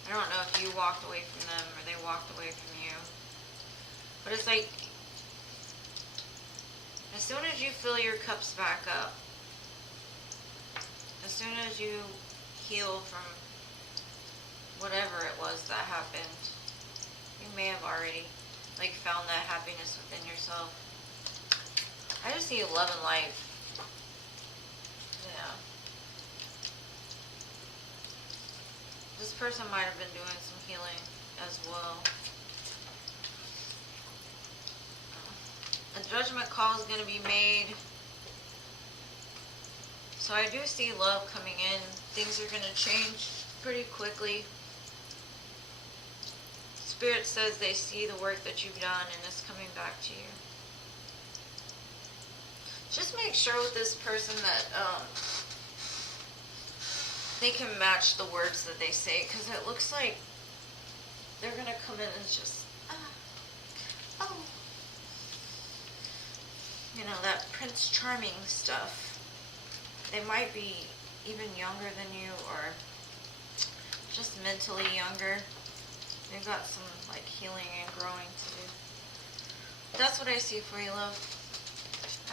I don't know if you walked away from them or they walked away from you. But it's like, as soon as you fill your cups back up, as soon as you heal from whatever it was that happened, you may have already, like, found that happiness within yourself. I just see love and life. Yeah. This person might have been doing some healing as well. A judgment call is going to be made. So I do see love coming in. Things are going to change pretty quickly. Spirit says they see the work that you've done and it's coming back to you. Just make sure with this person that they can match the words that they say, because it looks like they're going to come in and just, oh, you know, that Prince Charming stuff. They might be even younger than you or just mentally younger. They've got some, like, healing and growing to do. That's what I see for you, love.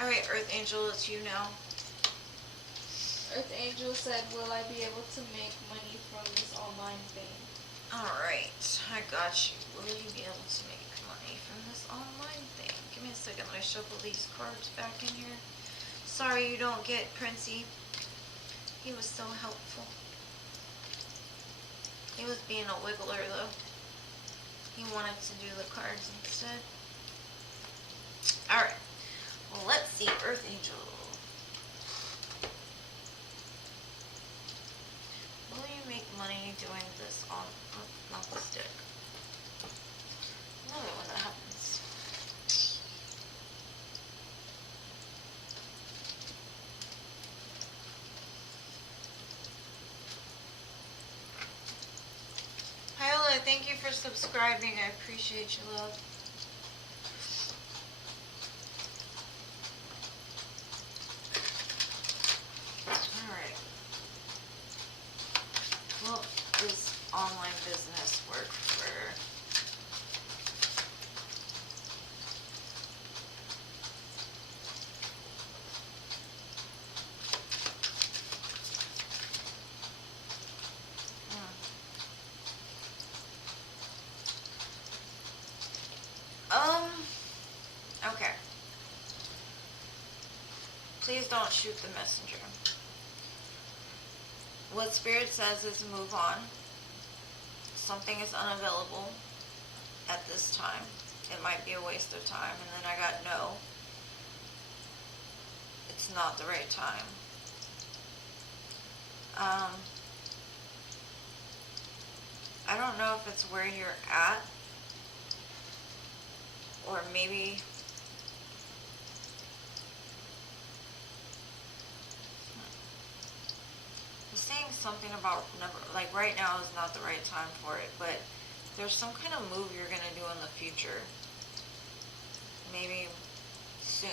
Alright, Earth Angel, it's you now. Earth Angel said, will I be able to make money from this online thing? Alright, I got you. Will you be able to make money from this online thing? Give me a second, let me shuffle these cards back in here. Sorry you don't get Princey. He was so helpful. He was being a wiggler, though. He wanted to do the cards instead. Alright. Well, let's see, Earth Angel. Will you make money doing this on, not the stick? I love it when that happens. Paola, thank you for subscribing. I appreciate you, love. Alright. Well, this online business work for... Okay. Please don't shoot the messenger. What Spirit says is move on. Something is unavailable at this time. It might be a waste of time. And then I got no. It's not the right time. I don't know if it's where you're at, or maybe it's saying something about never, like right now is not the right time for it, but there's some kind of move you're going to do in the future, maybe soon,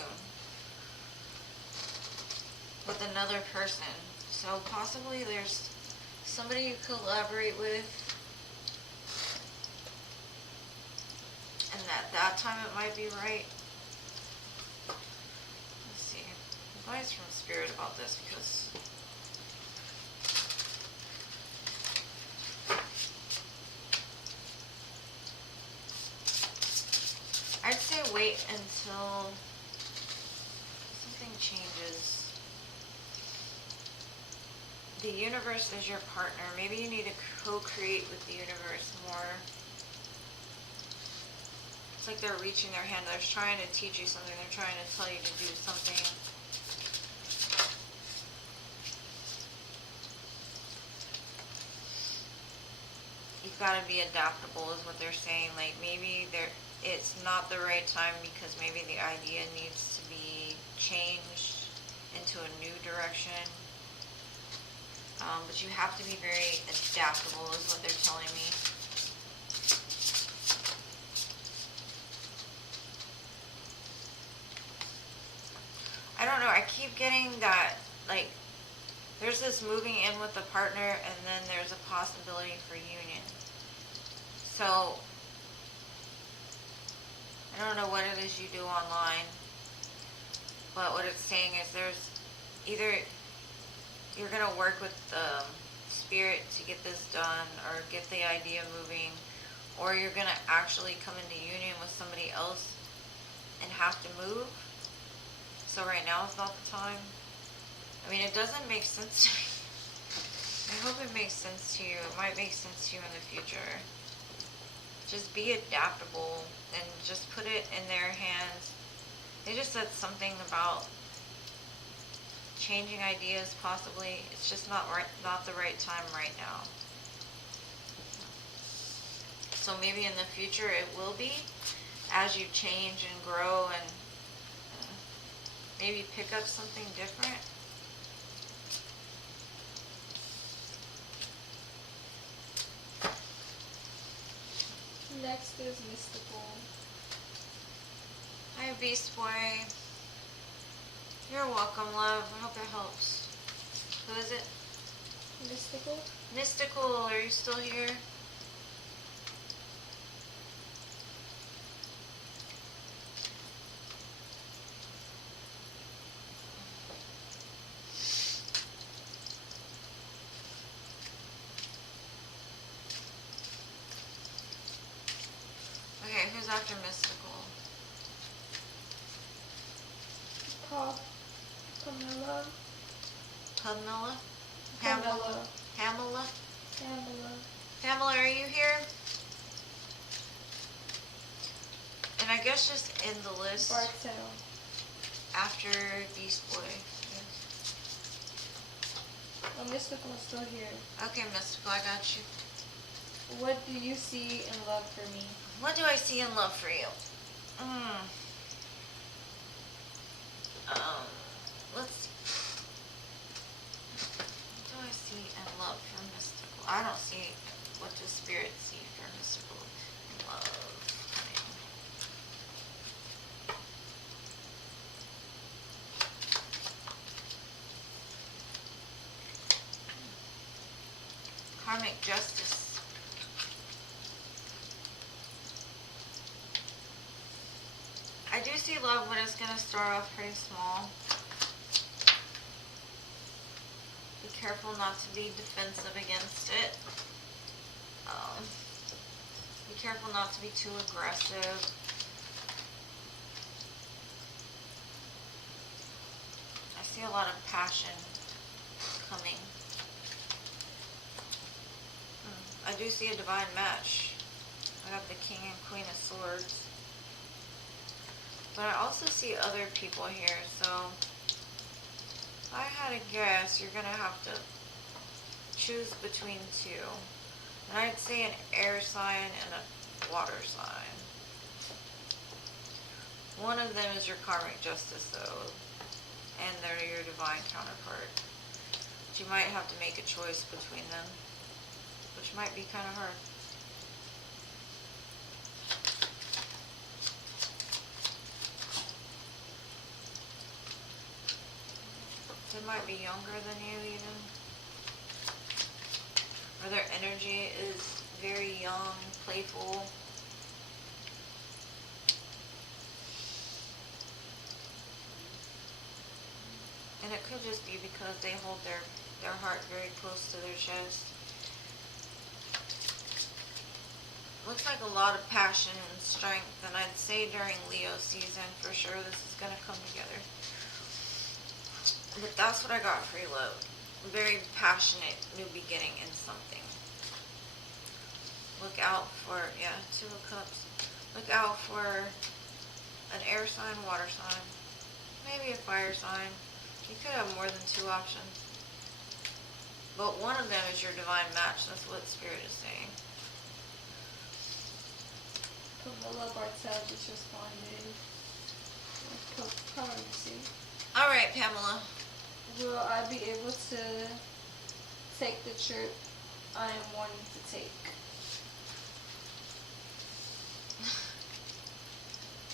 with another person. So possibly there's somebody you collaborate with, and at that time it might be right. Let's see. Advice from Spirit about this, because I'd say wait until something changes. The universe is your partner. Maybe you need to co-create with the universe more. It's like they're reaching their hand. They're trying to teach you something. They're trying to tell you to do something. You've got to be adaptable is what they're saying. Like maybe it's not the right time because maybe the idea needs to be changed into a new direction. But you have to be very adaptable is what they're telling me. I don't know, I keep getting that, like, there's this moving in with the partner and then there's a possibility for union. So, I don't know what it is you do online, but what it's saying is there's either you're going to work with the Spirit to get this done or get the idea moving, or you're going to actually come into union with somebody else and have to move. So right now is not the time. I mean, it doesn't make sense to me. I hope it makes sense to you. It might make sense to you in the future. Just be adaptable and just put it in their hands. They just said something about changing ideas possibly. It's just not the right time right now. So maybe in the future it will be, as you change and grow and maybe pick up something different. Next is mystical. Hi, Beast Boy. You're welcome, love. I hope it helps. Who is it? Mystical. Mystical, are you still here? Okay, who's after Mystical? Camilla. Pamela? Pamela. Pamela? Pamela. Pamela, are you here? And I guess just in the list Bartel. after Beast Boy. Oh, Mystical is still here. Okay, Mystical, I got you. What do you see in love for me? What do I see in love for you? Let's see. What do I see in love for Mystical? I don't see what does Spirit see for Mystical. Karmic justice. I do see love, but it's going to start off pretty small. Be careful not to be defensive against it. Be careful not to be too aggressive. I see a lot of passion coming. I do see a divine match. I have the King and Queen of Swords. But I also see other people here, so if I had to guess, you're going to have to choose between two. And I'd say an air sign and a water sign. One of them is your karmic justice, though, and they're your divine counterpart. But you might have to make a choice between them, which might be kind of hard. They might be younger than you, even. Or their energy is very young, playful. And it could just be because they hold their heart very close to their chest. Looks like a lot of passion and strength, and I'd say during Leo season for sure this is going to come together. But that's what I got for you, love. Very passionate new beginning in something. Look out for, yeah, 2 of Cups. Look out for an air sign, water sign, maybe a fire sign. You could have more than 2 options. But one of them is your divine match. That's what Spirit is saying. Camilla Bartel just responded. Currency. Alright, Pamela. Will I be able to take the trip I am wanting to take?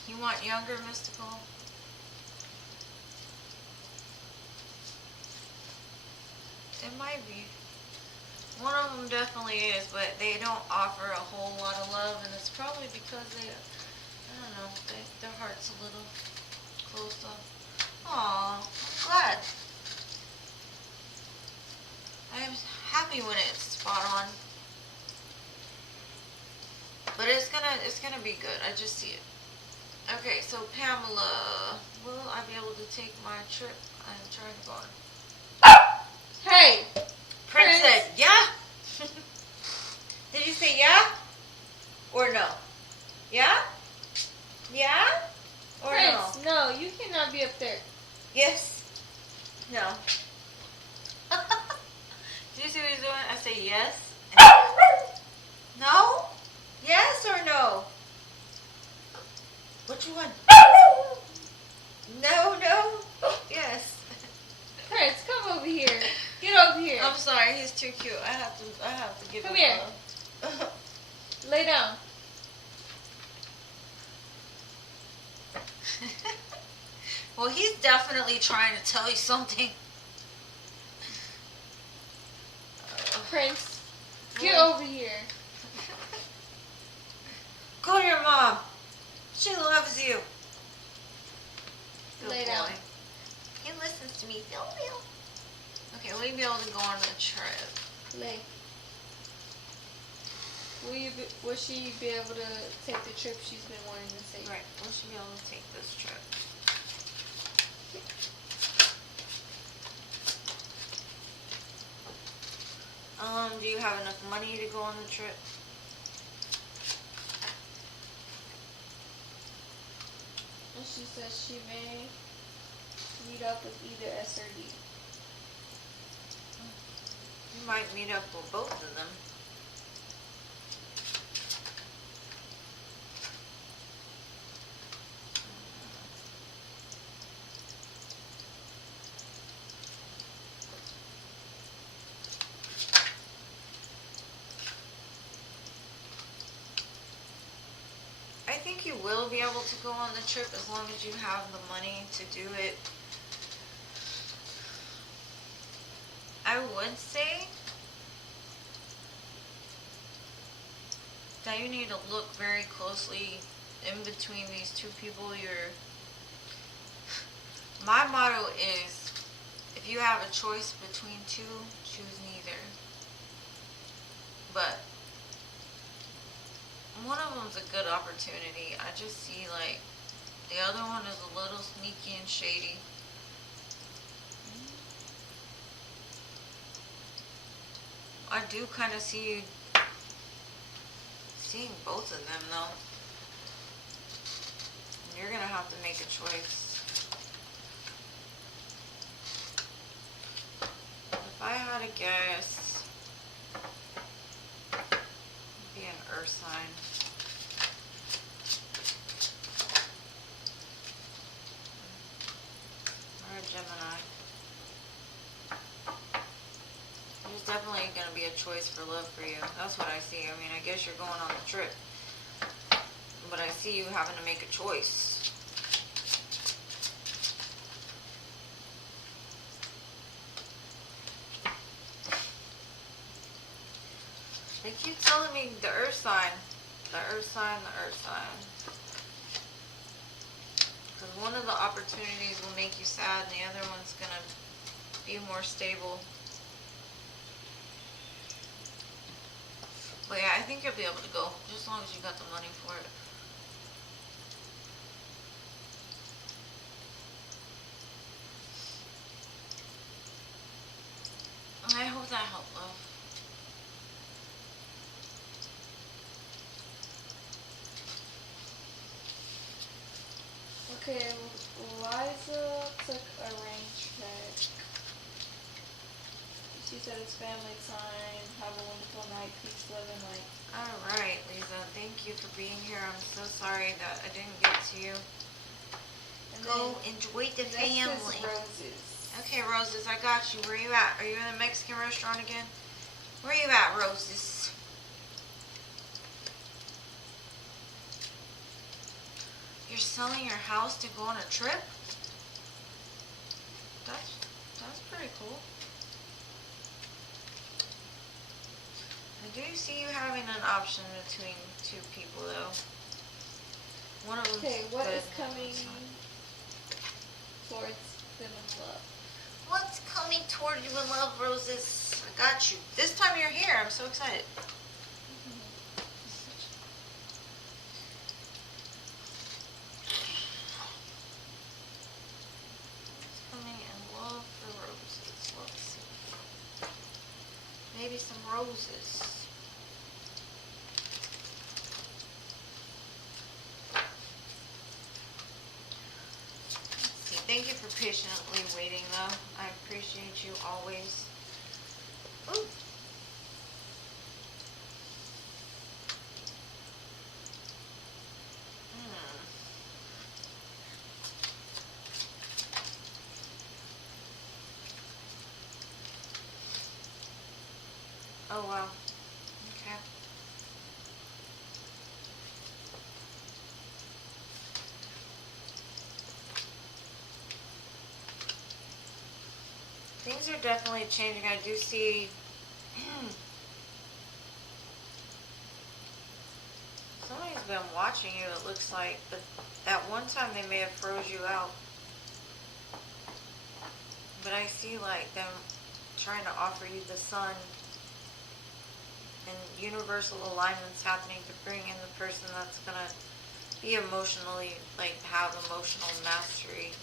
You want younger, Mystical? It might be. One of them definitely is, but they don't offer a whole lot of love, and it's probably because they, I don't know, their heart's a little closed off. Aw, I'm glad. I'm happy when it's spot on. But it's gonna be good. I just see it. Okay, so Pamela, will I be able to take my trip? I'm trying to go on. Hey! Prince said, yeah? Did you say yeah? Or no? Yeah? Yeah? Or Prince, no? no, you cannot be up there. Yes? No. Did you see what he's doing? I say yes. No? Yes or no? What you want? No, no. Yes. Prince, come over here. Get over here. I'm sorry, he's too cute. I have to give him Come here. Lay down. Well, he's definitely trying to tell you something. Prince, get over here. Go to your mom. She loves you. Good Lay boy. down. He listens to me. Okay, will you be able to go on the trip? Lay. Will she be able to take the trip she's been wanting to take? Right. Will she be able to take this trip? Do you have enough money to go on the trip? And she says she may meet up with either S or D. You might meet up with both of them. I think you will be able to go on the trip as long as you have the money to do it. I would say that you need to look very closely in between these two people. My motto is, if you have a choice between two, choose neither. But one of them's a good opportunity. I just see like the other one is a little sneaky and shady. I do kind of see you seeing both of them though. You're gonna have to make a choice. If I had to guess, it'd be an earth sign. Or a Gemini. There's definitely going to be a choice for love for you. That's what I see. I mean, I guess you're going on the trip. But I see you having to make a choice. They keep telling me the earth sign. The earth sign, the earth sign. Because one of the opportunities will make you sad and the other one's going to be more stable. But yeah, I think you'll be able to go, just as long as you got the money for it. I hope that helped, love. Okay, Liza took a rain check. She said it's family time. Have a wonderful night. Peace, love, and light. Alright, Lisa. Thank you for being here. I'm so sorry that I didn't get to you. And Go enjoy the family. Roses. Okay, Roses, I got you. Where you at? Are you in the Mexican restaurant again? Where you at, Roses? You're selling your house to go on a trip? That's pretty cool. I do see you having an option between two people, though. One of them's okay, what good, is coming towards them in love? What's coming toward you in love, Roses? I got you. This time you're here. I'm so excited. What's coming in love for Roses? Let's see. Maybe some roses. Thank you for patiently waiting, though. I appreciate you always. Ooh. Oh, wow. Okay. Things are definitely changing. I do see somebody's been watching you, it looks like, but that one time they may have froze you out. But I see like them trying to offer you the sun and universal alignments happening to bring in the person that's gonna be emotionally, like have emotional mastery.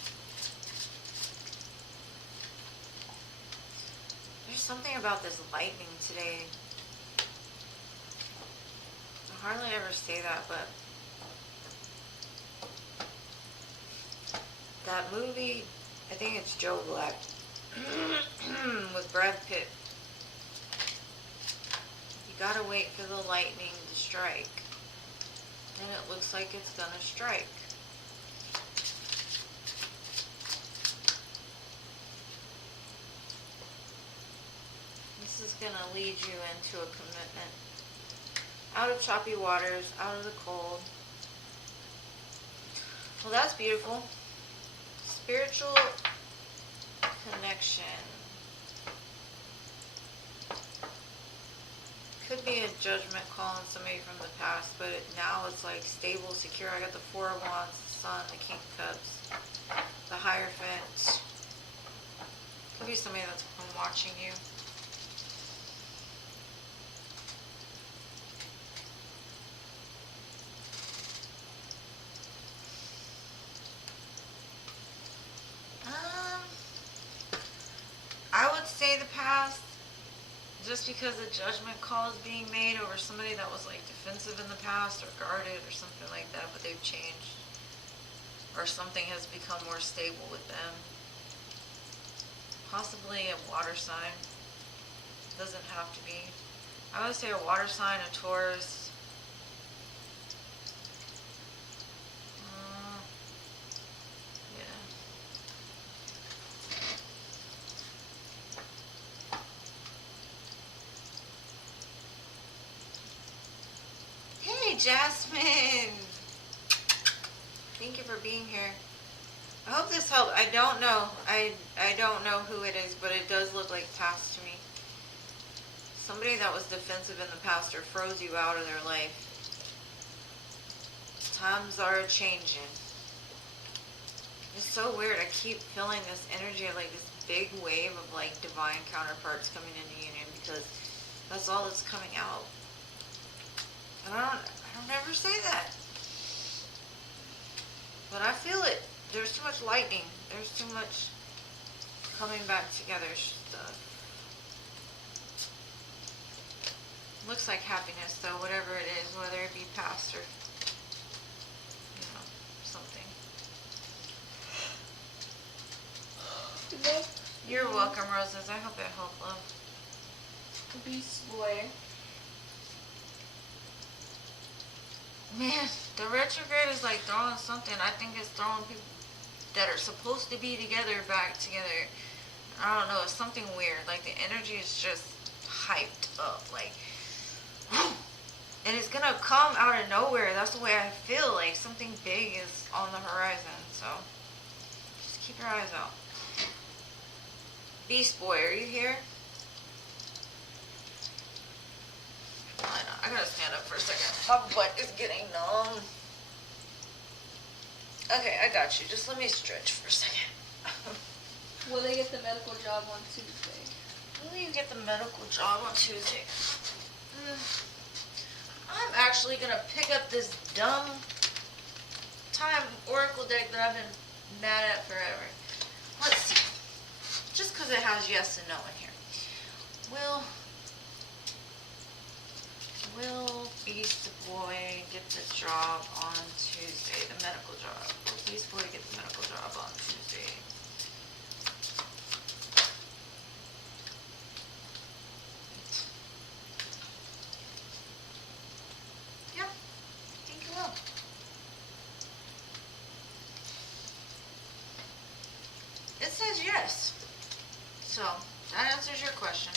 There's something about this lightning today. I hardly ever say that, but that movie, I think it's Joe Black, with Brad Pitt. You gotta wait for the lightning to strike. And it looks like it's gonna strike. This is going to lead you into a commitment. Out of choppy waters, out of the cold. Well, that's beautiful. Spiritual connection. could be a judgment call on somebody from the past, but now it's like stable, secure. I got the Four of Wands, the Sun, the King of Cups, the Hierophant. Could be somebody that's been watching you. I would say the past, just because a judgment call is being made over somebody that was like defensive in the past or guarded or something like that, but they've changed. Or something has become more stable with them. Possibly a water sign. Doesn't have to be. I would say a water sign, a Taurus. Jasmine, thank you for being here. I hope this helped. I don't know. I don't know who it is, but it does look like past to me. Somebody that was defensive in the past or froze you out of their life. Times are changing. It's so weird. I keep feeling this energy of like this big wave of like divine counterparts coming into union because that's all that's coming out. And I don't ever say that. But I feel it. There's too much lightning. There's too much coming back together stuff. Looks like happiness though, whatever it is, whether it be past or, you know, something. You're welcome, Roses. I hope it helped, love. Beast Boy. Man, the retrograde is like throwing something. I think it's throwing people that are supposed to be together back together. I don't know. It's something weird. Like the energy is just hyped up. Like, and it's gonna come out of nowhere. That's the way I feel. Like something big is on the horizon. So just keep your eyes out. Beast Boy, are you here? I gotta stand up for a second. My butt is getting numb. Okay, I got you. Just let me stretch for a second. Will they get the medical job on Tuesday? Will you get the medical job on Tuesday? I'm actually gonna pick up this dumb time oracle deck that I've been mad at forever. Let's see. Just because it has yes and no in here. Will Beast Boy get the job on Tuesday? The medical job. Will Beast Boy get the medical job on Tuesday? Yeah, I think it will. It says yes. So, that answers your question.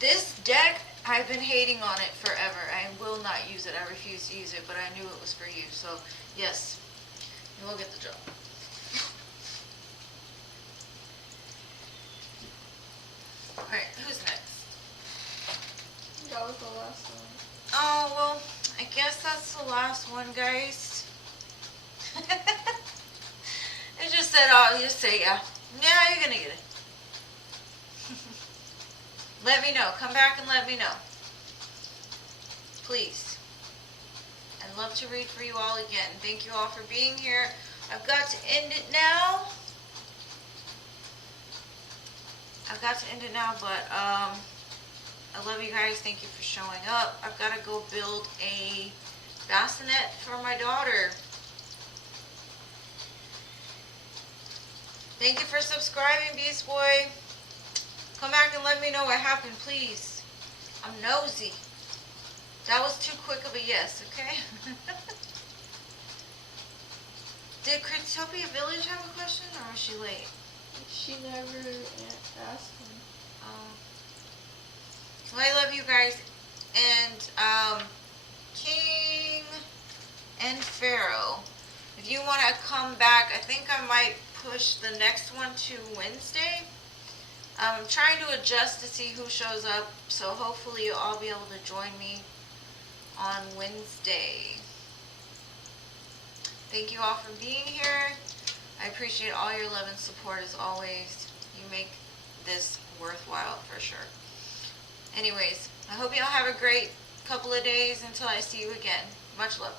This deck, I've been hating on it forever. I will not use it. I refuse to use it, but I knew it was for you. So, yes, you will get the job. Alright, who's next? That was the last one. Oh, well, I guess that's the last one, guys. It just said, oh, you just say, yeah. Yeah, you're gonna get it. Let me know. Come back and let me know. Please. I'd love to read for you all again. Thank you all for being here. I've got to end it now. But I love you guys. Thank you for showing up. I've got to go build a bassinet for my daughter. Thank you for subscribing, Beast Boy. Come back and let me know what happened, please. I'm nosy. That was too quick of a yes, okay? Did Cryptopia Village have a question, or was she late? She never asked me. Well, I love you guys. And, King and Pharaoh, if you want to come back, I think I might push the next one to Wednesday. I'm trying to adjust to see who shows up, so hopefully you'll all be able to join me on Wednesday. Thank you all for being here. I appreciate all your love and support as always. You make this worthwhile for sure. Anyways, I hope you all have a great couple of days until I see you again. Much love.